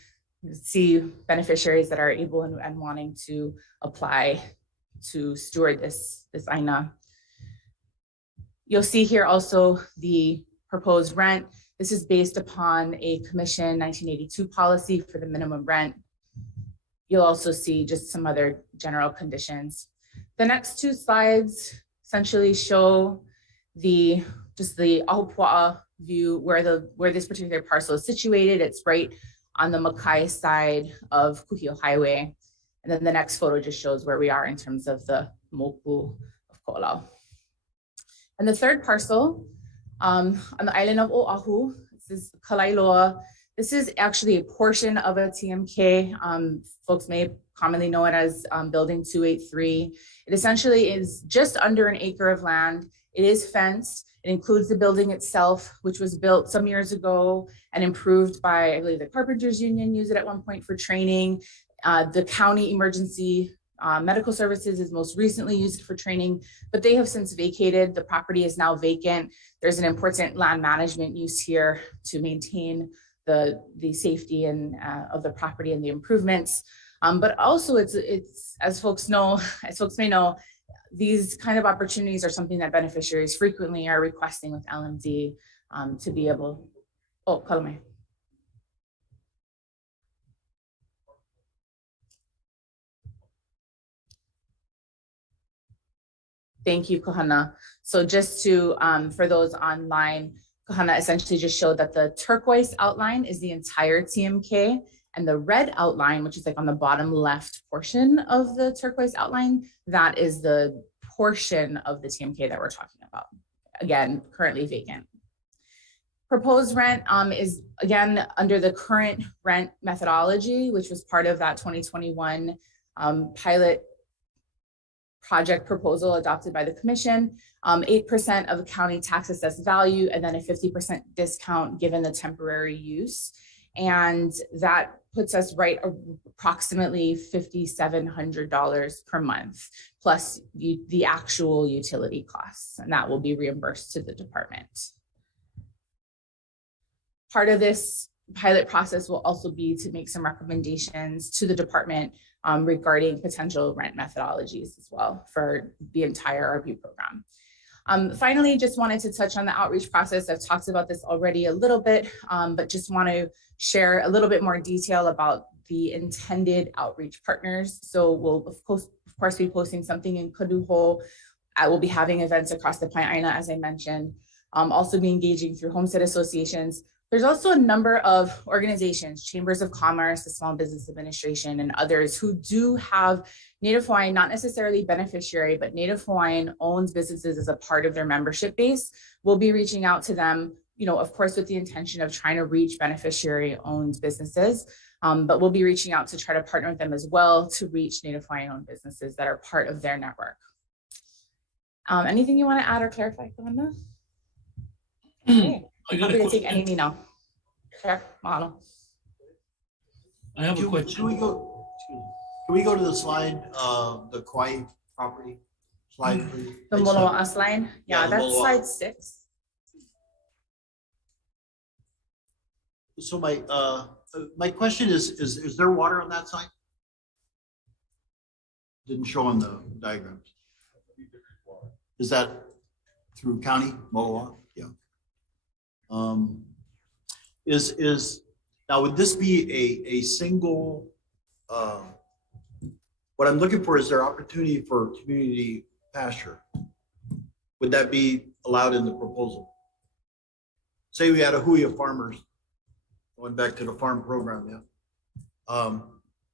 see beneficiaries that are able and wanting to apply to steward this AINA. You'll see here also the proposed rent. This is based upon a commission 1982 policy for the minimum rent. You'll also see just some other general conditions. The next 2 slides essentially show the Ahupua'a view where this particular parcel is situated. It's right on the Makai side of Kuhio Highway. And then the next photo just shows where we are in terms of the moku of Ko'olau. And the third parcel on the island of Oahu, this is Kalaeloa. This is actually a portion of a TMK. Folks may commonly know it as Building 283. It essentially is just under an acre of land. It is fenced. It includes the building itself, which was built some years ago and improved by, I believe, the Carpenters Union used it at one point for training. The county emergency medical services is most recently used for training, but they have since vacated. The property is now vacant. There's an important land management use here to maintain the safety and of the property and the improvements. But also it's as folks may know, these kind of opportunities are something that beneficiaries frequently are requesting with LMD to be able, Kalame. Thank you, Kohana. So just to, for those online, Kohana essentially just showed that the turquoise outline is the entire TMK, and the red outline, which is like on the bottom left portion of the turquoise outline, that is the portion of the TMK that we're talking about. Again, currently vacant. Proposed rent is again under the current rent methodology, which was part of that 2021 pilot project proposal adopted by the commission. 8% of county tax assessed value, and then a 50% discount given the temporary use. And that puts us right approximately $5,700 per month, plus the actual utility costs, and that will be reimbursed to the department. Part of this pilot process will also be to make some recommendations to the department regarding potential rent methodologies as well for the entire RV program. Finally, just wanted to touch on the outreach process. I've talked about this already a little bit, but just want to share a little bit more detail about the intended outreach partners. So we'll of course be posting something in Kaduho. I will be having events across the Paeaina, as I mentioned. Also be engaging through homestead associations. There's also a number of organizations, chambers of commerce, the Small Business Administration, and others who do have Native Hawaiian, not necessarily beneficiary, but Native Hawaiian owns businesses as a part of their membership base. We'll be reaching out to them, of course, with the intention of trying to reach beneficiary owned businesses, but we'll be reaching out to try to partner with them as well to reach Native Hawaiian owned businesses that are part of their network. Anything you want to add or clarify, Kawana? Okay. I'm happy to take anything now. Sure, model. I have a question. Can we go to the slide, the Kauai property slide, please? The Moloa slide? Yeah, that's slide 6. So my question is there water on that side? Didn't show on the diagrams. Is that through county, Moloa? Yeah. Now, would this be a single, what I'm looking for is there opportunity for community pasture? Would that be allowed in the proposal? Say we had a hui of farmers, going back to the farm program, yeah,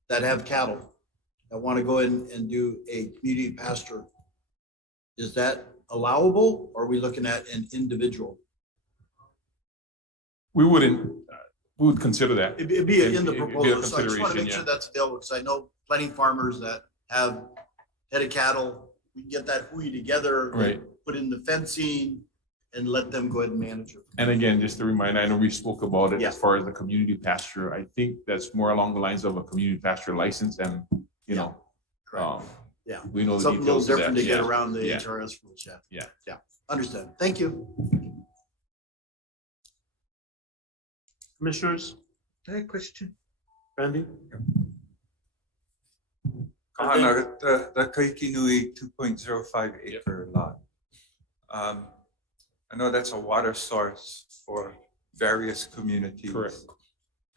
that have cattle, that want to go in and do a community pasture. Is that allowable, or are we looking at an individual? We would consider that. It'd be in the proposal, so I just want to make sure that's available, because I know plenty of farmers that have head of cattle, we can get that hui together, right, put in the fencing, and let them go ahead and manage it. And again, just to remind, I know we spoke about it as far as the community pasture. I think that's more along the lines of a community pasture license, and we know the something a little details of different that. to get around the HRS rules. Yeah. Understand. Thank you. Commissioners? I have a question. Randy? Kahana, the Kaikinui 2.05 acre lot. I know that's a water source for various communities. Correct.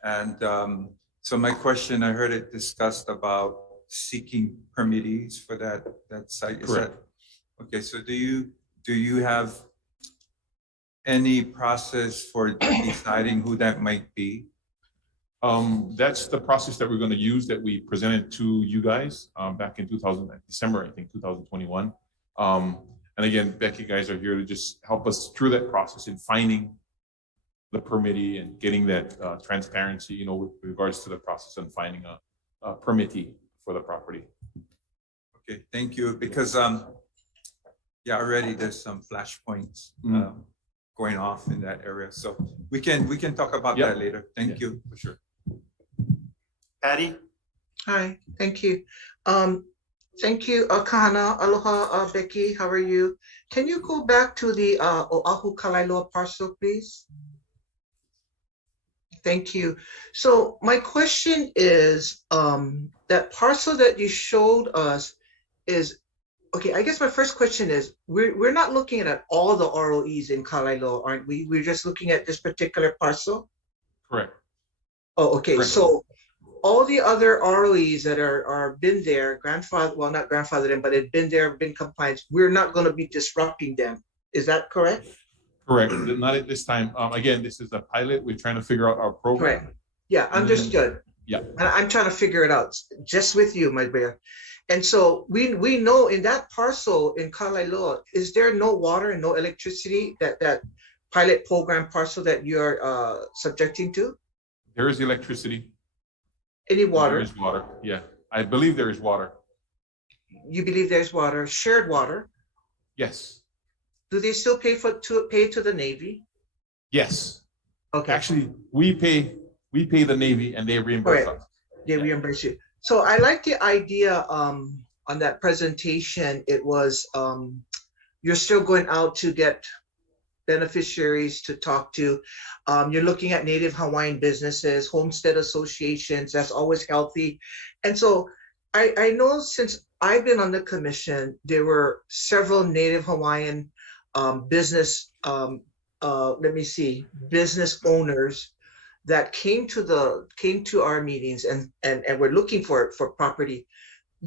And so my question, I heard it discussed about seeking permittees for that site. Is Correct. that, okay, so do you have any process for deciding who that might be? That's the process that we're going to use, that we presented to you guys back in December, I think, 2021. And again, Becky, guys are here to just help us through that process in finding the permittee and getting that transparency, with regards to the process and finding a permittee for the property. Okay, thank you. Because already there's some flashpoints going off in that area, so we can talk about that later. Thank you. For sure. Patty? Hi, thank you. Thank you, Kahana. Aloha, Becky, how are you? Can you go back to the Oahu Kalaeloa parcel, please? Thank you. So my question is, that parcel that you showed us is, okay, I guess my first question is, we're not looking at all the ROEs in Kalaeloa, aren't we? We're just looking at this particular parcel? Correct. Oh, okay. Correct. So all the other ROEs that are been there, not grandfathered in, but had been there, been compliant, we're not going to be disrupting them. Is that correct? Correct. Not at this time. Again, this is a pilot. We're trying to figure out our program. Correct. Yeah, understood. Yeah. And I'm trying to figure it out just with you, my dear. And so we know in that parcel in Kalaeloa, is there no water and no electricity, that pilot program parcel that you're subjecting to? There is electricity. Any water? There is water, yeah. I believe there is water. You believe there's water, shared water? Yes, Do they still pay to the Navy? yes. Okay. Actually, we pay the Navy and they reimburse Correct. us. They reimburse you. So I like the idea on that presentation. It was you're still going out to get beneficiaries to talk to. You're looking at Native Hawaiian businesses, homestead associations. That's always healthy. And so I know since I've been on the commission, there were several Native Hawaiian business business owners that came to our meetings and were looking for property.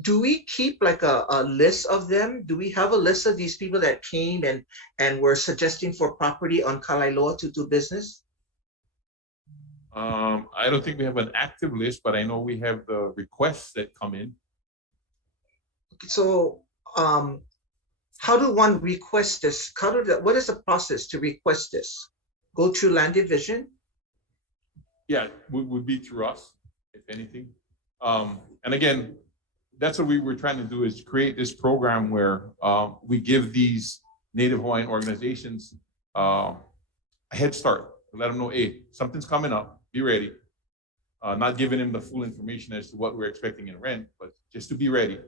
Do we keep like a list of them? Do we have a list of these people that came and were suggesting for property on Kalaeloa to do business? I don't think we have an active list, but I know we have the requests that come in. So how do one request this? What is the process to request this? Go through land division? Yeah, would be through us, if anything. And again, that's what we were trying to do, is create this program where we give these Native Hawaiian organizations a head start. Let them know, hey, something's coming up, be ready. Not giving them the full information as to what we're expecting in rent, but just to be ready.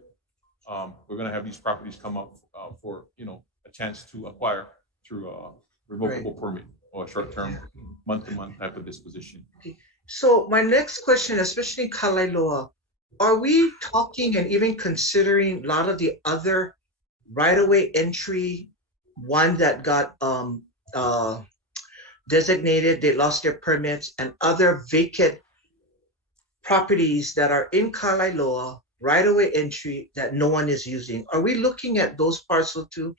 We're gonna have these properties come up for a chance to acquire through a revocable permit or a short-term, month-to-month type of disposition. Okay. So my next question, especially in Kalaeloa, are we talking and even considering a lot of the other right-of-way entry, one that got designated, they lost their permits, and other vacant properties that are in Kalaeloa, right-of-way entry that no one is using? Are we looking at those parcels too?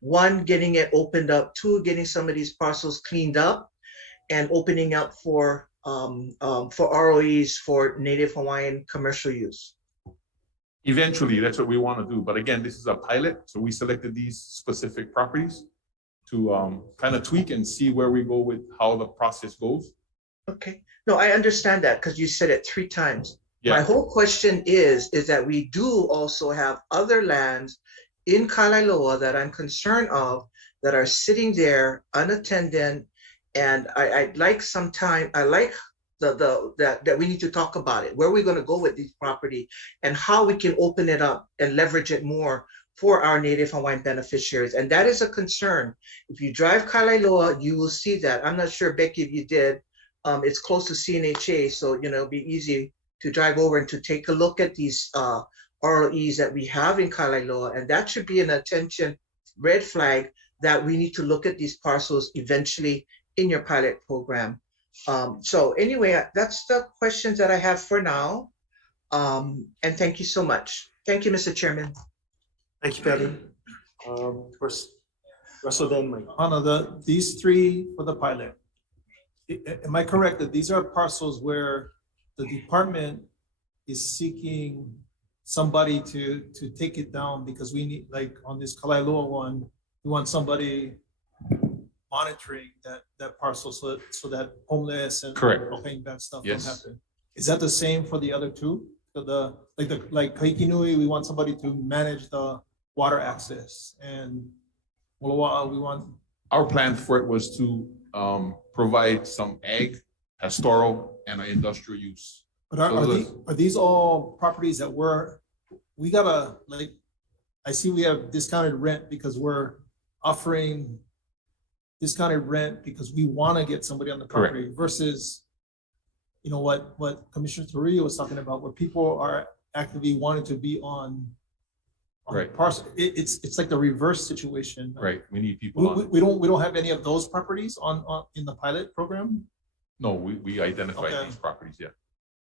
One, getting it opened up, two, getting some of these parcels cleaned up and opening up for ROEs for Native Hawaiian commercial use? Eventually, that's what we want to do. But again, this is a pilot. So we selected these specific properties to kind of tweak and see where we go with how the process goes. Okay. No, I understand that because you said it 3 times. Yeah. My whole question is that we do also have other lands in Kalaeloa that I'm concerned of that are sitting there unattended. And I'd like some time, I like that we need to talk about it, where we're going to go with this property and how we can open it up and leverage it more for our Native Hawaiian beneficiaries. And that is a concern. If you drive Kalaeloa, you will see that. I'm not sure, Becky, if you did. It's close to CNHA, so it'll be easy to drive over and to take a look at these ROEs that we have in Kalaeloa. And that should be an attention red flag that we need to look at these parcels eventually in your pilot program. So anyway, that's the questions that I have for now. And thank you so much. Thank you, Mr. Chairman. Thank you, Patty. First, Russell, then Mike. Anna, these 3 for the pilot, am I correct that these are parcels where the department is seeking somebody to take it down because we need, like on this Kalaeloa one, we want somebody monitoring that parcel so that homeless and bad stuff don't happen. Is that the same for the other 2? Like Kaikinui, we want somebody to manage the water access, and Moloa'a, we want. Our plan for it was to provide some ag, pastoral, and industrial use. But are these all properties that we gotta, like, I see we have discounted rent because we're offering discounted rent because we want to get somebody on the property versus, what Commissioner Torrio was talking about, where people are actively wanting to be on parcel. It's like the reverse situation. Right. We need people. We don't have any of those properties on in the pilot program. No, we identified these properties. Yeah.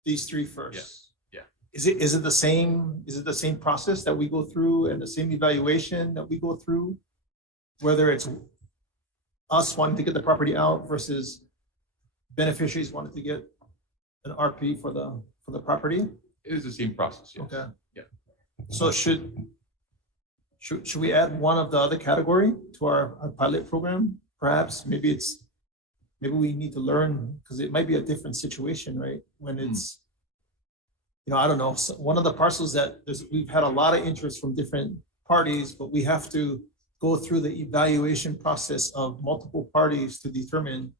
These 3 first. Yeah. Is it the same process that we go through and the same evaluation that we go through, whether it's us wanting to get the property out versus beneficiaries wanting to get an RP for the property? It is the same process. Yes. Okay. Yeah. So should we add one of the other category to our pilot program? Perhaps, maybe we need to learn, because it might be a different situation, right? When it's, I don't know, one of the parcels that we've had a lot of interest from different parties, but we have to go through the evaluation process of multiple parties to determine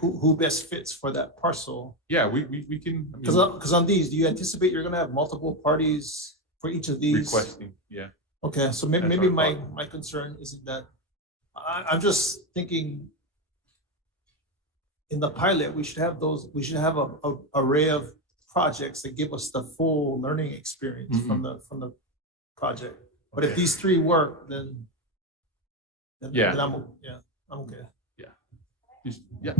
who best fits for that parcel. Yeah, we can. Because on these, do you anticipate you're gonna have multiple parties for each of these? Requesting, yeah. Okay, so maybe my concern isn't that, I'm just thinking in the pilot, we should have a array of projects that give us the full learning experience from the project. But if these three work, then I'm okay. Yeah.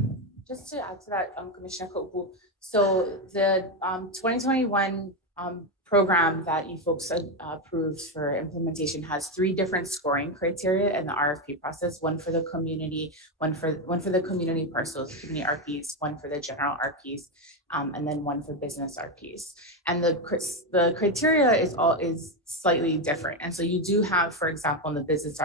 Just to add to that, Commissioner Kopu, so the 2021 program that you folks approved for implementation has 3 different scoring criteria in the RFP process, one for the community, one for the community parcels, community RPs, one for the general RPs, and then one for business RPs. And the criteria is slightly different. And so you do have, for example, in the business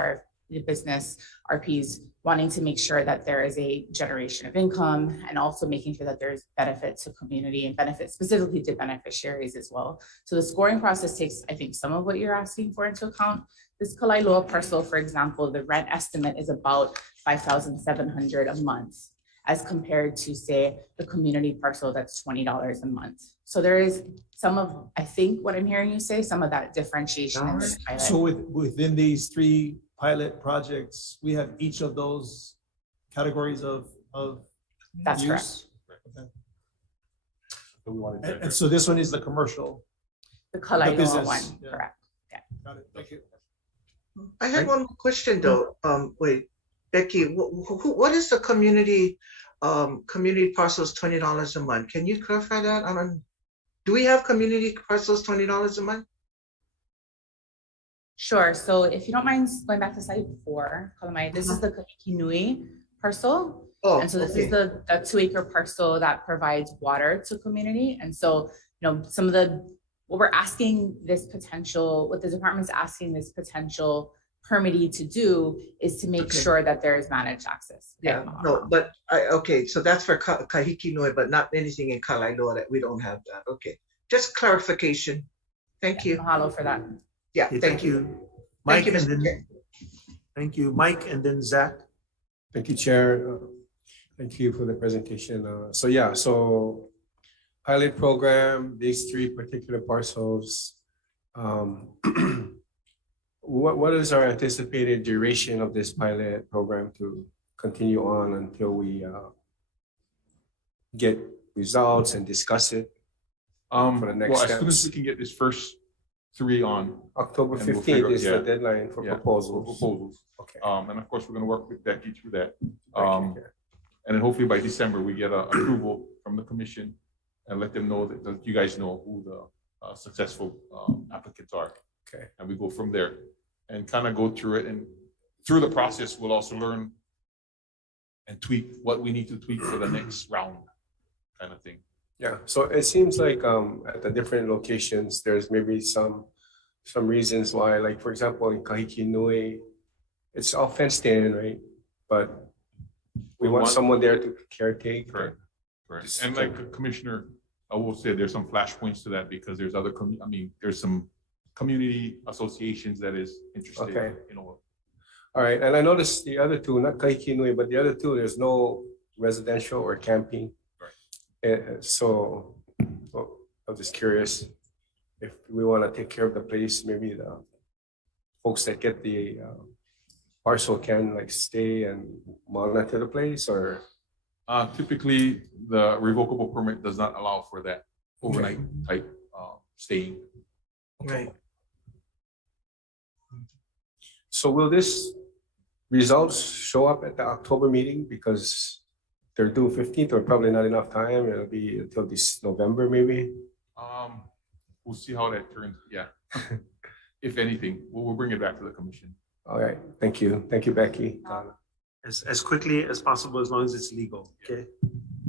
RPs wanting to make sure that there is a generation of income, and also making sure that there's benefit to community and benefit specifically to beneficiaries as well. So the scoring process takes, I think, some of what you're asking for into account. This Kalaeloa parcel, for example, the rent estimate is about $5,700 a month, as compared to, say, the community parcel that's $20 a month. So there is some of, I think what I'm hearing you say, some of that differentiation in this pilot. So within these 3 pilot projects, we have each of those categories of That's use? correct. Okay. And so this one is the commercial. The Kalaeloa business, one, yeah. correct. Yeah. Got it. Thank you. I had one more question though. Wait, Becky, what is the community parcels $20 a month? Can you clarify that? Do we have community parcels $20 a month? Sure. So if you don't mind going back to slide 4, Kalamai, this is the Kahiki Nui parcel. And so this is the 2-acre parcel that provides water to community. And so, some of what the department's asking this potential permittee to do is to make sure that there is managed access. Yeah, no, but so that's for Kahiki Nui, but not anything in Kalaeloa that we don't have that. Okay, just clarification. Thank you. Mahalo for that. Yeah, Okay, thank you. Mike, Thank you, and Mr. then, thank you, Mike, and then Zach. Thank you, Chair. Thank you for the presentation. So pilot program, these 3 particular parcels. What is our anticipated duration of this pilot program to continue on until we get results and discuss it for the next Well, steps? as soon as we can get this first 3 on. October and we'll 15th is figure- the deadline for proposals. Okay. And of course, we're gonna work with Becky through that. Thank you. And then hopefully by December, we get a approval from the commission and let them know that you guys know who the successful applicants are. Okay. And we go from there and kind of go through it, and through the process, we'll also learn and tweak what we need to tweak for the next round, kind of thing. Yeah, so it seems like at the different locations, there's maybe some reasons why, like for example, in Kahiki Nui, it's all fenced in, right? But we want someone there to caretake. Correct. And like Commissioner, I will say there's some flashpoints to that, because there's there's some community associations that is interested. Okay. All right, and I noticed the other 2, not Kahiki Nui, but the other 2, there's no residential or camping. So I'm just curious if we want to take care of the place, maybe the folks that get the parcel can like stay and monitor the place, or? Typically, the revocable permit does not allow for that overnight type staying. Right. So will this results show up at the October meeting, because they're due 15th, or probably not enough time? It'll be until this November, maybe. We'll see how that turns. Yeah. If anything, we'll bring it back to the commission. All right. Thank you, Becky. As quickly as possible, as long as it's legal. Okay.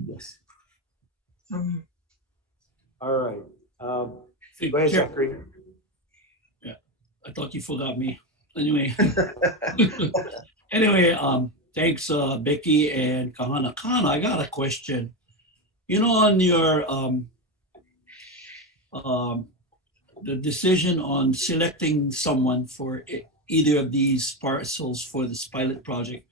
Yes. All right. Go ahead, Zachary. I thought you forgot me. Anyway. Anyway, thanks, Becky and Kahana. Kahana, I got a question. You know, on your the decision on selecting someone for either of these parcels for this pilot project,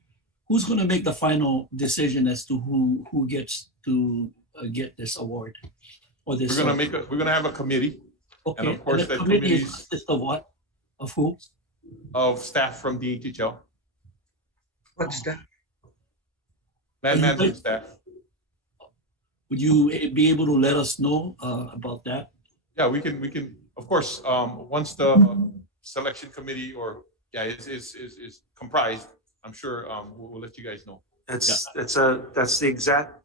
who's going to make the final decision as to who gets to get this award or this? We're gonna have a committee. Okay. And of course, and the that committee committee consists of what? Of who? Of staff from DHHL. What staff? Land management staff. Would you be able to let us know about that? Yeah, we can, of course, once the selection committee is comprised, I'm sure we'll let you guys know. That's the exact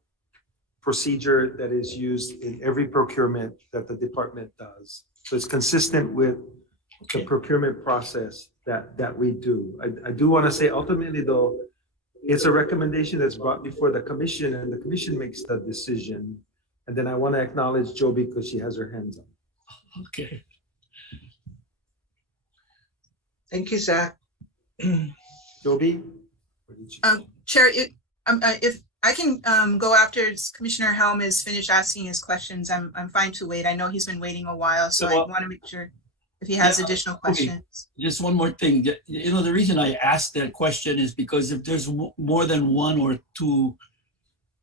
procedure that is used in every procurement that the department does. So it's consistent with the procurement process that we do. I do want to say ultimately though, it's a recommendation that's brought before the commission and the commission makes the decision. And then I want to acknowledge Joby because she has her hands up. Okay. Thank you, Zach. Joby? Chair, if I can go after Commissioner Helm is finished asking his questions, I'm fine to wait. I know he's been waiting a while, so I want to make sure if he has additional questions. Just one more thing. You know, the reason I asked that question is because if there's more than one or two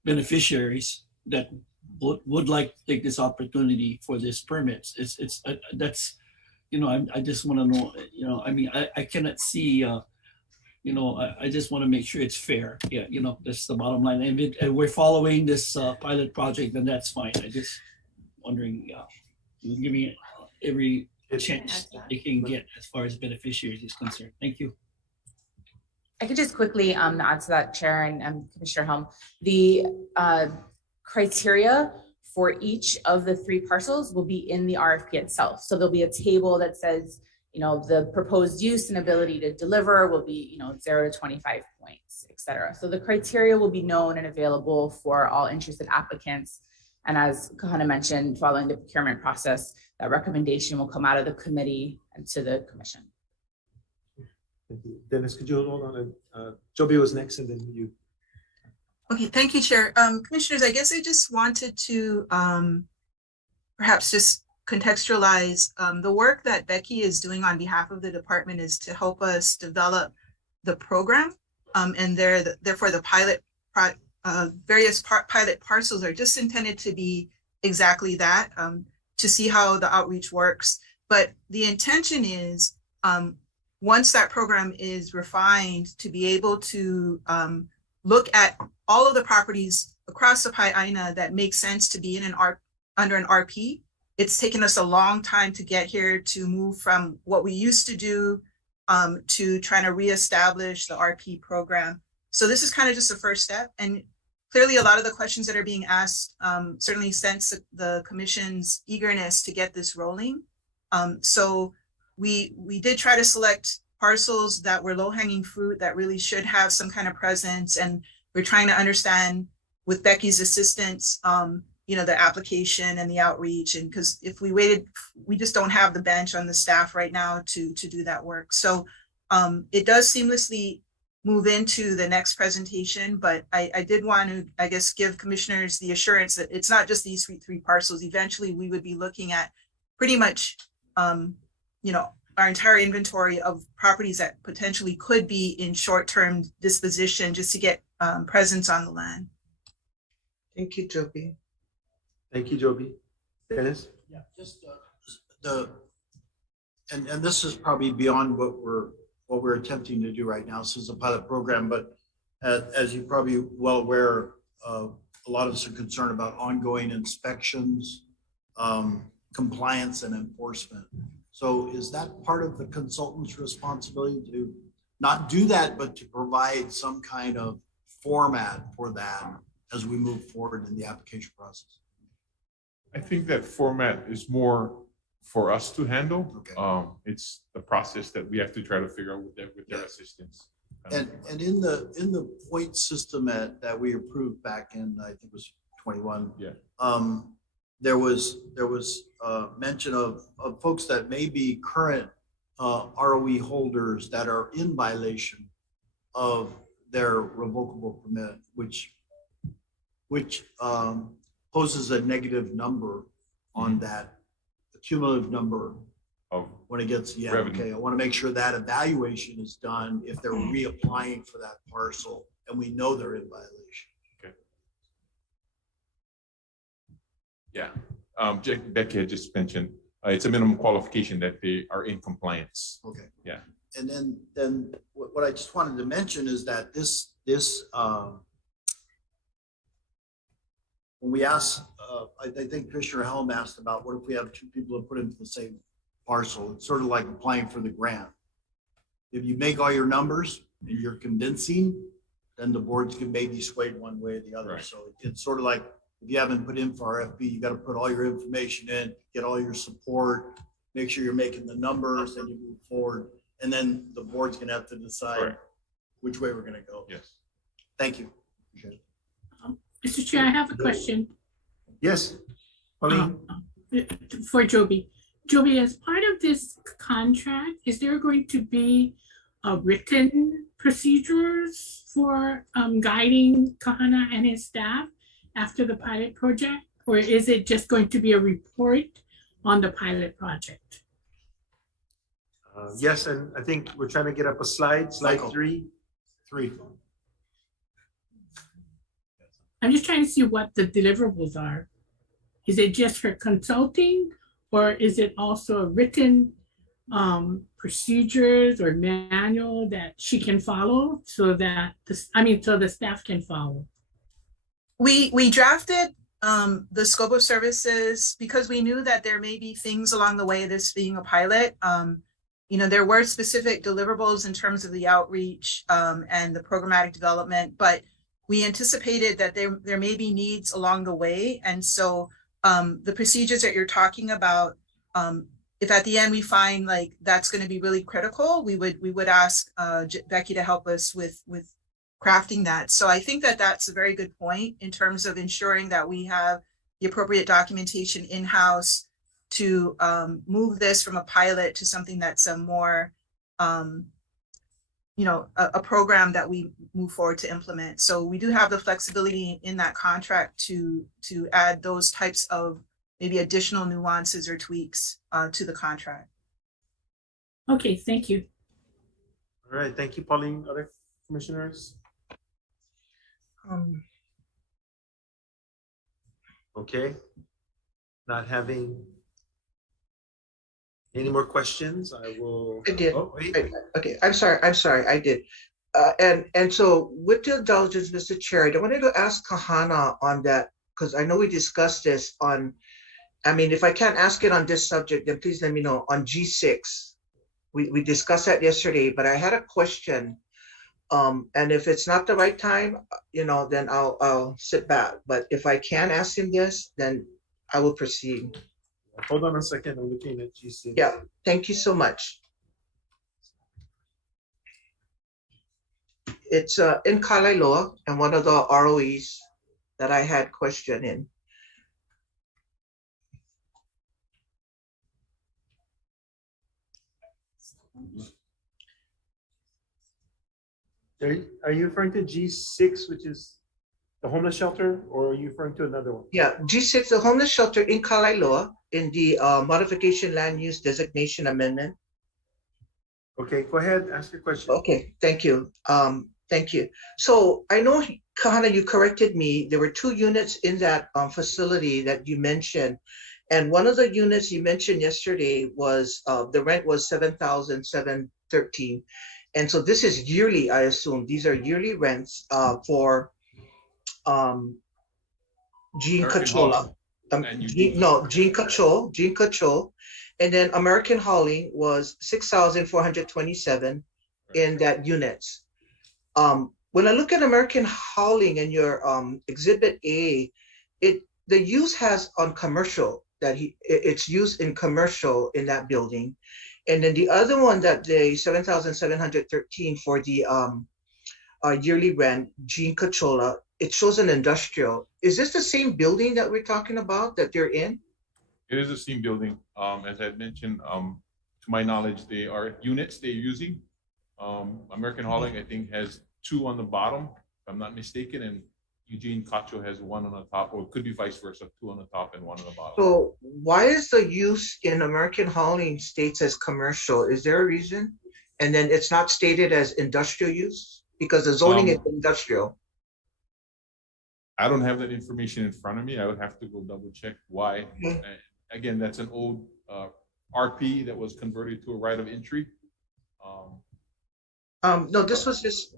beneficiaries that would like to take this opportunity for this permits, that's, you know, I just want to know, you know, I mean, I cannot see, you know, I just want to make sure it's fair. Yeah, you know, that's the bottom line. And if we're following this pilot project, then that's fine. I just wondering, give me every chance that they can get as far as beneficiaries is concerned. Thank you. I could just quickly add to that, Chair and Commissioner Helm. The criteria for each of the three parcels will be in the RFP itself. So there'll be a table that says, you know, the proposed use and ability to deliver will be, you know, 0 to 25 points, et cetera. So the criteria will be known and available for all interested applicants. And as Kahana mentioned, following the procurement process, that recommendation will come out of the committee and to the commission. Thank you. Dennis, could you hold on? Joby was next and then you. Okay, thank you, Chair. Commissioners, I guess I just wanted to perhaps just contextualize the work that Becky is doing on behalf of the department is to help us develop the program, and therefore the various pilot parcels are just intended to be exactly that, to see how the outreach works. But the intention is once that program is refined, to be able to look at all of the properties across the Pai'aina that make sense to be in under an RP. It's taken us a long time to get here, to move from what we used to do to trying to reestablish the RP program. So this is kind of just the first step. And clearly a lot of the questions that are being asked certainly sense the commission's eagerness to get this rolling. So we did try to select parcels that were low-hanging fruit that really should have some kind of presence. And we're trying to understand with Becky's assistance, you know, the application and the outreach. And because if we waited, we just don't have the bench on the staff right now to do that work. So it does seamlessly move into the next presentation, but I did want to, I guess, give commissioners the assurance that it's not just these three parcels. Eventually we would be looking at pretty much, you know, our entire inventory of properties that potentially could be in short-term disposition just to get presence on the land. Thank you, Joby. Thank you, Joby. Dennis? Yeah, just and this is probably beyond what we're attempting to do right now. This is a pilot program, but as you're probably well aware, a lot of us are concerned about ongoing inspections, compliance and enforcement. So is that part of the consultant's responsibility to not do that, but to provide some kind of format for that as we move forward in the application process? I think that format is more for us to handle. Okay. It's the process that we have to try to figure out with their assistance. And in the point system that we approved back in, I think it was 21. Yeah. There was mention of folks that may be current ROE holders that are in violation of their revocable permit, which poses a negative number on that, the cumulative number of when it gets, yeah, revenue. okay. I want to make sure that evaluation is done if they're reapplying for that parcel and we know they're in violation. Okay. Yeah, Becky had just mentioned, it's a minimum qualification that they are in compliance. Okay. Yeah. And then what I just wanted to mention is that when we asked, I think Commissioner Helm asked about what if we have two people that put into the same parcel? It's sort of like applying for the grant. If you make all your numbers and you're convincing, then the boards can maybe sway one way or the other. Right. So it's sort of like if you haven't put in for RFP, you got to put all your information in, get all your support, make sure you're making the numbers, and you move forward. And then the board's gonna have to decide Correct. which way we're gonna go. Yes. Thank you. Mr. Chair, I have a question Yes. Pauline? for Joby. Joby, as part of this contract, is there going to be written procedures for guiding Kahana and his staff after the pilot project? Or is it just going to be a report on the pilot project? Yes, and I think we're trying to get up a slide Michael. three. I'm just trying to see what the deliverables are. Is it just for consulting, or is it also a written procedures or manual that she can follow so that so the staff can follow? We drafted the scope of services because we knew that there may be things along the way, this being a pilot. There were specific deliverables in terms of the outreach and the programmatic development, but we anticipated that there may be needs along the way. And so the procedures that you're talking about, if at the end we find like that's going to be really critical, we would ask Becky to help us with crafting that. So I think that that's a very good point in terms of ensuring that we have the appropriate documentation in-house to move this from a pilot to something that's a more, a program that we move forward to implement. So we do have the flexibility in that contract to add those types of maybe additional nuances or tweaks to the contract. Okay, thank you. All right, thank you, Pauline. Other commissioners? Okay, not having any more questions, I will. I did. Oh, wait. Okay, I'm sorry, I did. And so with the indulgence, Mr. Chair, I wanted to ask Kahana on that, because I know we discussed this on, if I can't ask it on this subject, then please let me know. On G6, we discussed that yesterday, but I had a question. And if it's not the right time, then I'll sit back. But if I can ask him this, then I will proceed. Hold on a second, I'm looking at GC. Yeah, thank you so much. It's in Kalaeloa, and one of the ROEs that I had question in. Are you referring to G6, which is the homeless shelter, or are you referring to another one? Yeah, G6, the homeless shelter in Kalaeloa, in the modification land use designation amendment. Okay, go ahead, ask your question. Okay, thank you. Thank you. So I know, Kahana, you corrected me. There were 2 units in that facility that you mentioned. And one of the units you mentioned yesterday was, the rent was $7,713. And so this is yearly, I assume. These are yearly rents for Jean Cachola. Jean Cachol. And then American Holley was 6,427 in that units. When I look at American Holley in your Exhibit A, the use has on commercial, that it's used in commercial in that building. And then the other one, that the 7,713 for the yearly rent, Jean Cachola, it shows an industrial. Is this the same building that we're talking about that they're in? It is the same building. As I mentioned, to my knowledge, they are units they're using. American Hauling, I think, has 2 on the bottom, if I'm not mistaken, and Eugene Cacho has 1 on the top, or it could be vice versa, 2 on the top and 1 on the bottom. So why is the use in American Hauling states as commercial? Is there a reason? And then it's not stated as industrial use because the zoning is industrial. I don't have that information in front of me. I would have to go double check why. Again, that's an old RP that was converted to a right of entry. No, this was just,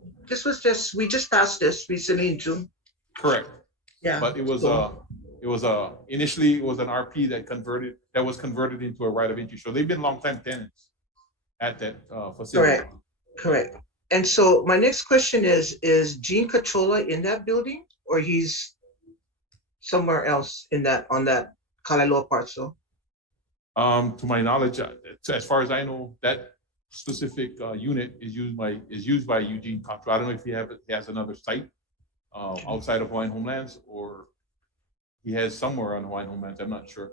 we just passed this recently in June. Correct. Yeah. But it was initially it was an RP that was converted into a right of entry. So they've been longtime tenants at that facility. Correct. And so my next question is Gene Cachola in that building, or he's somewhere else on that Kalaeloa parcel? To my knowledge, as far as I know, that specific unit is used by Eugene Cacho. I don't know if he has another site outside of Hawaiian Homelands, or he has somewhere on Hawaiian Homelands. I'm not sure.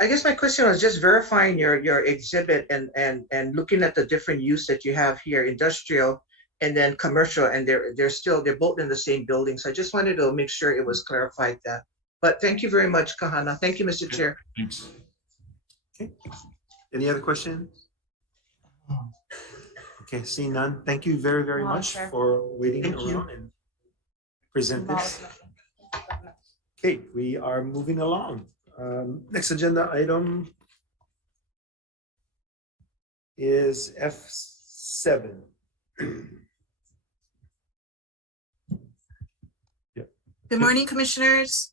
I guess my question was just verifying your exhibit and looking at the different use that you have here, industrial and then commercial, and they're both in the same building. So I just wanted to make sure it was clarified that. But thank you very much, Kahana. Thank you, Mr. Chair. Thanks. Okay. Any other questions? Okay, seeing none. Thank you very, very much for waiting around and present this. Okay, we are moving along. Next agenda item is F7. Good morning, commissioners.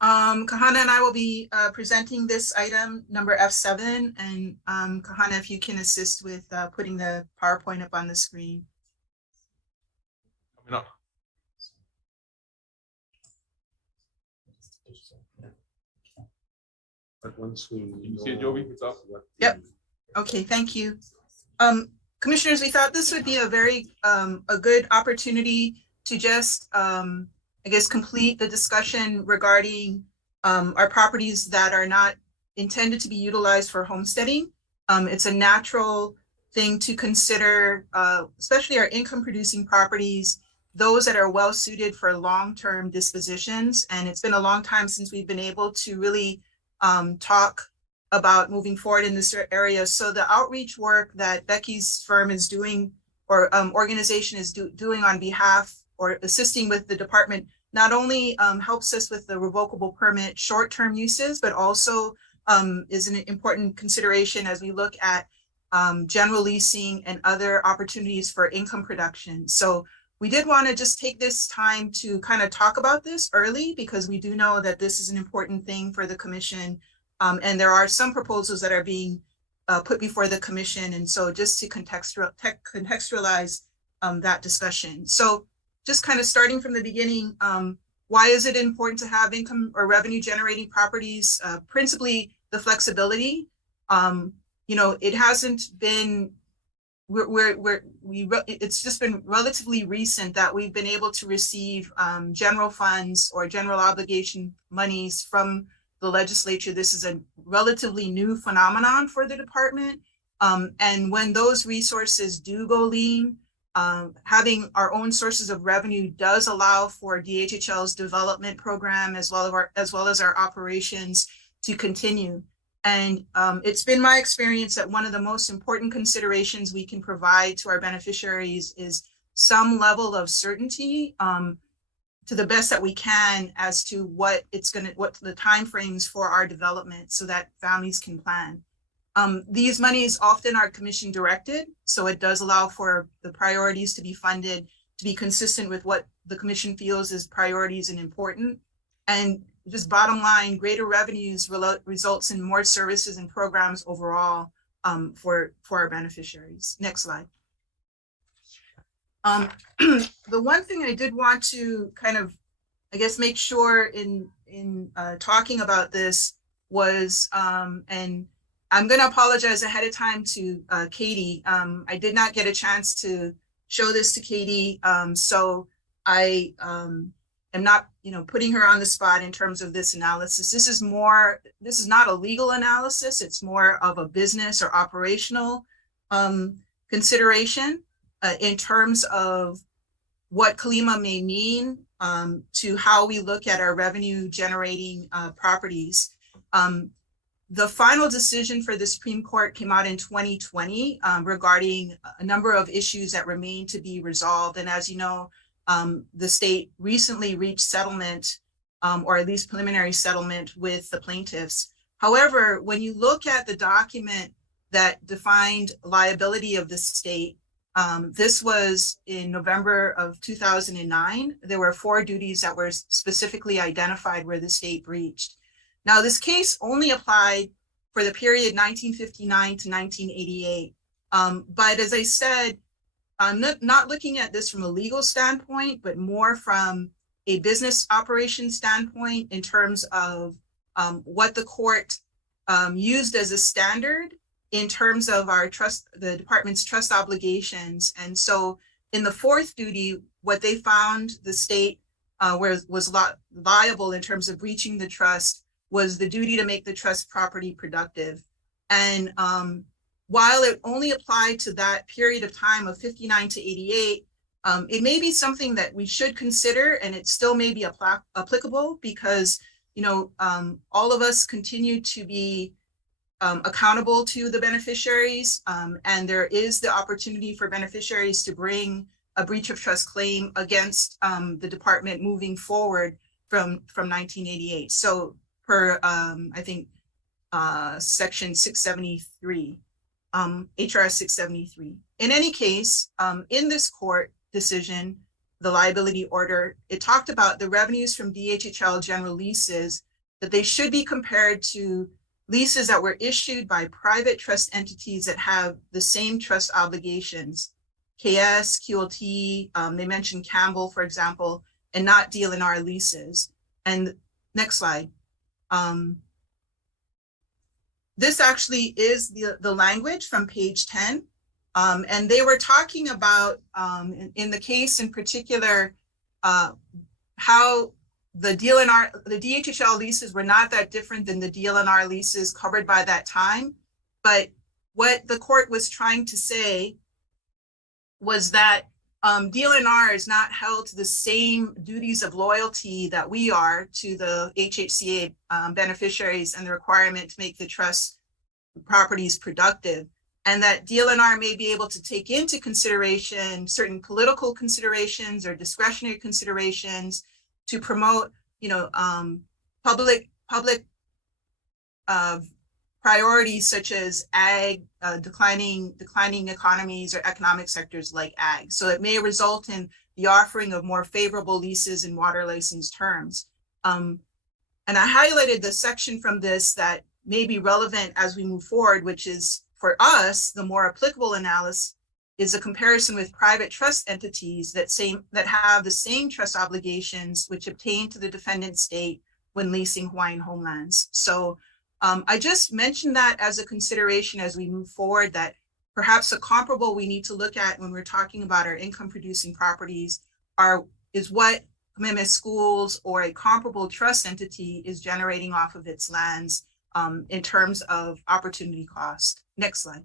Kahana and I will be presenting this item number F7, and Kahana, if you can assist with putting the PowerPoint up on the screen. Coming up. Once we you see it, Joby? It's up. Yep. Okay, thank you. Commissioners, we thought this would be a very a good opportunity to just I guess complete the discussion regarding our properties that are not intended to be utilized for homesteading. It's a natural thing to consider, especially our income producing properties, those that are well suited for long-term dispositions. And it's been a long time since we've been able to really talk about moving forward in this area. So the outreach work that Becky's firm is doing, or organization is doing on behalf or assisting with the department, not only helps us with the revocable permit short-term uses, but also is an important consideration as we look at general leasing and other opportunities for income production. So we did want to just take this time to kind of talk about this early, because we do know that this is an important thing for the commission. And there are some proposals that are being put before the commission. And so just to contextualize that discussion. So just kind of starting from the beginning, why is it important to have income or revenue generating properties? Principally the flexibility. It hasn't been, it's just been relatively recent that we've been able to receive general funds or general obligation monies from the legislature. This is a relatively new phenomenon for the department. And when those resources do go lean, having our own sources of revenue does allow for DHHL's development program as well as our operations to continue. And it's been my experience that one of the most important considerations we can provide to our beneficiaries is some level of certainty to the best that we can as to what the timeframes for our development so that families can plan. These monies often are commission directed, so it does allow for the priorities to be funded to be consistent with what the commission feels is priorities and important. And just bottom line, greater revenues results in more services and programs overall for our beneficiaries. Next slide. The one thing I did want to kind of, I guess, make sure in talking about this was, and I'm going to apologize ahead of time to Katie. I did not get a chance to show this to Katie, so I am not, putting her on the spot in terms of this analysis. This is not a legal analysis. It's more of a business or operational consideration in terms of what Kalima may mean to how we look at our revenue generating properties. The final decision for the Supreme Court came out in 2020 regarding a number of issues that remain to be resolved. And as you know, the state recently reached settlement, or at least preliminary settlement with the plaintiffs. However, when you look at the document that defined liability of the state, this was in November of 2009. There were 4 duties that were specifically identified where the state breached. Now, this case only applied for the period 1959 to 1988. But as I said, I'm not looking at this from a legal standpoint, but more from a business operation standpoint in terms of what the court used as a standard in terms of our trust, the department's trust obligations. And so in the 4th duty, what they found the state was liable in terms of breaching the trust was the duty to make the trust property productive. And while it only applied to that period of time of 59 to 88, it may be something that we should consider, and it still may be applicable because, all of us continue to be accountable to the beneficiaries, and there is the opportunity for beneficiaries to bring a breach of trust claim against the department moving forward from 1988. So per, I think, section 673, HR 673. In any case, in this court decision, the liability order, it talked about the revenues from DHHL general leases, that they should be compared to leases that were issued by private trust entities that have the same trust obligations, KS, QLT, they mentioned Campbell, for example, and not DLNR leases. And next slide. This actually is the language from page 10. And they were talking about, in the case in particular, how the DHHL leases were not that different than the DLNR leases covered by that time. But what the court was trying to say was that DLNR is not held to the same duties of loyalty that we are to the HHCA beneficiaries and the requirement to make the trust properties productive. And that DLNR may be able to take into consideration certain political considerations or discretionary considerations to promote, public priorities such as ag, declining economies or economic sectors like ag. So it may result in the offering of more favorable leases and water license terms. And I highlighted the section from this that may be relevant as we move forward, which is for us, the more applicable analysis is a comparison with private trust entities that have the same trust obligations which obtain to the defendant state when leasing Hawaiian homelands. So I just mentioned that as a consideration as we move forward, that perhaps a comparable we need to look at when we're talking about our income producing properties is what Kamehameha Schools or a comparable trust entity is generating off of its lands in terms of opportunity cost. Next slide.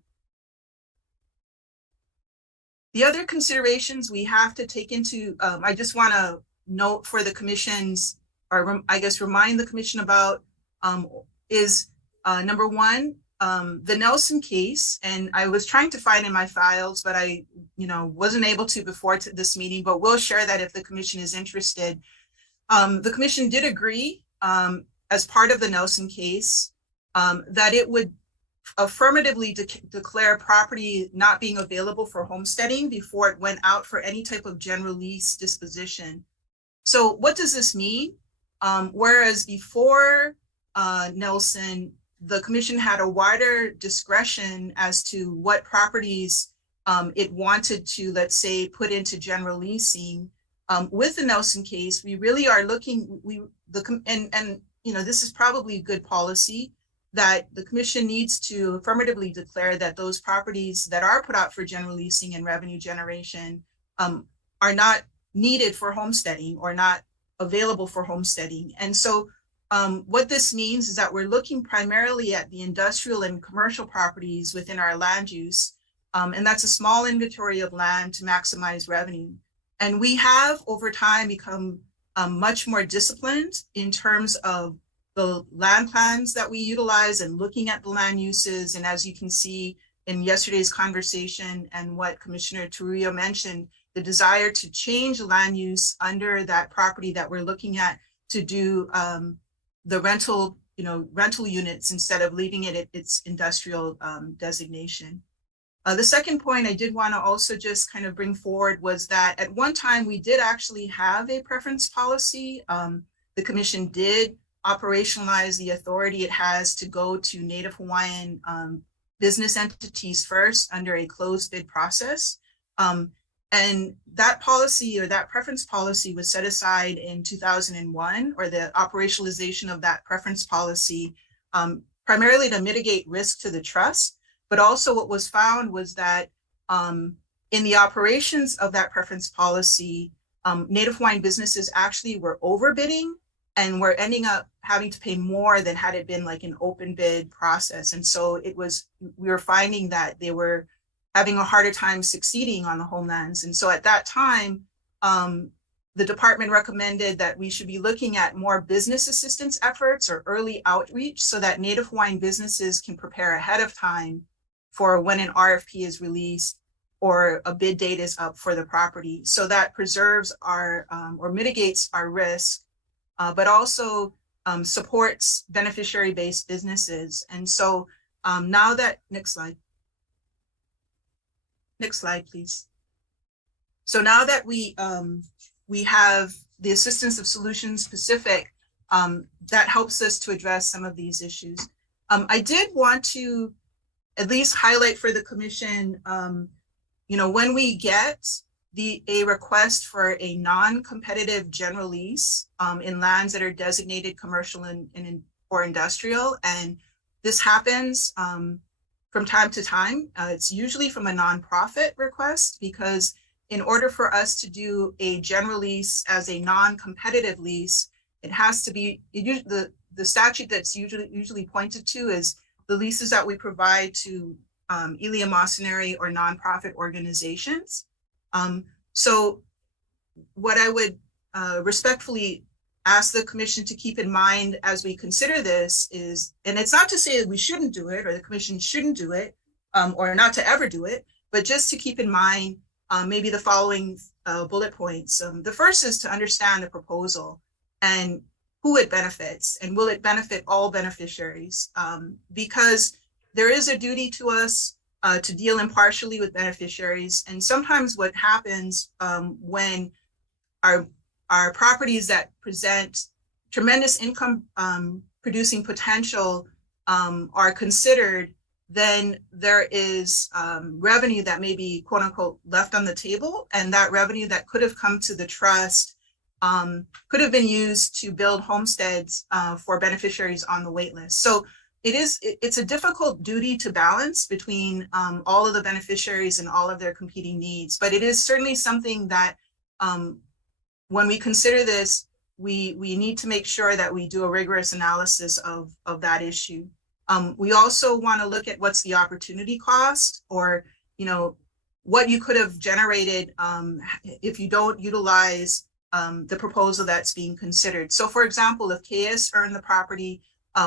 The other considerations we have to take into, I just want to note for the commissions, or I guess remind the commission about, is number one, the Nelson case. And I was trying to find in my files, but I wasn't able to before this meeting, but we'll share that if the commission is interested. The commission did agree as part of the Nelson case that it would affirmatively declare property not being available for homesteading before it went out for any type of general lease disposition. So what does this mean? Whereas before Nelson, the commission had a wider discretion as to what properties it wanted to, let's say, put into general leasing. With the Nelson case, we really are looking, this is probably good policy, that the commission needs to affirmatively declare that those properties that are put out for general leasing and revenue generation are not needed for homesteading or not available for homesteading. And so what this means is that we're looking primarily at the industrial and commercial properties within our land use. And that's a small inventory of land to maximize revenue. And we have over time become much more disciplined in terms of the land plans that we utilize and looking at the land uses. And as you can see in yesterday's conversation and what Commissioner Trujillo mentioned, the desire to change land use under that property that we're looking at to do the rental units instead of leaving it at its industrial designation. The second point I did want to also just kind of bring forward was that at one time we did actually have a preference policy. The commission did operationalize the authority it has to go to Native Hawaiian business entities first under a closed bid process. And that policy or that preference policy was set aside in 2001, or the operationalization of that preference policy, primarily to mitigate risk to the trust. But also what was found was that in the operations of that preference policy, Native Hawaiian businesses actually were overbidding and were ending up having to pay more than had it been like an open bid process. And so we were finding that they were having a harder time succeeding on the homelands. And so at that time, the department recommended that we should be looking at more business assistance efforts or early outreach so that Native Hawaiian businesses can prepare ahead of time for when an RFP is released or a bid date is up for the property. So that preserves our or mitigates our risk, but also supports beneficiary-based businesses. And so now that, next slide, please. So now that we have the assistance of Solutions Pacific, that helps us to address some of these issues. I did want to at least highlight for the commission, when we get a request for a non-competitive general lease in lands that are designated commercial or industrial, and this happens from time to time. It's usually from a nonprofit request, because in order for us to do a general lease as a non-competitive lease, it has to be, the statute that's usually pointed to is the leases that we provide to eleemosynary or nonprofit organizations. So what I would respectfully ask the commission to keep in mind as we consider this is, and it's not to say that we shouldn't do it or the commission shouldn't do it or not to ever do it, but just to keep in mind maybe the following bullet points. The first is to understand the proposal and who it benefits, and will it benefit all beneficiaries? Because there is a duty to us to deal impartially with beneficiaries. And sometimes what happens when our properties that present tremendous income producing potential are considered, then there is revenue that may be quote unquote left on the table, and that revenue that could have come to the trust could have been used to build homesteads for beneficiaries on the wait list. So it's a difficult duty to balance between all of the beneficiaries and all of their competing needs, but it is certainly something that when we consider this, we need to make sure that we do a rigorous analysis of that issue. We also want to look at what's the opportunity cost, or what you could have generated if you don't utilize the proposal that's being considered. So for example, if KS earned the property,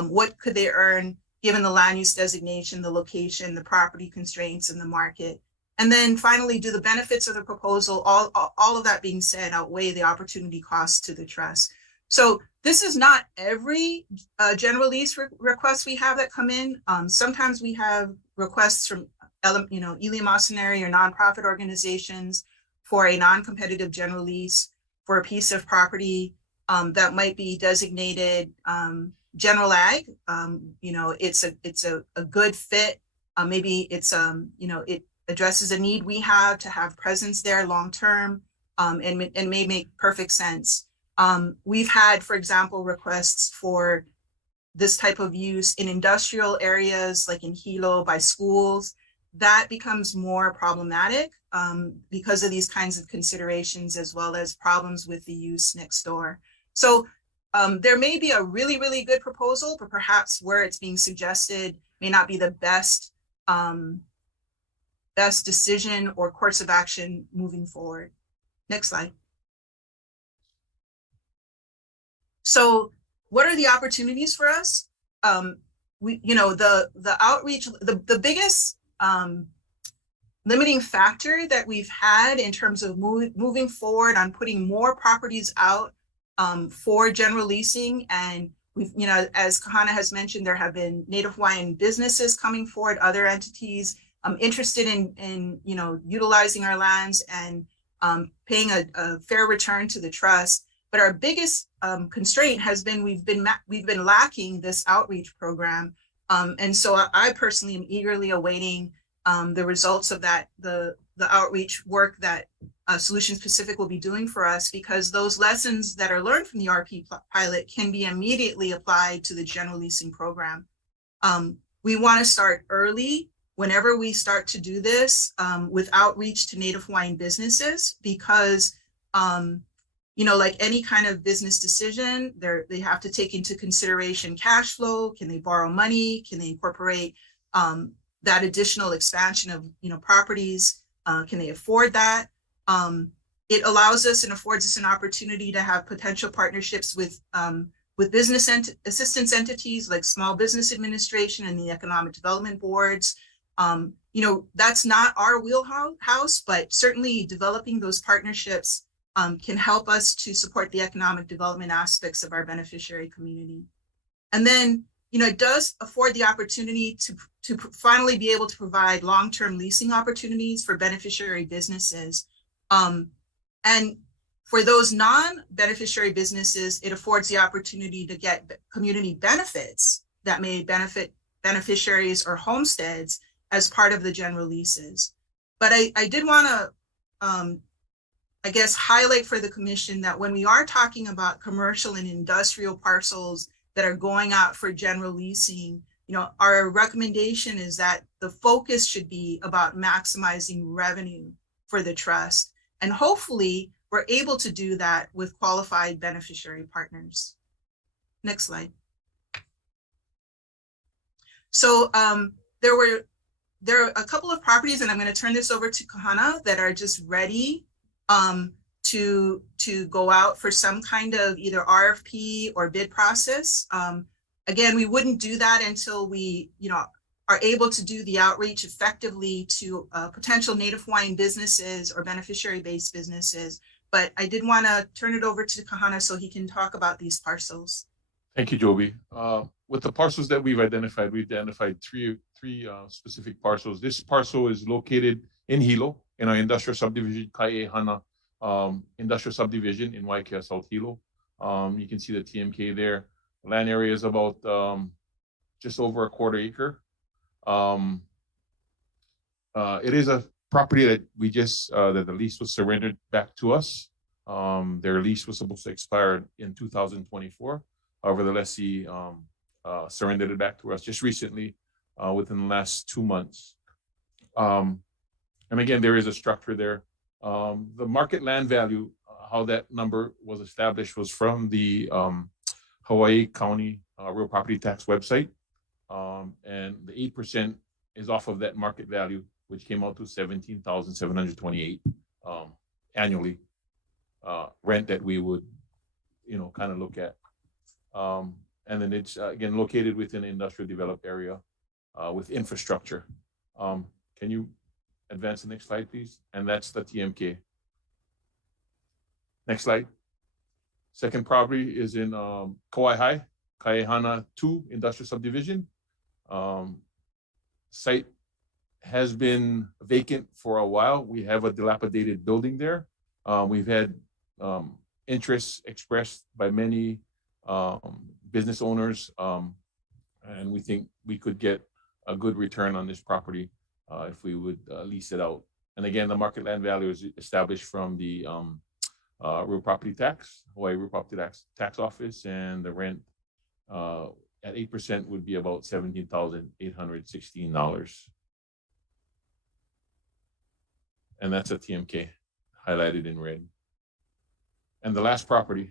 what could they earn given the land use designation, the location, the property constraints, and the market? And then finally, do the benefits of the proposal, all of that being said, outweigh the opportunity costs to the trust? So this is not every general lease request we have that come in. Sometimes we have requests from eleemosynary or nonprofit organizations for a non-competitive general lease for a piece of property that might be designated general ag. It's a good fit. Maybe it's it addresses a need we have to have presence there long term, and may make perfect sense. We've had, for example, requests for this type of use in industrial areas like in Hilo by schools. That becomes more problematic because of these kinds of considerations, as well as problems with the use next door. So there may be a really, really good proposal, but perhaps where it's being suggested may not be the best best decision or course of action moving forward. Next slide. So what are the opportunities for us? The outreach, the biggest limiting factor that we've had in terms of moving forward on putting more properties out for general leasing. And we've, as Kahana has mentioned, there have been Native Hawaiian businesses coming forward, other entities interested in utilizing our lands and paying a fair return to the trust. But our biggest constraint has been we've been lacking this outreach program, and so I personally am eagerly awaiting the results of that, the outreach work that Solutions Pacific will be doing for us, because those lessons that are learned from the RP pilot can be immediately applied to the general leasing program. We want to start early whenever we start to do this with outreach to Native Hawaiian businesses, because like any kind of business decision, they have to take into consideration cash flow. Can they borrow money? Can they incorporate that additional expansion of properties? Can they afford that? It allows us and affords us an opportunity to have potential partnerships with business assistance entities like Small Business Administration and the Economic Development Boards. That's not our wheelhouse, but certainly developing those partnerships can help us to support the economic development aspects of our beneficiary community. And then, it does afford the opportunity to finally be able to provide long-term leasing opportunities for beneficiary businesses. And for those non-beneficiary businesses, it affords the opportunity to get community benefits that may benefit beneficiaries or homesteads as part of the general leases. But I did want to, highlight for the commission that when we are talking about commercial and industrial parcels that are going out for general leasing, our recommendation is that the focus should be about maximizing revenue for the trust. And hopefully we're able to do that with qualified beneficiary partners. Next slide. So there are a couple of properties, and I'm going to turn this over to Kahana, that are just ready to go out for some kind of either RFP or bid process. Again, we wouldn't do that until we, are able to do the outreach effectively to potential Native Hawaiian businesses or beneficiary-based businesses. But I did want to turn it over to Kahana so he can talk about these parcels. Thank you, Joby. With the parcels that we've identified three specific parcels. This parcel is located in Hilo, in our industrial subdivision, Kaihana industrial subdivision in Waikea, South Hilo. You can see the TMK there. Land area is about just over a quarter acre. It is a property that we just, that the lease was surrendered back to us. Their lease was supposed to expire in 2024. However, the lessee surrendered it back to us just recently, within the last 2 months. And again, there is a structure there. The market land value, how that number was established, was from the Hawaii County Real Property Tax website. And the 8% is off of that market value, which came out to $17,728 annually rent that we would, kind of look at. And then it's again located within an industrial developed area with infrastructure. Can you advance the next slide, please? And that's the TMK. Next slide. Second property is in Kauai High, Kaihana 2 Industrial Subdivision. Site has been vacant for a while. We have a dilapidated building there. We've had interest expressed by many business owners, and we think we could get a good return on this property if we would lease it out. And again, the market land value is established from the real property tax, Hawaii Real Property Tax Office, and the rent at 8% would be about $17,816. And that's a TMK highlighted in red. And the last property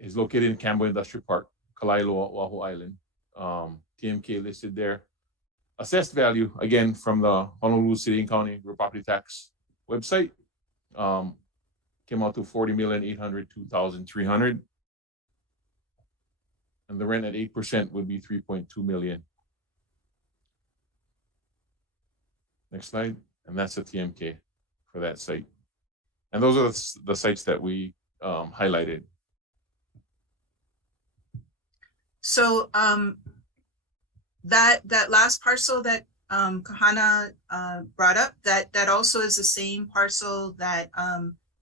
is located in Campbell Industrial Park, Kalaeloa, Oahu Island. TMK listed there. Assessed value, again, from the Honolulu City and County Real Property Tax website, came out to $40,802,300. And the rent at 8% would be $3.2 million. Next slide. And that's the TMK for that site. And those are the sites that we highlighted. So that last parcel that Kahana brought up, that also is the same parcel that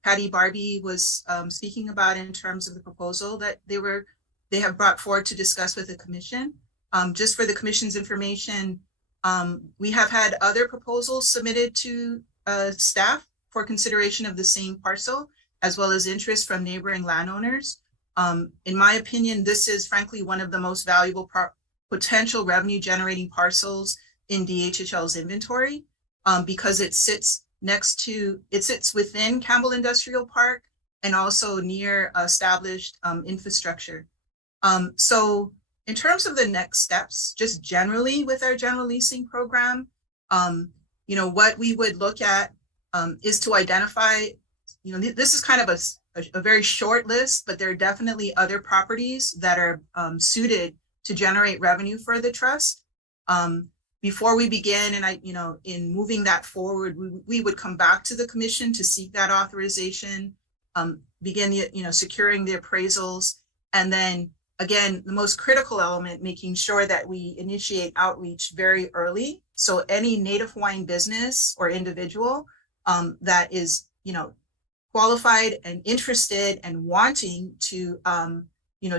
Patty Barbie was speaking about in terms of the proposal that they have brought forward to discuss with the commission. Just for the commission's information, we have had other proposals submitted to staff for consideration of the same parcel, as well as interest from neighboring landowners. In my opinion, this is frankly one of the most valuable potential revenue generating parcels in DHHL's inventory because it sits within Campbell Industrial Park and also near established infrastructure. So in terms of the next steps, just generally with our general leasing program, what we would look at is to identify, this is kind of a very short list, but there are definitely other properties that are suited to generate revenue for the trust. Before we begin, and in moving that forward, we would come back to the commission to seek that authorization, begin securing the appraisals, and then again, the most critical element, making sure that we initiate outreach very early. So any Native Hawaiian business or individual that is, qualified and interested and wanting to,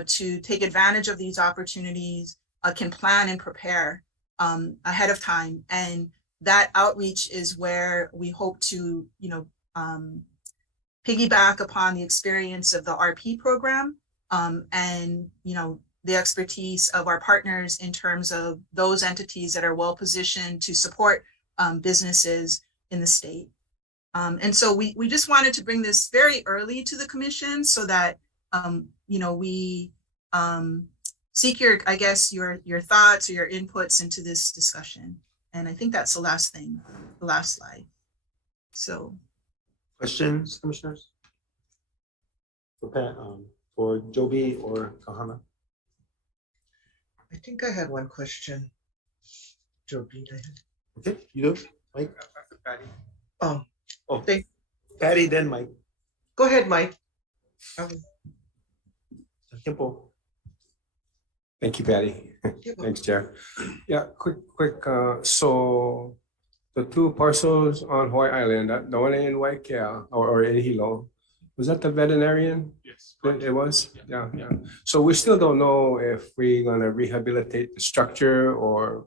to take advantage of these opportunities can plan and prepare ahead of time. And that outreach is where we hope to, piggyback upon the experience of the RP program and, the expertise of our partners in terms of those entities that are well positioned to support businesses in the state. And so we just wanted to bring this very early to the commission so that, we seek your thoughts or your inputs into this discussion. And I think that's the last thing, the last slide. So. Questions, commissioners? For Joby or Kahana? I think I had one question. Joby. Okay, you do, Mike? Oh, Patty, then Mike. Go ahead, Mike. Thank you, Patty. Thanks, Chair. Yeah, quick. So the two parcels on Hawaii Island, the one in Waikea or in Hilo, was that the veterinarian? Yes. It was? Yeah. So we still don't know if we're gonna rehabilitate the structure or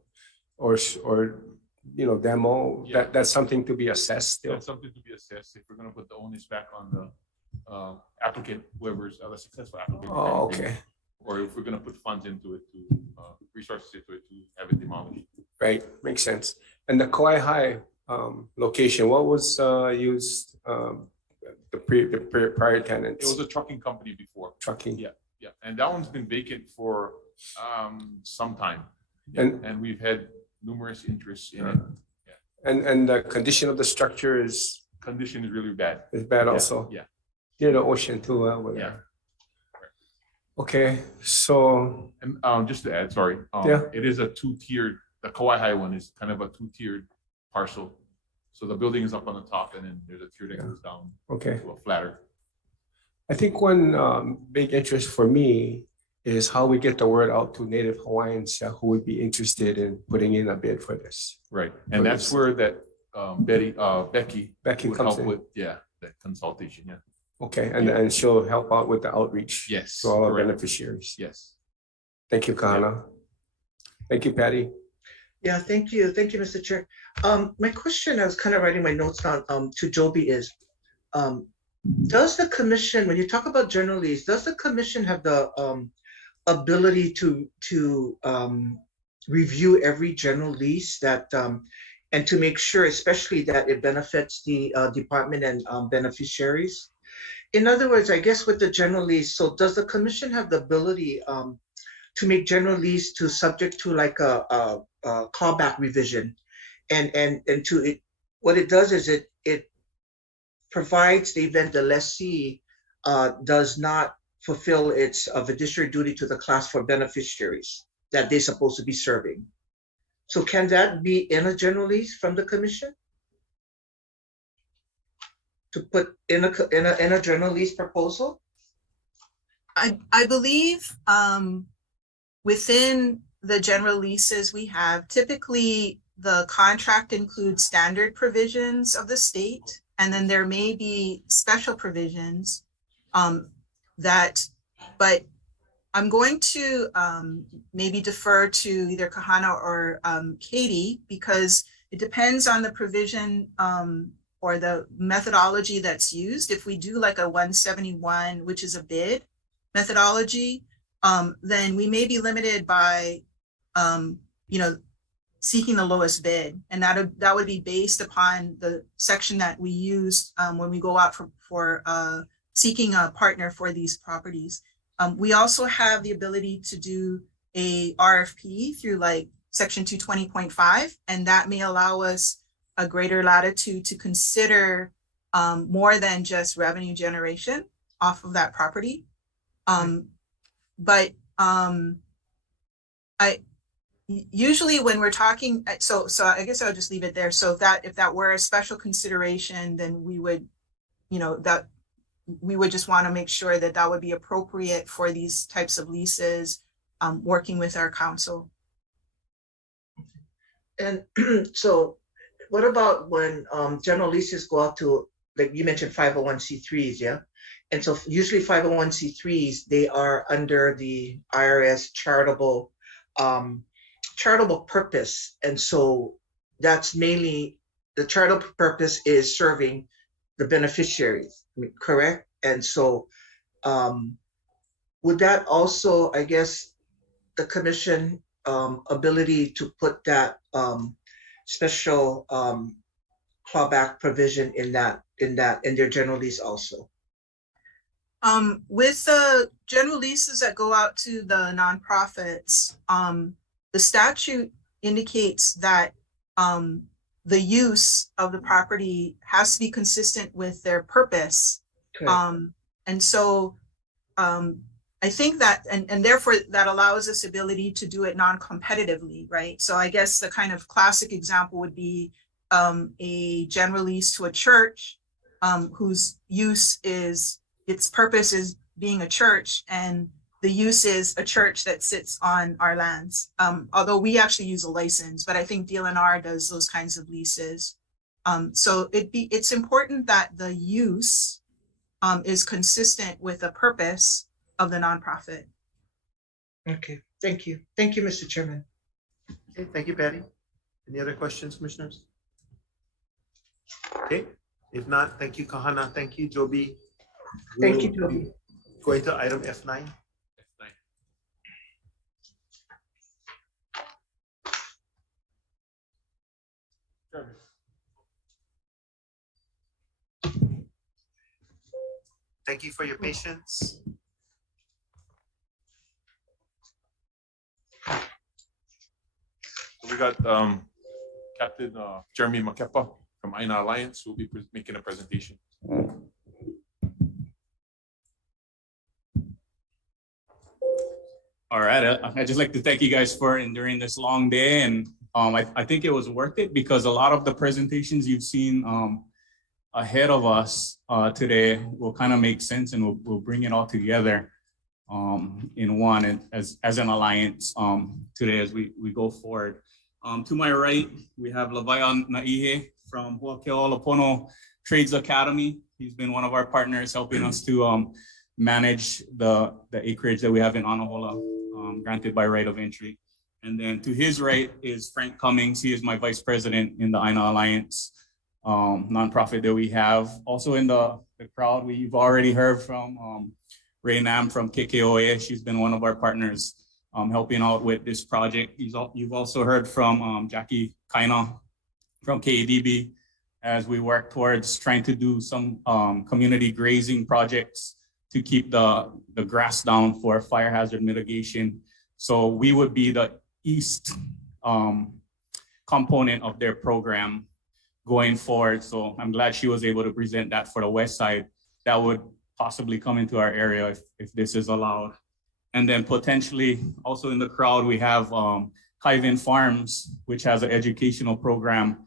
demo. Yeah. That's something to be assessed still. That's something to be assessed if we're gonna put the onus back on the applicant, whoever's the successful applicant. Oh, okay. Or if we're gonna put funds into it to resources into it to have it demolished. Right, makes sense. And the Kauai High location, what was used the prior tenants? It was a trucking company before. Trucking. Yeah. And that one's been vacant for some time. And we've had numerous interests in it. Yeah. And the condition of the structure is? Condition is really bad. It's bad also? Yeah. Near the ocean too, over there. Okay, so. And just to add, sorry. It is a two-tiered, the Kauai High one is kind of a two-tiered parcel. So the building is up on the top and then there's a tier that goes down. Okay. To a flatter. I think one big interest for me is how we get the word out to Native Hawaiians who would be interested in putting in a bid for this. Right, and that's where that Becky would comes help in. with, that consultation, yeah. Okay, and she'll help out with the outreach. Yes, to all our correct. beneficiaries. Yes. Thank you, Kahana. Thank you, Patty. Yeah, thank you, Mr. Chair. My question, I was kind of writing my notes down to Joby is, does the commission, when you talk about general lease, does the commission have the ability to review every general lease that and to make sure, especially that it benefits the department and beneficiaries? In other words, I guess with the general lease, so does the commission have the ability to make general lease to subject to like a callback revision? And to it, what it does is it provides the event the lessee does not fulfill its fiduciary duty to the class 4 beneficiaries that they're supposed to be serving. So can that be in a general lease from the commission? To put in a general lease proposal? I believe within the general leases we have, typically the contract includes standard provisions of the state, and then there may be special provisions but I'm going to maybe defer to either Kahana or Katie, because it depends on the provision or the methodology that's used. If we do like a 171, which is a bid methodology, then we may be limited by, seeking the lowest bid. And that would be based upon the section that we use when we go out for seeking a partner for these properties. We also have the ability to do a RFP through like section 220.5, and that may allow us a greater latitude to consider more than just revenue generation off of that property. I usually when we're talking, so I guess I'll just leave it there. So if that were a special consideration, then we would, that we would just want to make sure that that would be appropriate for these types of leases, working with our council. And so what about when general leases go out to, like you mentioned, 501c3s, yeah? And so usually 501c3s, they are under the IRS charitable purpose. And so that's mainly, the charitable purpose is serving the beneficiaries, correct? And so would that also, I guess, the commission ability to put that special clawback provision in their general lease also? With the general leases that go out to the nonprofits, the statute indicates that the use of the property has to be consistent with their purpose. And so I think that, and therefore that allows us ability to do it non-competitively, right? So I guess the kind of classic example would be a general lease to a church whose use is, its purpose is being a church, and the use is a church that sits on our lands. Although we actually use a license, but I think DLNR does those kinds of leases. So it's important that the use is consistent with the purpose of the nonprofit. Okay, thank you. Thank you, Mr. Chairman. Okay, thank you, Patty. Any other questions, commissioners? Okay, if not, thank you, Kahana. Thank you, Joby. Thank you, Joby. Going to item F9. Thank you for your patience. So we got Captain Jeremy Makepa from Aina Alliance, who will be making a presentation. All right, I'd just like to thank you guys for enduring this long day, and I think it was worth it because a lot of the presentations you've seen ahead of us today will kind of make sense, and we'll bring it all together in one as an alliance today as we go forward. To my right, we have Lavayan Naihe from Huake'aolapono Trades Academy. He's been one of our partners helping us to manage the acreage that we have in Anahola, granted by right of entry. And then to his right is Frank Cummings. He is my vice president in the Aina Alliance nonprofit that we have. Also in the crowd, we've already heard from Ray Nam from KKOA. She's been one of our partners helping out with this project. You've also heard from Jackie Kaina from KADB as we work towards trying to do some community grazing projects to keep the grass down for fire hazard mitigation. So we would be the east component of their program going forward. So I'm glad she was able to present that for the west side. That would possibly come into our area if this is allowed. And then potentially also in the crowd, we have Kauai Farms, which has an educational program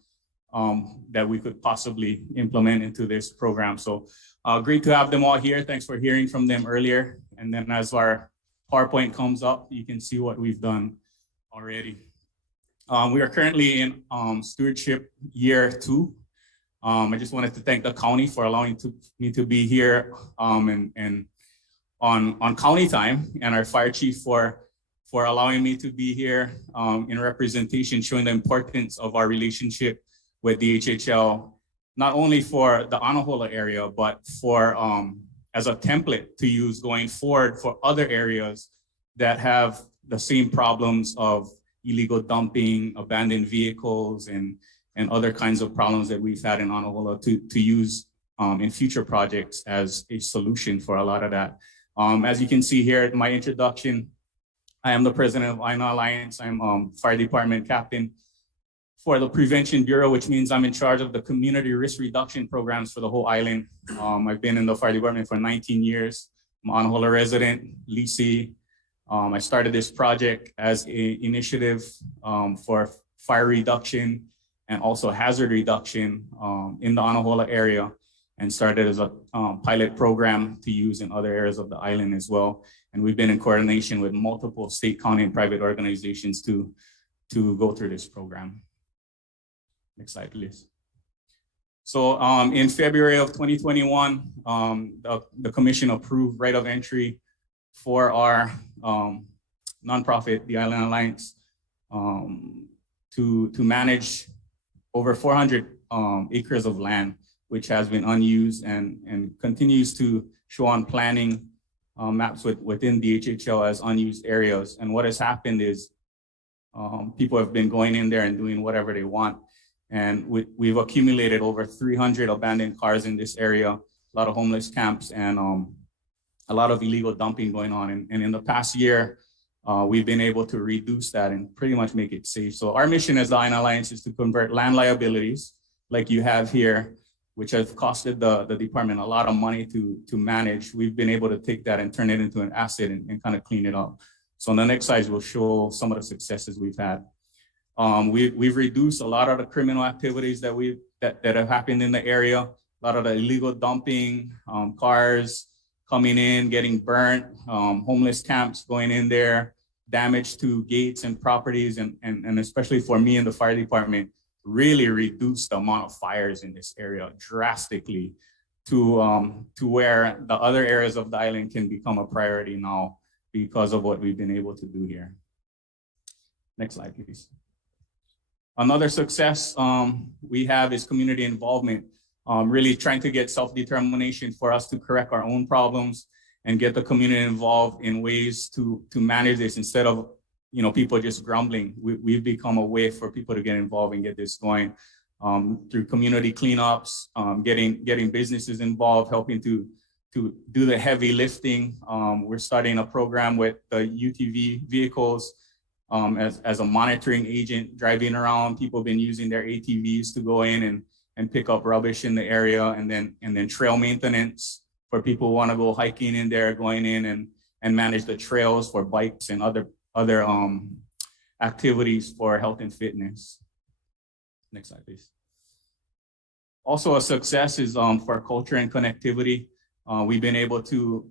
that we could possibly implement into this program. So great to have them all here. Thanks for hearing from them earlier. And then as our PowerPoint comes up, you can see what we've done already. We are currently in stewardship year 2. I just wanted to thank the county for allowing me to be here and on county time, and our fire chief for allowing me to be here in representation, showing the importance of our relationship with the HHL, not only for the Anahola area, but for as a template to use going forward for other areas that have the same problems of illegal dumping, abandoned vehicles, and other kinds of problems that we've had in Anahola to use in future projects as a solution for a lot of that. As you can see here in my introduction, I am the president of Aina Alliance. I'm fire department captain for the Prevention Bureau, which means I'm in charge of the community risk reduction programs for the whole island. I've been in the fire department for 19 years. I'm an Anahola resident, Lisi. I started this project as an initiative for fire reduction and also hazard reduction in the Anahola area, and started as a pilot program to use in other areas of the island as well. And we've been in coordination with multiple state, county, and private organizations to go through this program. Next slide, please. So in February of 2021, the commission approved right of entry for our nonprofit, the Island Alliance, to manage over 400 acres of land, which has been unused and continues to show on planning maps within the HHL as unused areas. And what has happened is people have been going in there and doing whatever they want. And we've accumulated over 300 abandoned cars in this area, a lot of homeless camps, and a lot of illegal dumping going on. And in the past year, we've been able to reduce that and pretty much make it safe. So our mission as the Aina Alliance is to convert land liabilities like you have here, which has costed the department a lot of money to manage. We've been able to take that and turn it into an asset and kind of clean it up. So on the next slide, we'll show some of the successes we've had. We've reduced a lot of the criminal activities that have happened in the area, a lot of the illegal dumping, cars coming in, getting burnt, homeless camps going in there, damage to gates and properties, and especially for me in the fire department, really reduced the amount of fires in this area drastically to where the other areas of the island can become a priority now because of what we've been able to do here. Next slide, please. Another success we have is community involvement, really trying to get self-determination for us to correct our own problems and get the community involved in ways to manage this instead of people just grumbling. We've become a way for people to get involved and get this going through community cleanups, getting businesses involved, helping to do the heavy lifting. We're starting a program with the UTV vehicles as a monitoring agent, driving around. People have been using their ATVs to go in and pick up rubbish in the area, and then trail maintenance for people who want to go hiking in there, going in and manage the trails for bikes and other activities for health and fitness. Next slide, please. Also a success is for culture and connectivity. We've been able to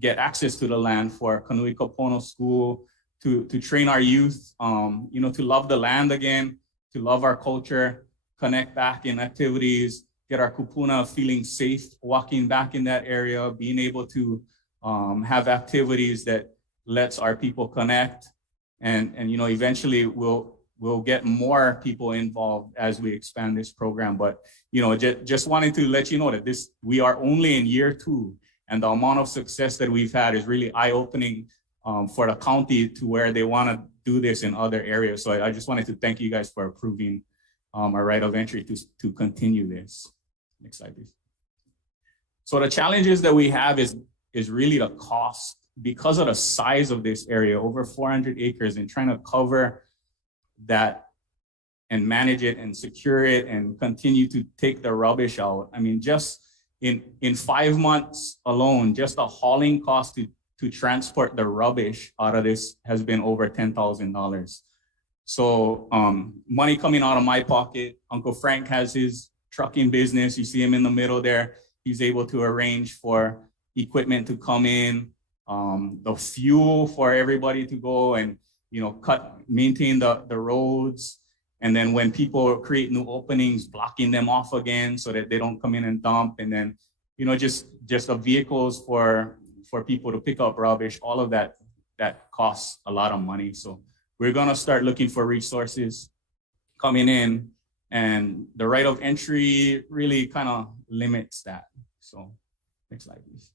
get access to the land for Kanui Kapono School, to train our youth, to love the land again, to love our culture, connect back in activities, get our kupuna feeling safe, walking back in that area, being able to have activities that lets our people connect. And eventually we'll get more people involved as we expand this program. But, just wanted to let you know that we are only in year 2, and the amount of success that we've had is really eye-opening for the county to where they want to do this in other areas. So I just wanted to thank you guys for approving a right of entry to continue this. Next slide, please. So the challenges that we have is really the cost because of the size of this area, over 400 acres, and trying to cover that and manage it and secure it and continue to take the rubbish out. I mean, just in 5 months alone, just the hauling cost to transport the rubbish out of this has been over $10,000. So money coming out of my pocket. Uncle Frank has his trucking business. You see him in the middle there. He's able to arrange for equipment to come in, the fuel for everybody to go and, you know, maintain the roads. And then when people create new openings, blocking them off again so that they don't come in and dump. And then, you know, just the vehicles for people to pick up rubbish, all of that costs a lot of money. So we're gonna start looking for resources coming in, and the right of entry really kind of limits that. So next slide, please.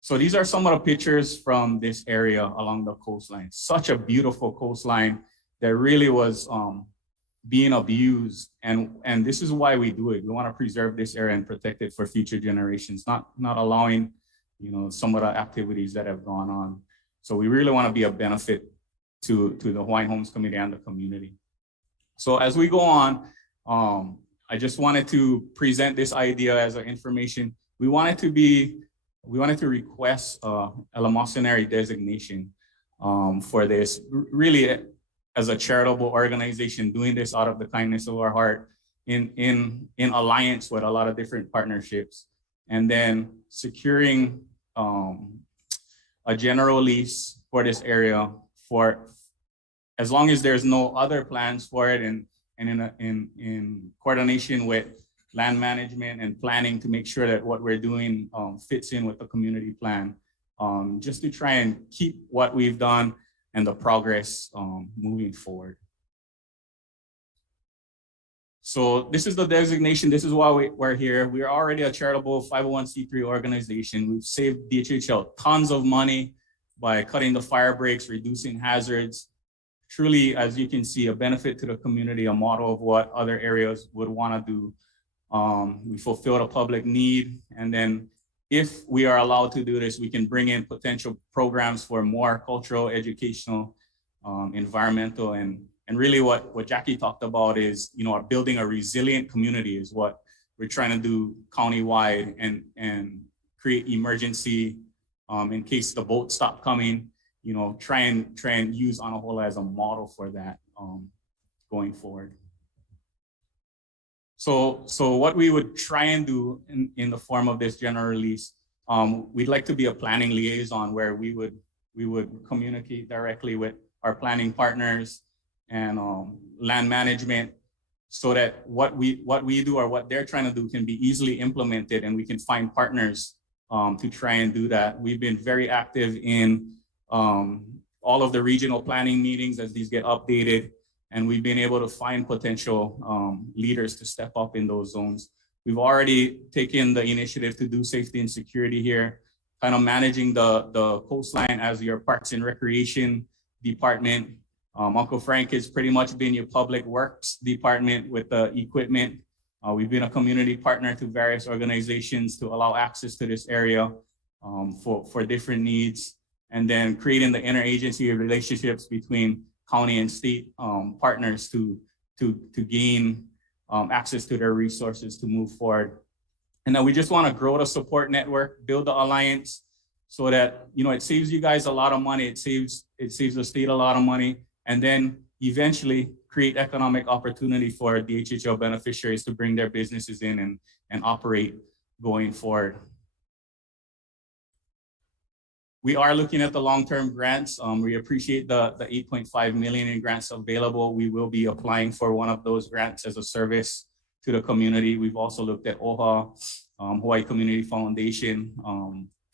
So these are some of the pictures from this area along the coastline. Such a beautiful coastline that really was being abused. And this is why we do it. We want to preserve this area and protect it for future generations, not allowing, you know, some of the activities that have gone on. So we really want to be a benefit to the Hawaiian Homes Committee and the community. So as we go on, I just wanted to present this idea as an information. We wanted to request a Lemosynary designation for this, really as a charitable organization doing this out of the kindness of our heart in alliance with a lot of different partnerships, and then securing a general lease for this area for as long as there's no other plans for it, and in coordination with land management and planning to make sure that what we're doing fits in with the community plan, just to try and keep what we've done and the progress moving forward. So this is the designation. This is why we're here. We're already a charitable 501c3 organization. We've saved DHHL tons of money by cutting the fire breaks, reducing hazards. Truly, as you can see, a benefit to the community, a model of what other areas would want to do. We fulfilled a public need. And then if we are allowed to do this, we can bring in potential programs for more cultural, educational, environmental, and really what Jackie talked about is, you know, building a resilient community is what we're trying to do countywide, and create emergency in case the boats stop coming, you know, try and use Anahola as a model for that going forward. So what we would try and do in the form of this general release, we'd like to be a planning liaison where we would communicate directly with our planning partners and land management, so that what we do or what they're trying to do can be easily implemented, and we can find partners to try and do that. We've been very active in all of the regional planning meetings as these get updated, and we've been able to find potential leaders to step up in those zones. We've already taken the initiative to do safety and security here, kind of managing the coastline as your Parks and Recreation department. Uncle Frank has pretty much been your Public Works department with the equipment. We've been a community partner to various organizations to allow access to this area for different needs, and then creating the interagency relationships between county and state partners to gain access to their resources to move forward. And then we just want to grow the support network, build the alliance, so that, you know, it saves you guys a lot of money. It saves the state a lot of money, and then eventually create economic opportunity for DHHL beneficiaries to bring their businesses in and operate going forward. We are looking at the long-term grants. We appreciate the 8.5 million in grants available. We will be applying for one of those grants as a service to the community. We've also looked at OHA, Hawaii Community Foundation.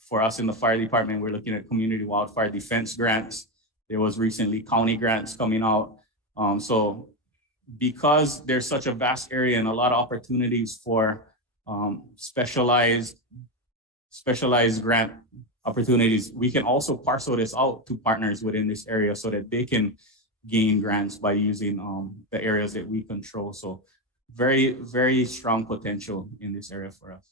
For us in the fire department, we're looking at community wildfire defense grants. There was recently county grants coming out. So because there's such a vast area and a lot of opportunities for specialized grant opportunities, we can also parcel this out to partners within this area so that they can gain grants by using the areas that we control. So very, very strong potential in this area for us.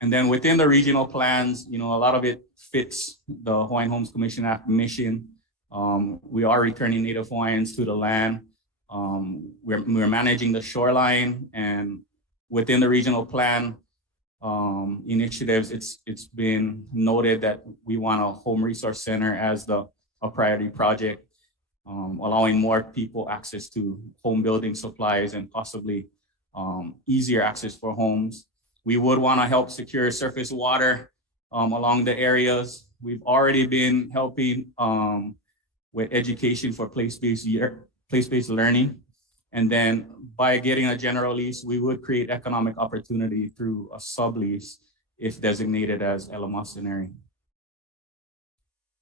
And then within the regional plans, a lot of it fits the Hawaiian Homes Commission Act mission. We are returning Native Hawaiians to the land. We're managing the shoreline, and within the regional plan initiatives, it's been noted that we want a home resource center as a priority project, allowing more people access to home building supplies and possibly easier access for homes. We would want to help secure surface water along the areas. We've already been helping with education for place-based learning. And then by getting a general lease, we would create economic opportunity through a sublease if designated as eleemosynary.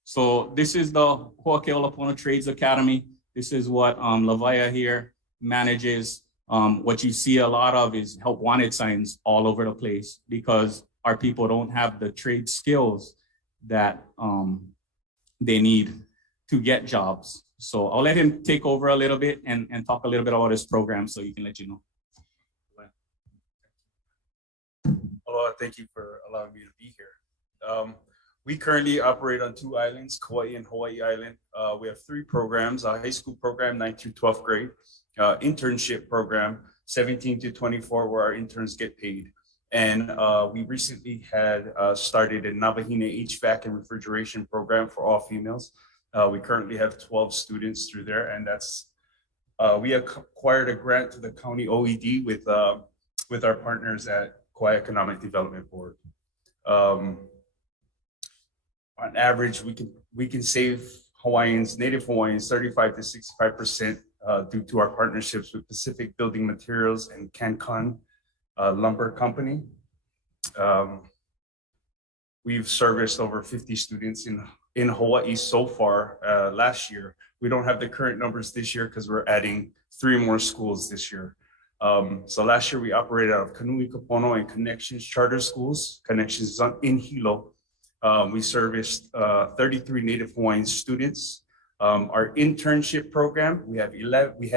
So this is the Ho'oke'olopuna Trades Academy. This is what Lavaia here manages. What you see a lot of is help wanted signs all over the place because our people don't have the trade skills that they need to get jobs. So I'll let him take over a little bit and talk a little bit about his program so he can let you know. Hello, thank you for allowing me to be here. We currently operate on 2 islands, Kauai and Hawaii Island. We have 3 programs, a high school program, 9th through 12th grade, internship program, 17 to 24, where our interns get paid. And we recently had started a Navahine HVAC and refrigeration program for all females. We currently have 12 students through there, and that's, we acquired a grant to the county OED with our partners at Kauai Economic Development Board. On average, we can save Hawaiians, Native Hawaiians, 35 to 65% due to our partnerships with Pacific Building Materials and Cancun Lumber Company. We've serviced over 50 students in Hawaii so far last year. We don't have the current numbers this year because we're adding 3 more schools this year. So last year we operated out of Kanui Kapono and Connections Charter Schools. Connections is in Hilo. We serviced 33 Native Hawaiian students. Our internship program, we had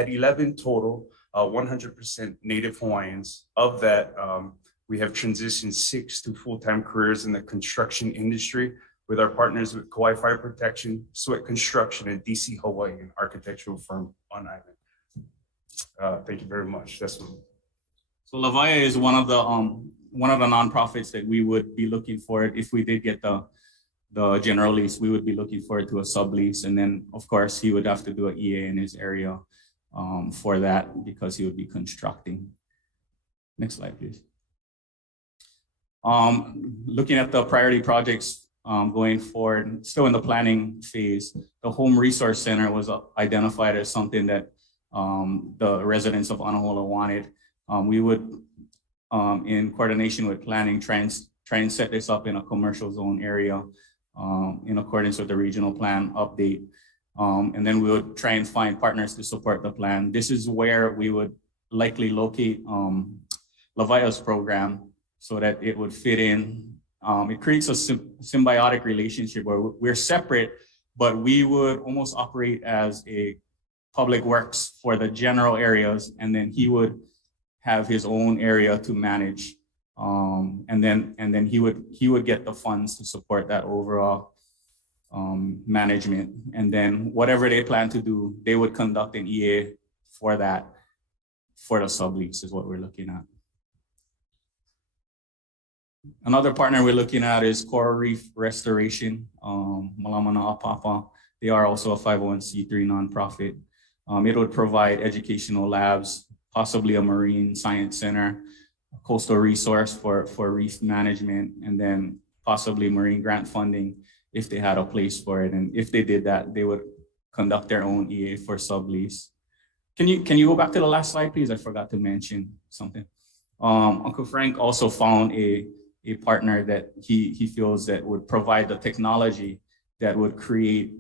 11 total, 100% Native Hawaiians. Of that, we have transitioned 6 to full-time careers in the construction industry with our partners with Kauai Fire Protection, Sweat Construction, and DC Hawaii, an architectural firm on island. Thank you very much. That's what. So Lavaia is one of the nonprofits that we would be looking for if we did get the general lease. We would be looking forward to a sublease, and then of course he would have to do an EA in his area for that because he would be constructing. Next slide, please. Looking at the priority projects going forward, still in the planning phase, the Home Resource Center was identified as something that the residents of Anahola wanted. We would, in coordination with planning, try and set this up in a commercial zone area in accordance with the regional plan update. And then we would try and find partners to support the plan. This is where we would likely locate Lavaia's program so that it would fit in. It creates a symbiotic relationship where we're separate, but we would almost operate as a public works for the general areas, and then he would have his own area to manage. And then he would get the funds to support that overall management. And then whatever they plan to do, they would conduct an EA for that, for the sublease is what we're looking at. Another partner we're looking at is Coral Reef Restoration, Malamana Apapa. They are also a 501c3 nonprofit. It would provide educational labs, possibly a marine science center, a coastal resource for reef management, and then possibly marine grant funding if they had a place for it. And if they did that, they would conduct their own EA for sublease. Can you go back to the last slide, please? I forgot to mention something. Uncle Frank also found a partner that he feels that would provide the technology that would create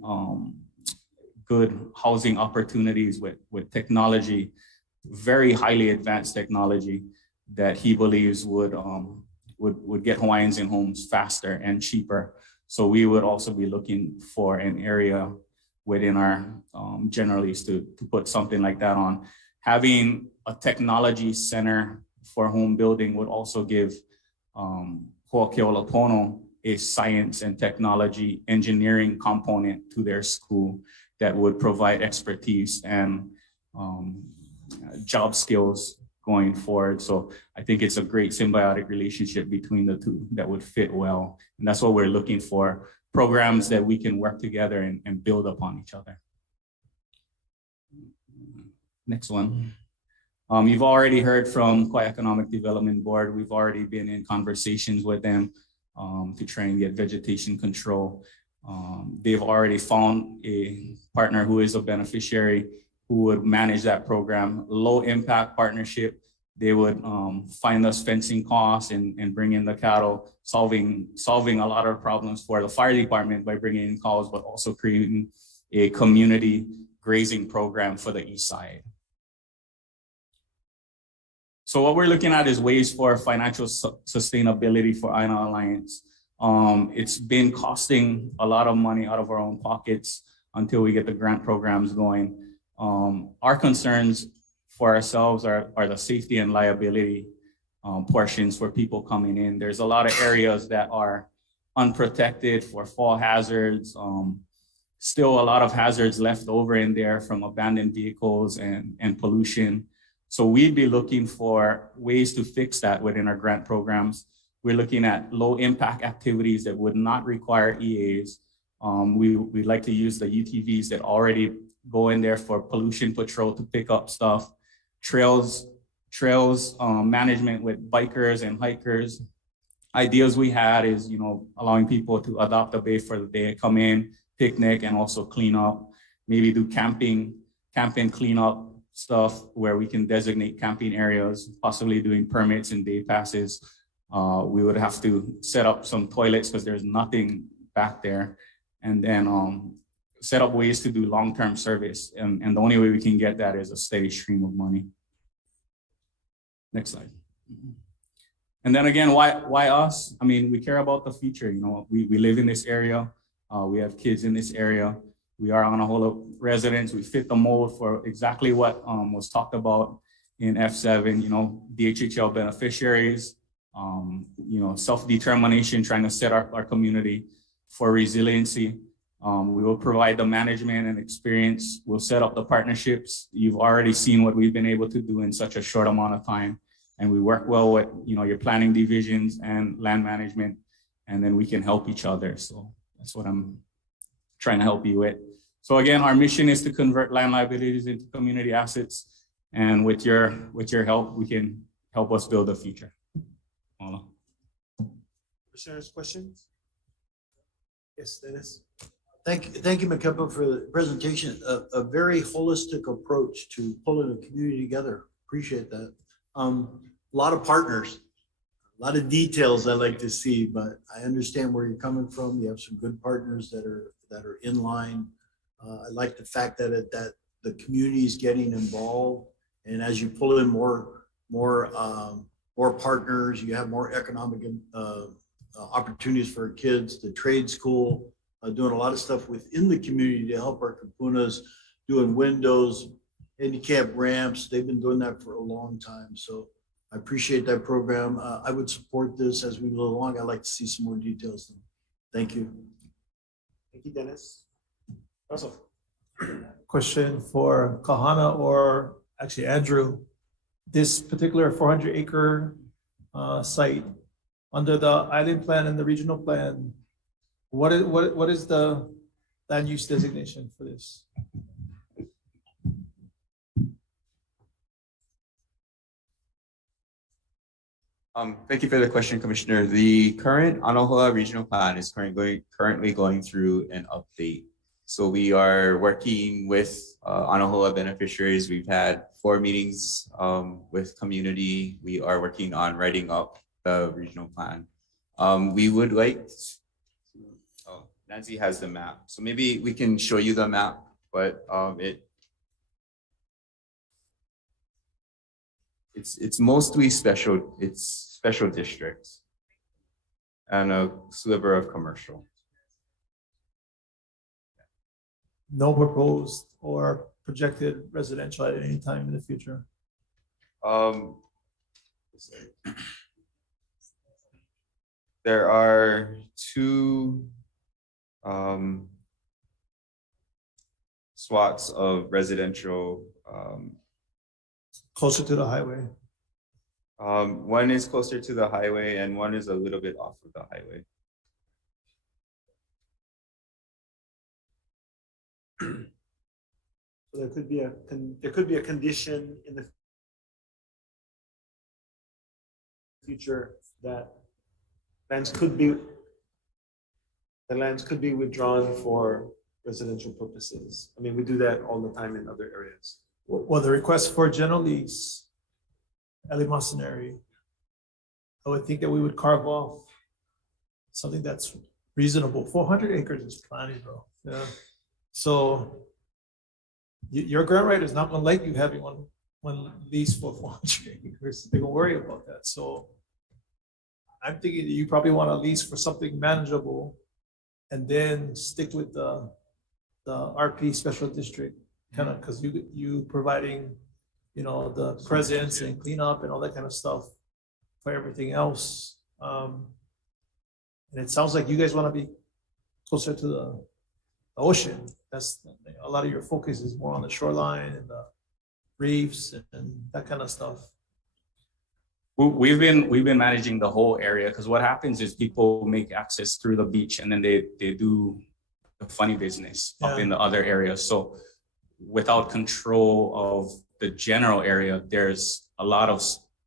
good housing opportunities with technology, very highly advanced technology that he believes would get Hawaiians in homes faster and cheaper. So we would also be looking for an area within our generalities to put something like that on. Having a technology center for home building would also give Ho'oke'olopono a science and technology engineering component to their school that would provide expertise and job skills going forward. So I think it's a great symbiotic relationship between the two that would fit well. And that's what we're looking for, programs that we can work together and build upon each other. Next one. You've already heard from Kauai Economic Development Board. We've already been in conversations with them to try and get vegetation control. They've already found a partner who is a beneficiary who would manage that program. Low impact partnership. They would find us fencing costs and bring in the cattle, solving a lot of problems for the fire department by bringing in cows, but also creating a community grazing program for the east side. So what we're looking at is ways for financial sustainability for Aina Alliance. It's been costing a lot of money out of our own pockets until we get the grant programs going. Our concerns for ourselves are the safety and liability portions for people coming in. There's a lot of areas that are unprotected for fall hazards. Still a lot of hazards left over in there from abandoned vehicles and pollution. So we'd be looking for ways to fix that within our grant programs. We're looking at low impact activities that would not require EAs. We'd like to use the UTVs that already go in there for pollution patrol to pick up stuff. Trails management with bikers and hikers. Ideas we had is, allowing people to adopt a bay for the day, come in, picnic, and also clean up. Maybe do camping cleanup stuff where we can designate camping areas, possibly doing permits and day passes. We would have to set up some toilets because there's nothing back there. And then set up ways to do long-term service. And the only way we can get that is a steady stream of money. Next slide. And then again, why us? I mean, we care about the future. We live in this area. We have kids in this area. We are Anahola residents. We fit the mold for exactly what was talked about in F7, DHHL beneficiaries, self-determination, trying to set our community for resiliency. We will provide the management and experience. We'll set up the partnerships. You've already seen what we've been able to do in such a short amount of time. And we work well with, your planning divisions and land management, and then we can help each other. So that's what I'm trying to help you with. So again, our mission is to convert land liabilities into community assets. And with your help, we can help us build a future. Commissioners, questions? Yes, Dennis. Thank you, Makepa, for the presentation. A very holistic approach to pulling the community together. Appreciate that. A lot of partners, a lot of details I like to see, but I understand where you're coming from. You have some good partners that are in line. I like the fact that the community is getting involved, and as you pull in more partners, you have more economic opportunities for kids. The trade school doing a lot of stuff within the community to help our kapunas, doing windows, handicap ramps. They've been doing that for a long time, so I appreciate that program. I would support this as we go along. I'd like to see some more details. Thank you. Thank you, Dennis. Russell. Question for Kahana, or actually Andrew. This particular 400-acre site under the island plan and the regional plan, what is the land use designation for this? Thank you for the question, Commissioner. The current Anahola regional plan is currently going through an update. So we are working with Anahola beneficiaries. We've had 4 meetings with community. We are working on writing up the regional plan. We would like to, Nancy has the map. So maybe we can show you the map, but it's mostly special districts and a sliver of commercial. no proposed or projected residential at any time in the future? There are two swaths of residential. Closer to the highway. One is closer to the highway and one is a little bit off of the highway. So there could be a condition in the future that the lands could be withdrawn for residential purposes. I mean, we do that all the time in other areas. Well, the request for general lease, eleemosynary, I would think that we would carve off something that's reasonable. 400 acres is plenty, bro. Yeah. So your grant writer is not gonna like you having one lease for 400 acres. They're gonna worry about that. So I'm thinking that you probably want a lease for something manageable and then stick with the RP special district, kind of, because you providing, you know, the presence and cleanup and all that kind of stuff for everything else. And it sounds like you guys want to be closer to the ocean. That's a lot of your focus is more on the shoreline and the reefs and that kind of stuff. We've been managing the whole area, because what happens is people make access through the beach and then they do the funny business up in the other areas. So without control of the general area, there's a lot of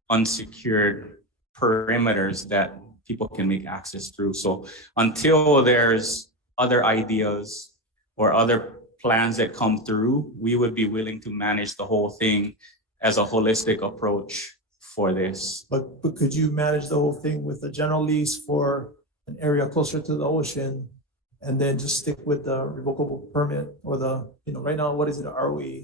unsecured perimeters that people can make access through. So until there's other ideas or other plans that come through, we would be willing to manage the whole thing as a holistic approach for this. But could you manage the whole thing with a general lease for an area closer to the ocean and then just stick with the revocable permit or the, you know, right now, what is it, ROE?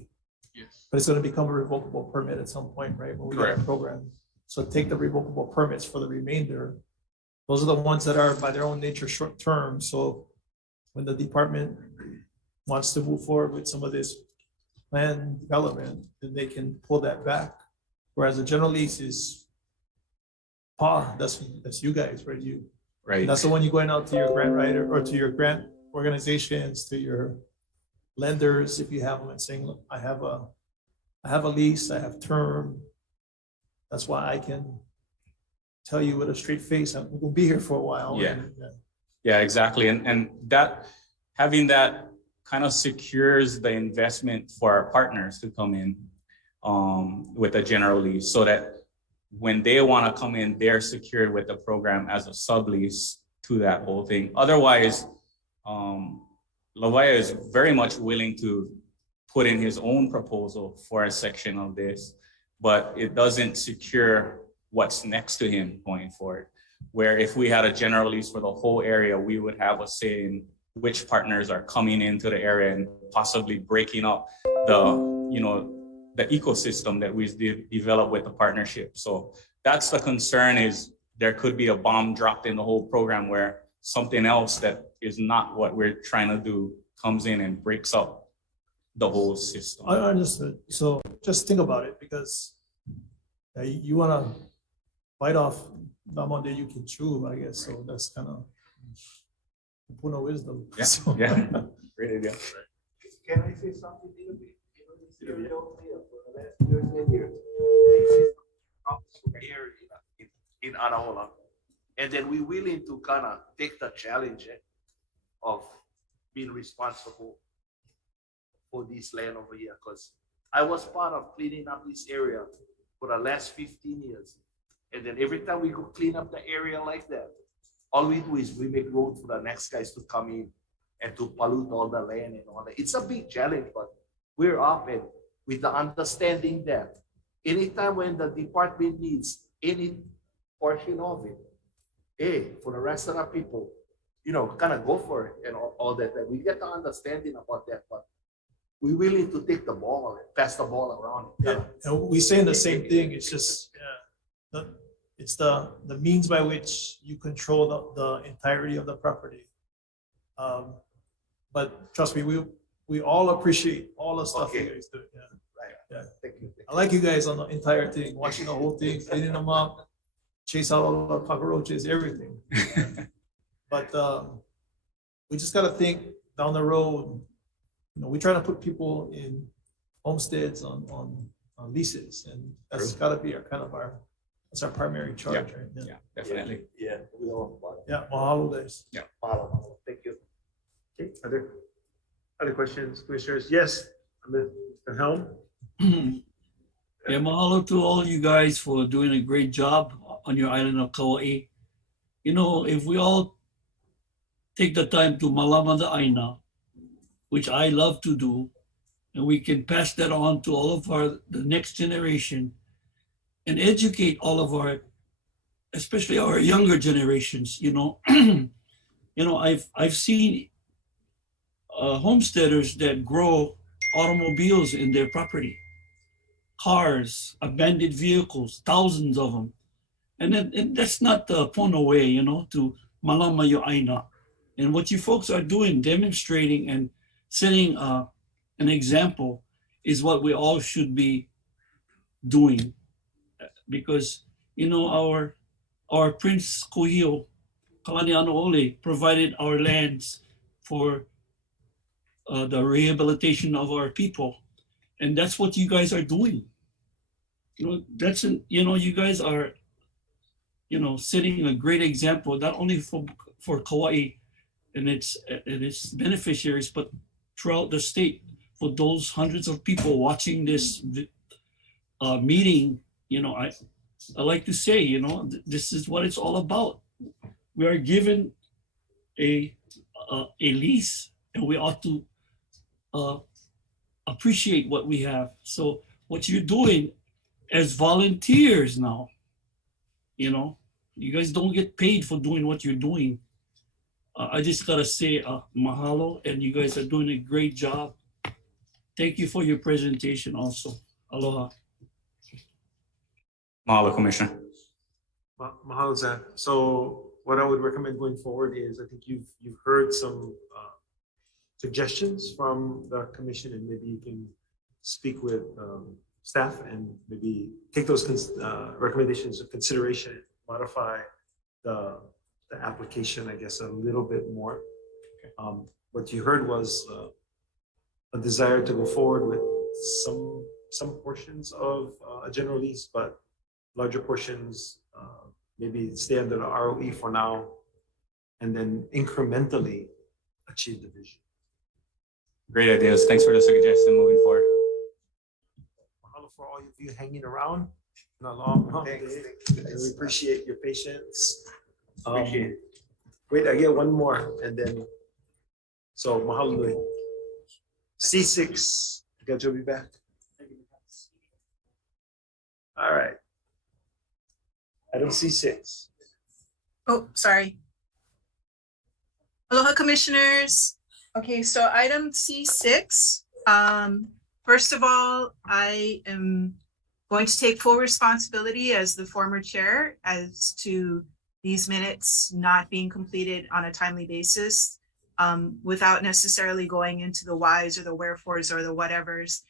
Yes. But it's going to become a revocable permit at some point, right? When we get a program. So take the revocable permits for the remainder. Those are the ones that are by their own nature short term. So when the department wants to move forward with some of this land development, then they can pull that back. Whereas a general lease is, that's you guys, right? Right. That's the one you're going out to your grant writer or to your grant organizations, to your lenders, if you have them, and saying, look, I have a lease, I have term. That's why I can tell you with a straight face, I'm gonna be here for a while. Yeah. Yeah, exactly. And that, having that kind of secures the investment for our partners to come in with a general lease, so that when they want to come in, they're secured with the program as a sublease to that whole thing. Otherwise, Lavaya is very much willing to put in his own proposal for a section of this, but it doesn't secure what's next to him going forward. Where if we had a general lease for the whole area, we would have a say in which partners are coming into the area and possibly breaking up the ecosystem that we developed with the partnership. So that's the concern, is there could be a bomb dropped in the whole program where something else that is not what we're trying to do comes in and breaks up the whole system. I understood. So just think about it, because you want to bite off the amount that you can chew, I guess. So that's kind of Puno wisdom. Yeah, So, yeah. Great idea. Can I say something a little bit? Here in Anahola, and then we're willing to kind of take the challenge of being responsible for this land over here, because I was part of cleaning up this area for the last 15 years. And then every time we go clean up the area like that, all we do is we make road for the next guys to come in and to pollute all the land and all that. It's a big challenge, but we're up and with the understanding that anytime when the department needs any portion of it, hey, for the rest of the people, kind of go for it and all that. And we get the understanding about that, but we're willing to take the ball and pass the ball around. yeah, and we saying the same thing. It's just, it's the means by which you control the entirety of the property. But trust me, we all appreciate all the stuff you Okay. guys do. Yeah. Right. Yeah. Thank you. I like you guys on the entire thing, watching the whole thing, cleaning them up, chase out all the cockroaches, everything. But we just gotta think down the road. You know, we try to put people in homesteads on leases, and that's gotta be that's our primary charge, right? Yeah, definitely. Yeah, we all want it. Yeah, mahalo guys. Yeah. Mahalo. Thank you. Okay, other questions, commissioners? Yes, Mr. Helm? Yeah, mahalo to all you guys for doing a great job on your island of Kauai. You know, if we all take the time to malama the aina, which I love to do, and we can pass that on to all of the next generation and educate all of especially our younger generations, you know. You know, I've seen homesteaders that grow automobiles in their property, cars, abandoned vehicles, thousands of them. And that's not the pono way, you know, to malama yo aina. And what you folks are doing, demonstrating and setting an example is what we all should be doing. Because, you know, our Prince Kuhio, Kalaeloa, provided our lands for the rehabilitation of our people. And that's what you guys are doing. You know, you guys are, you know, setting a great example, not only for Kauai and its beneficiaries, but throughout the state for those hundreds of people watching this meeting. You know, I like to say, you know, this is what it's all about. We are given a lease, and we ought to appreciate what we have. So what you're doing as volunteers now, you know, you guys don't get paid for doing what you're doing. I just gotta say mahalo, and you guys are doing a great job. Thank you for your presentation also. Aloha. Mahalo, Commissioner. Mahalo, Zach. So what I would recommend going forward is, I think you've heard some suggestions from the commission, and maybe you can speak with staff and maybe take those recommendations into consideration, modify the application, I guess, a little bit more. What you heard was a desire to go forward with some portions of a general lease, but larger portions maybe stay under the ROE for now, and then incrementally achieve the vision. Great ideas. Thanks for the suggestion moving forward. Mahalo for all of you hanging around in a long day. We appreciate your patience. Appreciate it. Wait, I get one more, and then, so mahalo. C6, you got Joby back? All right. Item C6. Oh, sorry. Aloha, commissioners. Okay, so item C6. First of all, I am going to take full responsibility as the former chair as to these minutes not being completed on a timely basis, without necessarily going into the whys or the wherefores or the whatevers.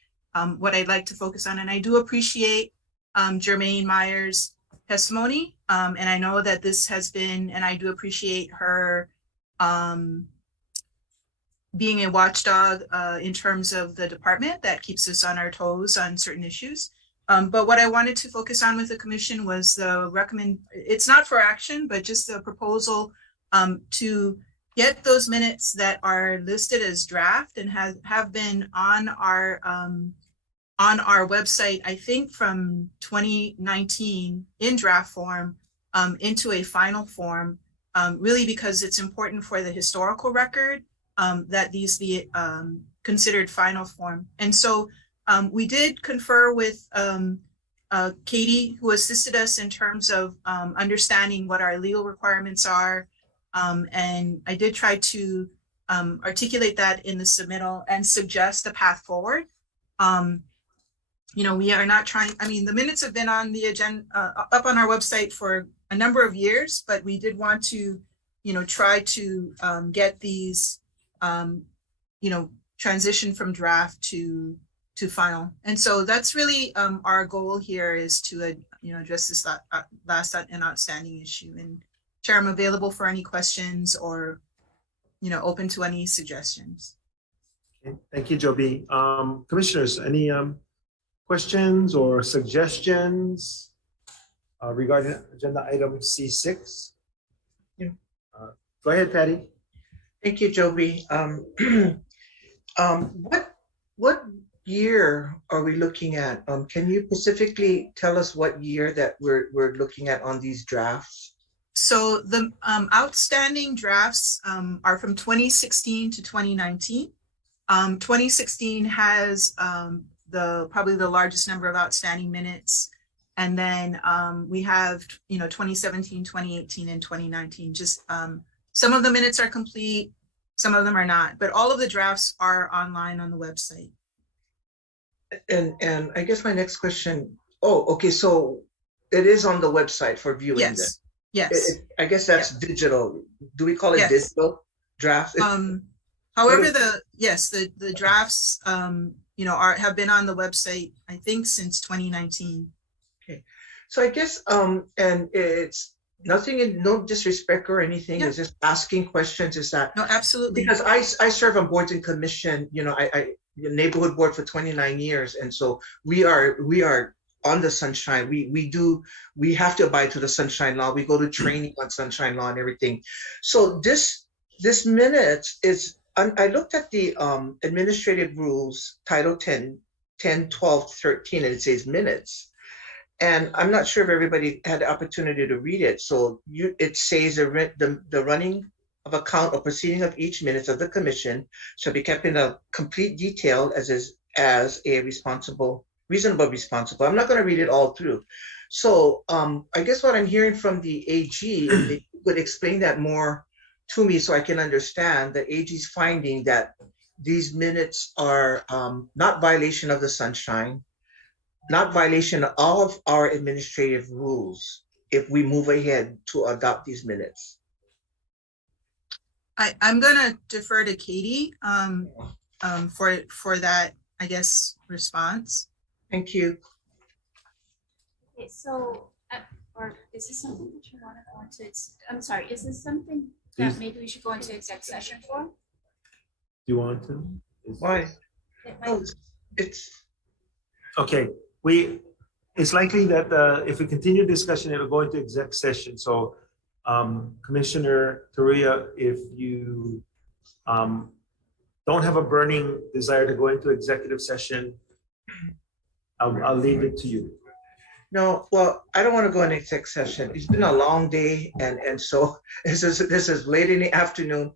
What I'd like to focus on, and I do appreciate Jermaine Meyer's testimony, and I know that this has been, and I do appreciate her being a watchdog in terms of the department that keeps us on our toes on certain issues. But what I wanted to focus on with the commission was it's not for action, but just a proposal to get those minutes that are listed as draft and have been on our website, I think from 2019 in draft form into a final form, really because it's important for the historical record that these be considered final form. And so we did confer with Katie, who assisted us in terms of understanding what our legal requirements are. And I did try to articulate that in the submittal and suggest a path forward. You know, we are not trying, I mean, the minutes have been on the agenda, up on our website for a number of years, but we did want to, you know, try to get these, you know, transition from draft to final. And so that's really our goal here, is to address this last and outstanding issue. And Chair, I'm available for any questions or open to any suggestions. Okay, thank you, Joby. Commissioners, any questions or suggestions regarding agenda item C6? Yeah. Go ahead, Patty. Thank you, Joby. What year are we looking at? Can you specifically tell us what year that we're looking at on these drafts? So the outstanding drafts are from 2016 to 2019. 2016 has probably the largest number of outstanding minutes. And then we have 2017, 2018, and 2019. Just some of the minutes are complete, some of them are not, but all of the drafts are online on the website. And I guess my next question, okay, so it is on the website for viewing. Yes. Then. Yes. I guess that's digital. Do we call it digital draft? However, the drafts have been on the website, I think, since 2019. Okay, so I guess and it's nothing in no disrespect or anything. It's just asking questions. Is that no? Absolutely. Because I serve on boards and commission. I neighborhood board for 29 years, and so we are on the sunshine. We have to abide to the sunshine law. We go to training on sunshine law and everything. So this minutes is. I looked at the administrative rules, Title 10, 12, 13, and it says minutes. And I'm not sure if everybody had the opportunity to read it. So it says the running of account or proceeding of each minutes of the commission shall be kept in a complete detail as a reasonable responsible. I'm not going to read it all through. So I guess what I'm hearing from the AG, if they would explain that more to me so I can understand, the AG's finding that these minutes are not violation of the sunshine, not violation of our administrative rules if we move ahead to adopt these minutes. I'm gonna defer to Katie for that, I guess, response. Thank you. Okay, so or is this something that you want to go into? I'm sorry, is this something that maybe we should go into exec session for? Do you want to? Why? It's okay. It's likely that if we continue discussion, it'll go into exec session. So, Commissioner Taruya, if you don't have a burning desire to go into executive session, I'll leave it to you. No, well, I don't want to go in exec session. It's been a long day, and so this is late in the afternoon.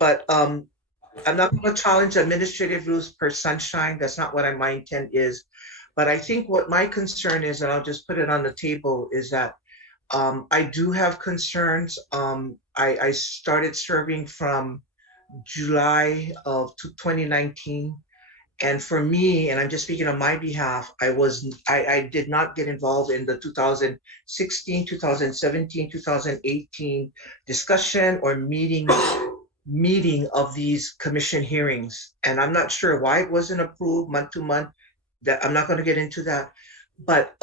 But I'm not going to challenge administrative rules per sunshine. That's not what my intent is. But I think what my concern is, and I'll just put it on the table, is that I do have concerns. I started serving from July of 2019. And for me, and I'm just speaking on my behalf, I did not get involved in the 2016, 2017, 2018 discussion or meeting of these commission hearings. And I'm not sure why it wasn't approved month to month. That I'm not going to get into that. But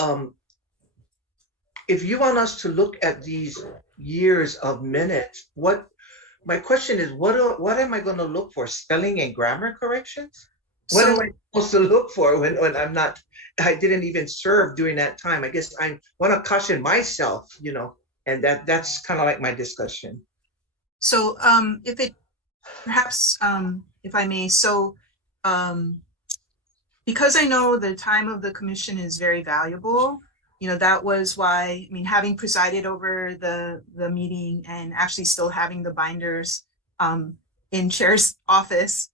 if you want us to look at these years of minutes, my question is, what am I going to look for? Spelling and grammar corrections? What am I supposed to look for when I didn't even serve during that time? I guess I want to caution myself, and that's kind of like my discussion. So if I may, because I know the time of the commission is very valuable, that was why, having presided over the meeting and actually still having the binders in chair's office,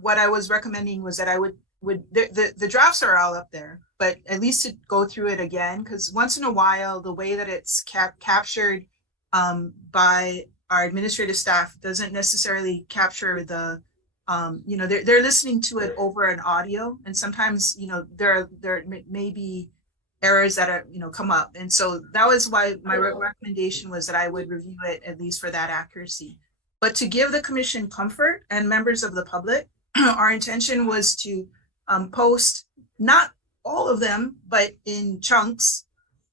what I was recommending was that I would the drafts are all up there, but at least to go through it again, because once in a while, the way that it's captured by our administrative staff doesn't necessarily capture the, they're listening to it over an audio, and sometimes, there may be errors that are, come up. And so that was why my recommendation was that I would review it at least for that accuracy. But to give the commission comfort and members of the public, our intention was to post not all of them, but in chunks,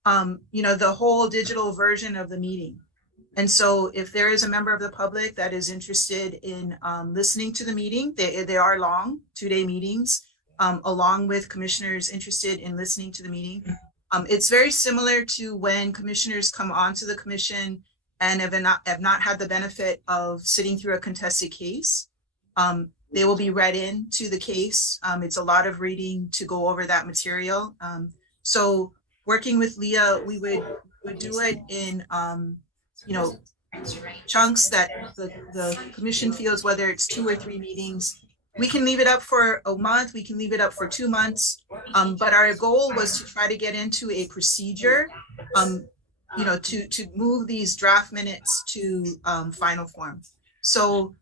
the whole digital version of the meeting. And so if there is a member of the public that is interested in listening to the meeting, they are long 2-day meetings, along with commissioners interested in listening to the meeting. It's very similar to when commissioners come onto the commission and have not had the benefit of sitting through a contested case. They will be read into the case. It's a lot of reading to go over that material. So working with Leah, we would do it in chunks that the commission feels, whether it's 2 or 3 meetings. We can leave it up for a month, we can leave it up for 2 months. But our goal was to try to get into a procedure, to move these draft minutes to final form. So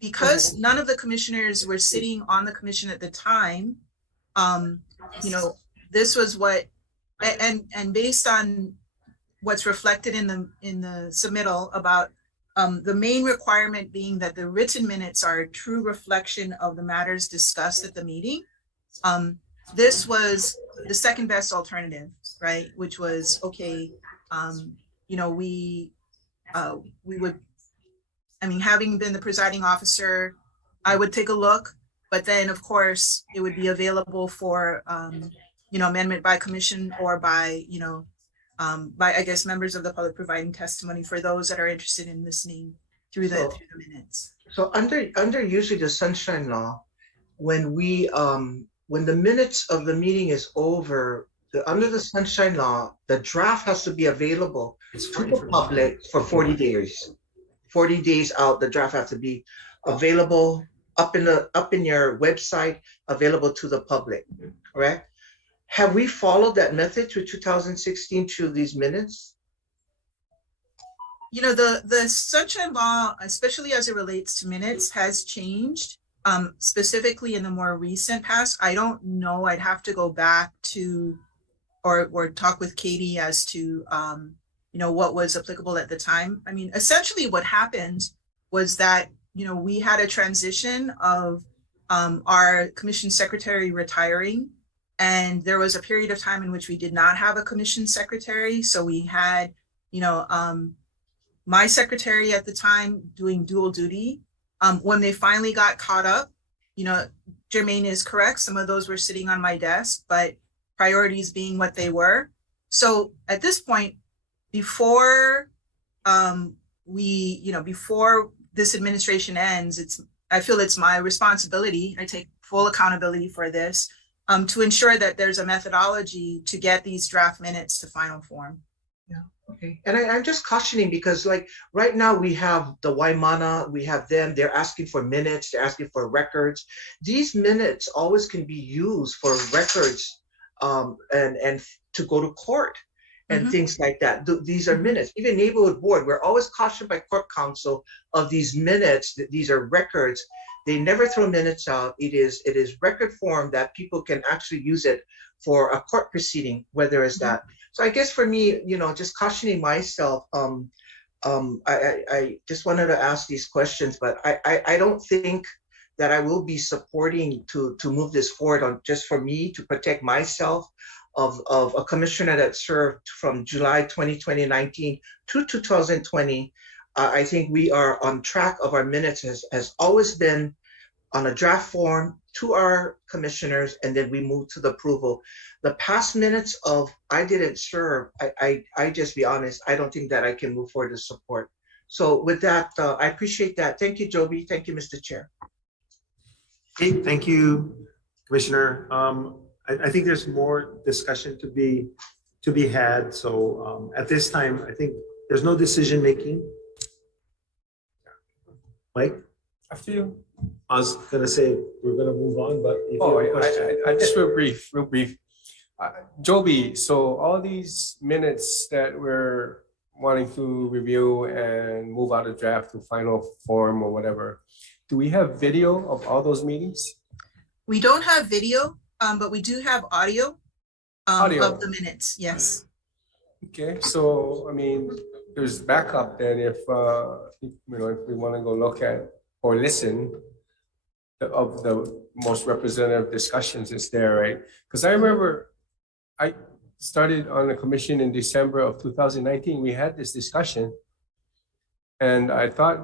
because none of the commissioners were sitting on the commission at the time, this was what, and based on what's reflected in the submittal about the main requirement being that the written minutes are a true reflection of the matters discussed at the meeting. This was the second best alternative, right? Which was, okay, we would, having been the presiding officer, I would take a look, but then of course it would be available for, amendment by commission or by, by, I guess, members of the public providing testimony for those that are interested in listening through the minutes. So under usually the sunshine law, when the minutes of the meeting is over, under the sunshine law, the draft has to be available to the public for 40 days. 40 days out, the draft has to be available up in your website, available to the public, correct? Have we followed that method through 2016 through these minutes? The sunshine law, especially as it relates to minutes, has changed, specifically in the more recent past. I don't know, I'd have to go back to or talk with Katie as to what was applicable at the time. Essentially what happened was that we had a transition of our commission secretary retiring, and there was a period of time in which we did not have a commission secretary. So we had, my secretary at the time doing dual duty. When they finally got caught up, Jermaine is correct. Some of those were sitting on my desk, but priorities being what they were. So at this point, before before this administration ends, I feel it's my responsibility. I take full accountability for this. To ensure that there's a methodology to get these draft minutes to final form. Yeah, okay. And I'm just cautioning because right now we have the Waimana, we have them, they're asking for minutes, they're asking for records. These minutes always can be used for records and to go to court and things like that. These are minutes. Even neighborhood board, we're always cautioned by court counsel of these minutes, that these are records. They never throw minutes out. It is record form that people can actually use it for a court proceeding, whether it's that. So I guess for me, just cautioning myself, I just wanted to ask these questions, but I don't think that I will be supporting to move this forward on just for me to protect myself of a commissioner that served from July 2019 to 2020. I think we are on track of our minutes has always been on a draft form to our commissioners, and then we move to the approval. The past minutes of I didn't serve, I just be honest, I don't think that I can move forward to support. So with that, I appreciate that. Thank you, Joby. Thank you, Mr. Chair. Okay, thank you, Commissioner. I think there's more discussion to be had. So at this time, I think there's no decision making. Mike? After you. I was gonna say we're gonna move on, but if you have a question. I just real brief. Joby, so all these minutes that we're wanting to review and move out of draft to final form or whatever, do we have video of all those meetings? We don't have video, but we do have audio, of the minutes, yes. Okay, so there's backup then if we want to go look at or listen of the most representative discussions is there, right? Because I remember I started on the commission in December of 2019. We had this discussion, and I thought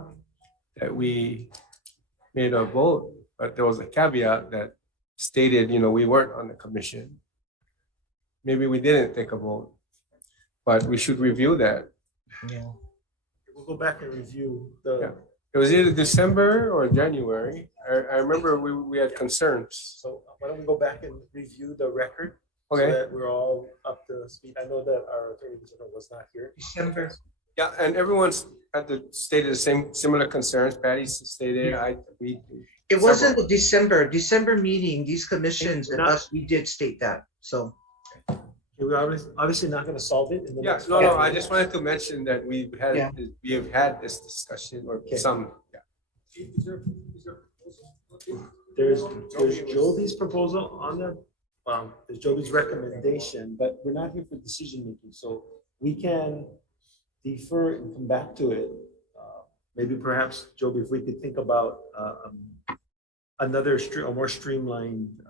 that we made a vote, but there was a caveat that stated, we weren't on the commission. Maybe we didn't take a vote, but we should review that. Yeah. We'll go back and review Yeah. It was either December or January. I remember we had concerns. So why don't we go back and review the record? Okay. So that we're all up to speed. I know that our attorney general was not here. December. Yeah, and everyone's had stated the similar concerns. Patty stated, It wasn't the December meeting, these commissions and us, we did state that, so. We're obviously not gonna solve it in the Yeah, next. no, I just wanted to mention that we Yeah. have had this discussion or some. There's Joby's proposal on the, there's Joby's recommendation, but we're not here for decision making, so we can defer and come back to it. Maybe perhaps, Joby, if we could think about a more streamlined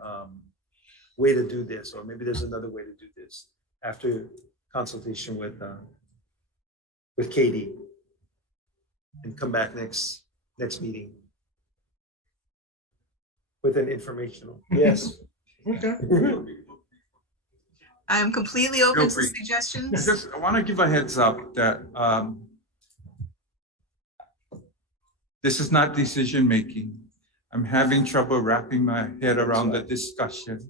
way to do this, or maybe there's another way to do this after consultation with Katie, and come back next meeting with an informational. Yes. Okay. I am completely open to Feel free. suggestions. I want to give a heads up that this is not decision-making. I'm having trouble wrapping my head around the discussion.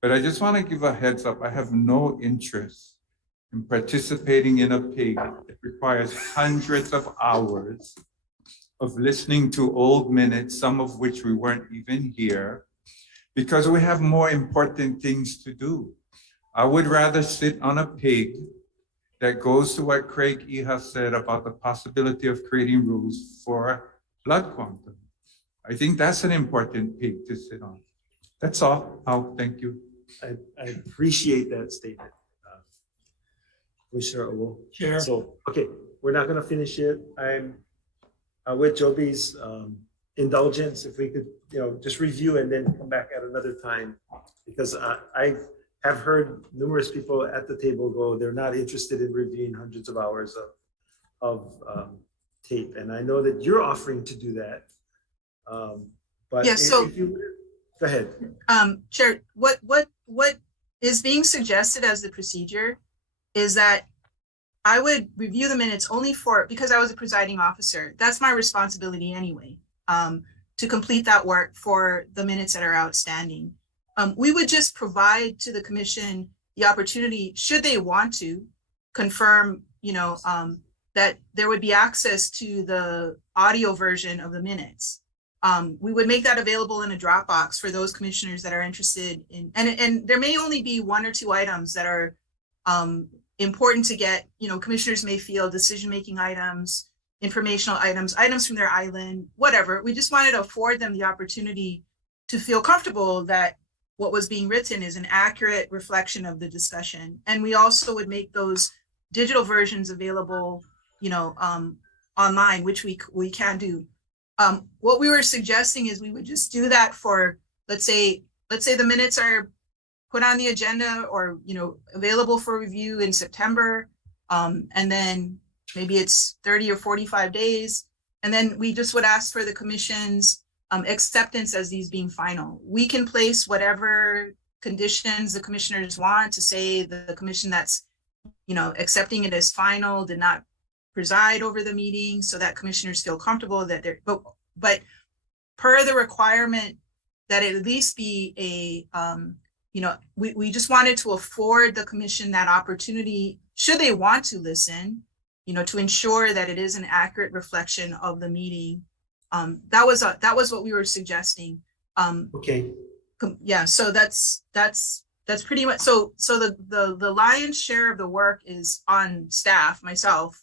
But I just want to give a heads up. I have no interest in participating in a pig that requires hundreds of hours of listening to old minutes, some of which we weren't even here, because we have more important things to do. I would rather sit on a pig that goes to what Craig Iha said about the possibility of creating rules for blood quantum. I think that's an important pig to sit on. That's all. Thank you. I appreciate that statement. Commissioner Owo. Chair. So, okay, we're not gonna finish it. I'm with Joby's indulgence, if we could, just review and then come back at another time. Because I have heard numerous people at the table go, they're not interested in reviewing hundreds of hours of tape. And I know that you're offering to do that. But Yeah, so- if you, go ahead. Chair, what is being suggested as the procedure is that I would review the minutes only because I was a presiding officer. That's my responsibility anyway, to complete that work for the minutes that are outstanding. We would just provide to the commission the opportunity, should they want to, confirm, that there would be access to the audio version of the minutes. We would make that available in a Dropbox for those commissioners that are interested in, and there may only be one or two items that are important to get. Commissioners may feel decision-making items, informational items from their island, whatever. We just wanted to afford them the opportunity to feel comfortable that what was being written is an accurate reflection of the discussion. And we also would make those digital versions available, online, which we can do. What we were suggesting is we would just do that for, let's say the minutes are put on the agenda or, available for review in September. And then maybe it's 30 or 45 days. And then we just would ask for the commission's acceptance as these being final. We can place whatever conditions the commissioners want to say the commission that's, accepting it as final did not preside over the meeting, so that commissioners feel comfortable that they're, but per the requirement that it at least be a, we just wanted to afford the commission that opportunity, should they want to listen, to ensure that it is an accurate reflection of the meeting. That was what we were suggesting. Okay. Yeah, so that's pretty much, so the lion's share of the work is on staff, myself,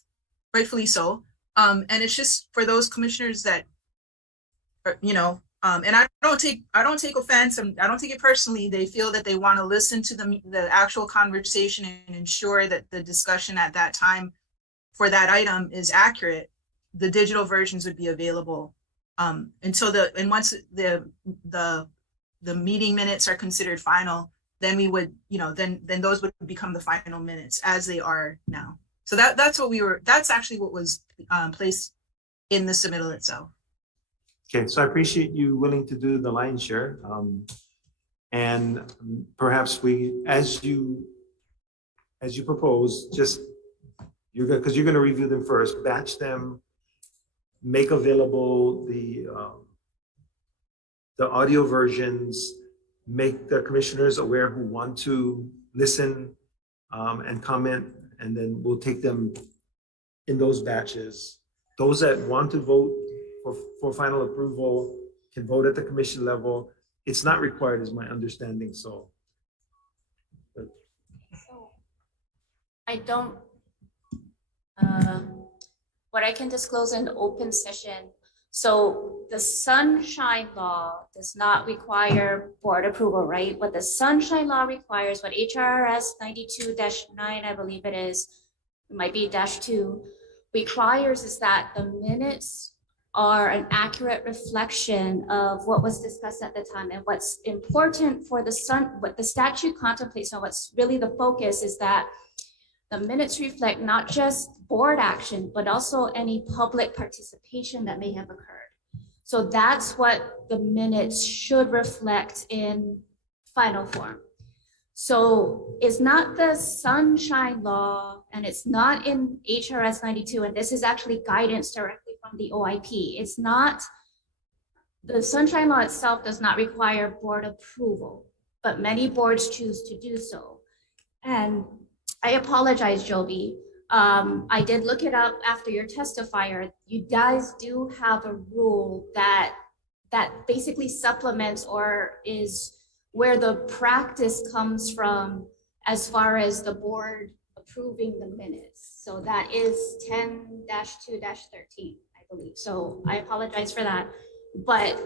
rightfully so. And it's just for those commissioners that are, and I don't take offense, and I don't take it personally. They feel that they want to listen to the actual conversation and ensure that the discussion at that time for that item is accurate. The digital versions would be available. And once the meeting minutes are considered final, then we would, then those would become the final minutes as they are now. So that's actually what was placed in the submittal itself. Okay, so I appreciate you willing to do the lion's share. And perhaps as you propose, because you're gonna review them first, batch them, make available the audio versions, make the commissioners aware who want to listen and comment, and then we'll take them in those batches. Those that want to vote for final approval can vote at the commission level. It's not required, is my understanding, so. So I don't, what I can disclose in open session. So the sunshine law does not require board approval, right? What the sunshine law requires, what HRS 92-9, I believe it is, it might be -2, requires is that the minutes are an accurate reflection of what was discussed at the time. And what's important for what the statute contemplates, and what's really the focus is that the minutes reflect not just board action, but also any public participation that may have occurred. So that's what the minutes should reflect in final form. So it's not the sunshine law, and it's not in HRS 92, and this is actually guidance directly from the OIP. It's not, the sunshine law itself does not require board approval, but many boards choose to do so. And I apologize, Joby. I did look it up after your testifier. You guys do have a rule that basically supplements or is where the practice comes from as far as the board approving the minutes. So that is 10-2-13, I believe. So I apologize for that. But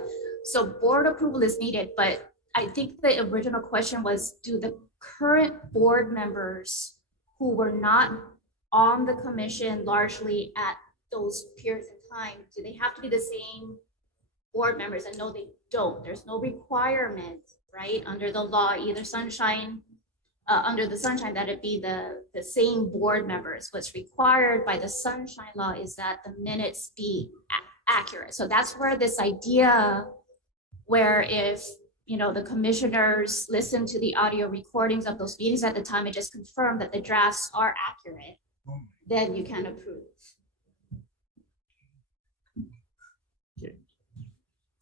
so board approval is needed, but I think the original question was, do the current board members who were not on the commission largely at those periods of time, do they have to be the same board members? And no, they don't. There's no requirement, right, under the law, either sunshine, under the sunshine, that it be the same board members. What's required by the sunshine law is that the minutes be accurate. So that's where this idea where if the commissioners listen to the audio recordings of those meetings at the time and just confirm that the drafts are accurate, then you can approve. Okay.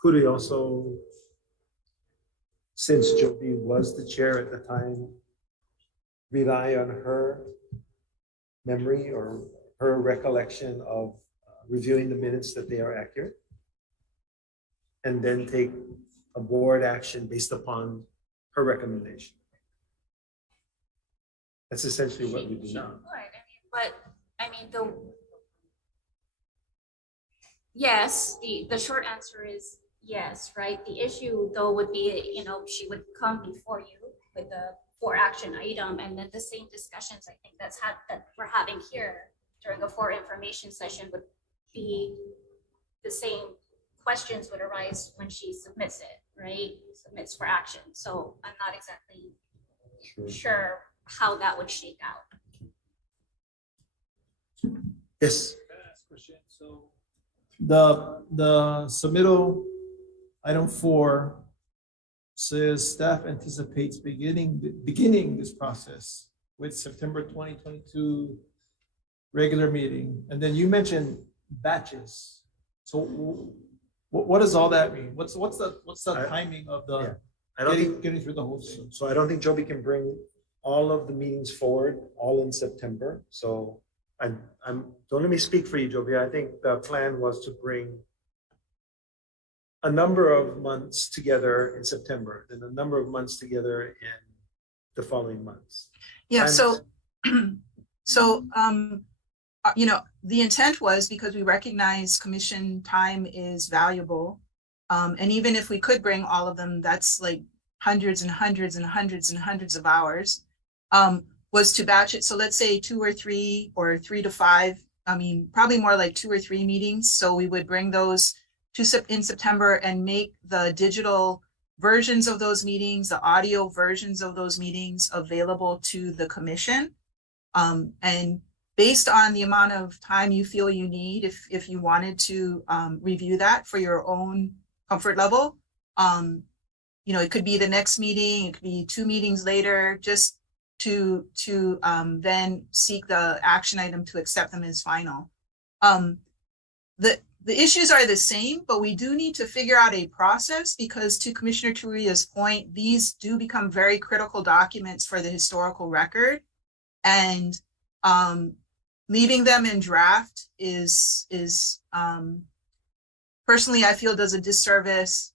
Could we also, since Joby was the chair at the time, rely on her memory or her recollection of reviewing the minutes that they are accurate, and then take a board action based upon her recommendation? That's essentially what we do now. But I mean, yes, the short answer is yes, right? The issue though would be, she would come before you with the for action item, and then the same discussions I think that we're having here during a for information session would be the same questions would arise when she submits it, right? Submits for action. So I'm not exactly sure how that would shake out. Yes. So the submittal item 4 says staff anticipates beginning this process with September 2022 regular meeting. And then you mentioned batches. So what does all that mean? What's the timing of the getting through the whole thing? So I don't think Joby can bring all of the meetings forward all in September. So don't let me speak for you, Joby. I think the plan was to bring a number of months together in September, then a number of months together in the following months. Yeah. The intent was, because we recognize commission time is valuable, and even if we could bring all of them, that's like hundreds and hundreds and hundreds and hundreds of hours. Was to batch it. So let's say 2 or 3 or 3 to 5. I mean, probably more like 2 or 3 meetings. So we would bring those in September and make the digital versions of those meetings, the audio versions of those meetings available to the commission. And based on the amount of time you feel you need, if you wanted to review that for your own comfort level, you know, it could be the next meeting, it could be 2 meetings later, just to then seek the action item to accept them as final. The issues are the same, but we do need to figure out a process because, to Commissioner Turia's point, these do become very critical documents for the historical record, and leaving them in draft is personally, I feel, does a disservice.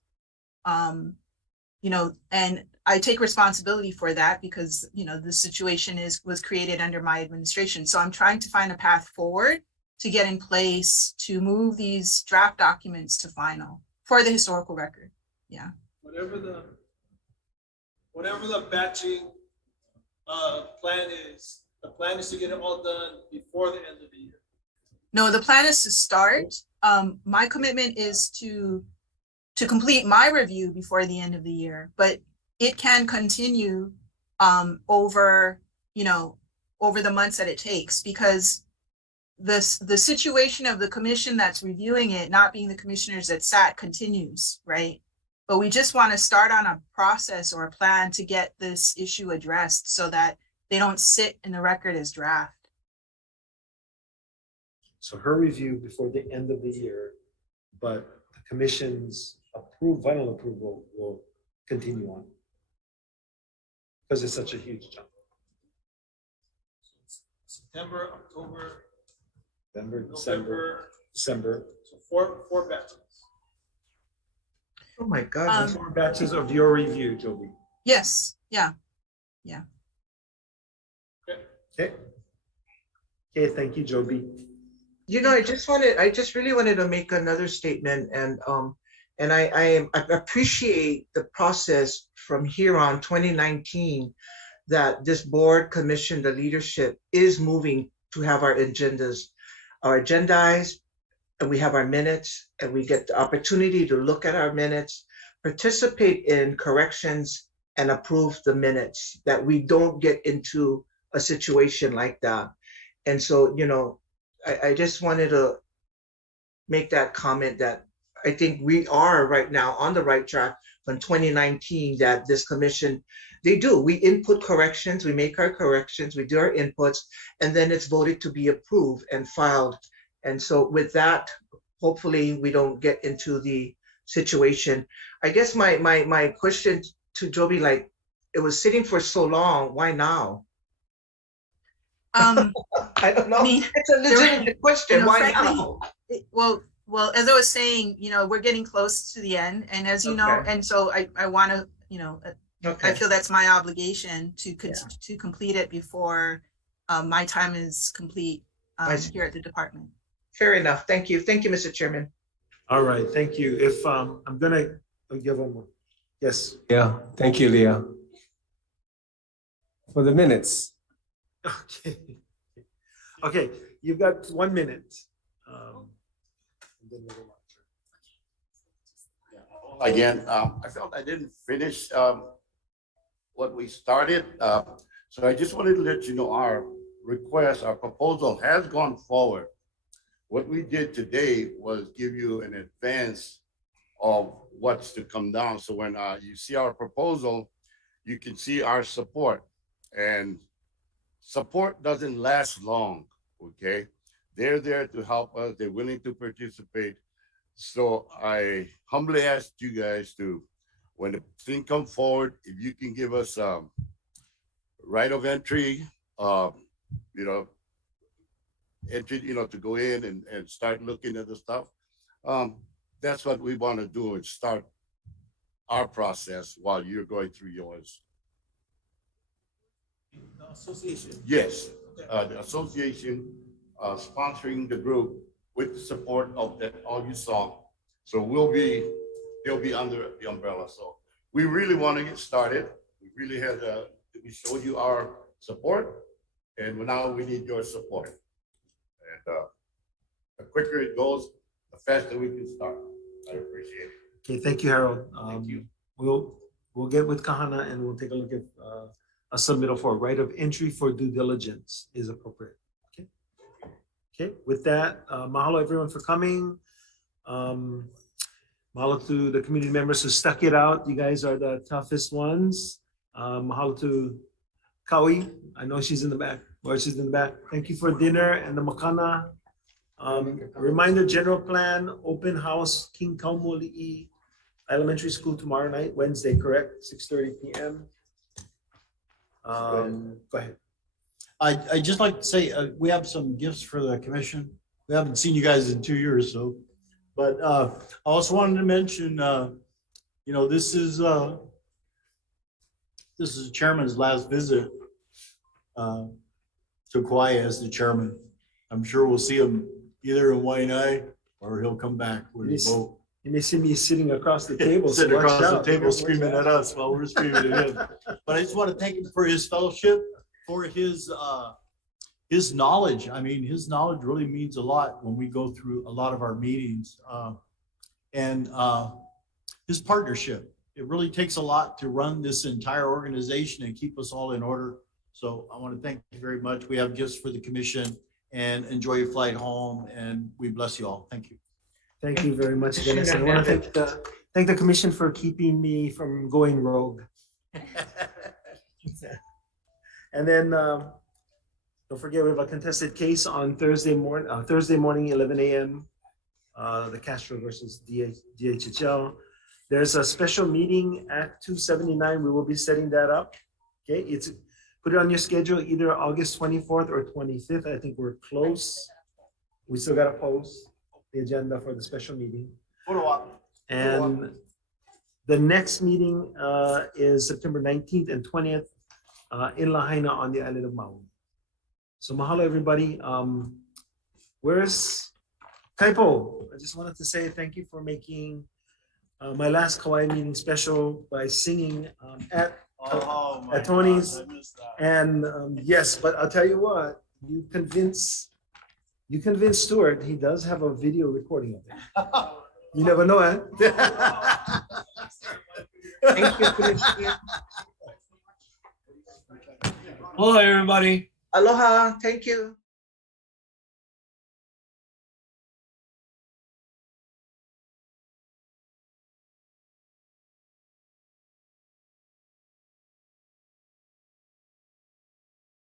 You know, and I take responsibility for that because, you know, the situation was created under my administration. So I'm trying to find a path forward to get in place to move these draft documents to final for the historical record. Yeah. Whatever the batching plan is, the plan is to get it all done before the end of the year. No, the plan is to start. My commitment is to complete my review before the end of the year, but it can continue over, you know, over the months that it takes, because the situation of the commission that's reviewing it not being the commissioners that sat continues, right? But we just want to start on a process or a plan to get this issue addressed so that they don't sit in the record as draft. So her review before the end of the year, but the commission's final approval will continue on. Because it's such a huge jump. September, October, November, November, December. So four batches. Oh my God. 4 batches of your review, Joby. Yes, yeah. Okay. Okay, thank you, Joby. You know, I just really wanted to make another statement, and I appreciate the process from here on 2019 that this board, commission, the leadership is moving to have our agendized, and we have our minutes, and we get the opportunity to look at our minutes, participate in corrections, and approve the minutes, that we don't get into a situation like that. And so, you know, I just wanted to make that comment that I think we are right now on the right track from 2019, that this commission, we input corrections, we make our corrections, we do our inputs, and then it's voted to be approved and filed. And so with that, hopefully we don't get into the situation. I guess my question to Joby, like, it was sitting for so long, why now? I don't know. It's a legitimate question. You know, Why frankly, now? Well, as I was saying, you know, we're getting close to the end, and as you know, and so I want to, you know, I feel that's my obligation to complete it before my time is complete here at the department. Fair enough. Thank you. Thank you, Mr. Chairman. All right, thank you. If I'm gonna give one more. Yes. Yeah, thank you, Leah. For the minutes. Okay. Okay, you've got 1 minute. And then we'll go on. Again, I felt I didn't finish what we started. So I just wanted to let you know our request, our proposal has gone forward. What we did today was give you an advance of what's to come down. So when you see our proposal, you can see our support. And support doesn't last long, okay? They're there to help us. They're willing to participate. So I humbly ask you guys to, when the thing comes forward, if you can give us right of entry, entry, to go in and start looking at the stuff. That's what we want to do, and start our process while you're going through yours. The association. Yes, the association sponsoring the group with the support of that all you saw. So they'll be under the umbrella. So we really want to get started. We really we showed you our support, and now we need your support. And the quicker it goes, the faster we can start. I appreciate it. Okay, thank you, Harold. We'll get with Kahana and we'll take a look at a submittal for a right of entry for due diligence is appropriate. Okay. Okay, with that, mahalo everyone for coming. Mahalo to the community members who stuck it out. You guys are the toughest ones. Mahalo to Kauai. I know she's in the back. Or she's in the back. Thank you for dinner and the makana. Reminder, general plan, open house, King Kaumuali'i Elementary School tomorrow night, Wednesday, correct? 6:30 p.m. Go ahead. I'd just like to say, we have some gifts for the commission. We haven't seen you guys in 2 years, so. But I also wanted to mention, this is the chairman's last visit to Kauai as the chairman. I'm sure we'll see him either in Waianae or he'll come back with his boat. You may see me sitting across the table. Sitting so watch across the out. table screaming at us while we're screaming at him. But I just want to thank him for his fellowship, for his knowledge. I mean, his knowledge really means a lot when we go through a lot of our meetings. And his partnership. It really takes a lot to run this entire organization and keep us all in order. So I want to thank you very much. We have gifts for the commission, and enjoy your flight home, and we bless you all. Thank you. Thank you very much, Dennis. I want to thank the commission for keeping me from going rogue. And then don't forget, we have a contested case on Thursday morning, 11 a.m. The Castro versus DHHL. There's a special meeting, Act 279. We will be setting that up. Okay, put it on your schedule, either August 24th or 25th. I think we're close. We still got to post the agenda for the special meeting. And the next meeting is September 19th and 20th in Lahaina on the island of Maui. So mahalo, everybody. Where's Kaipo? I just wanted to say thank you for making my last Kauai meeting special by singing at Tony's. And yes, but I'll tell you what, you convince Stuart. He does have a video recording of it. You never know, eh? Thank you, Commissioner. Hello, everybody. Aloha. Thank you.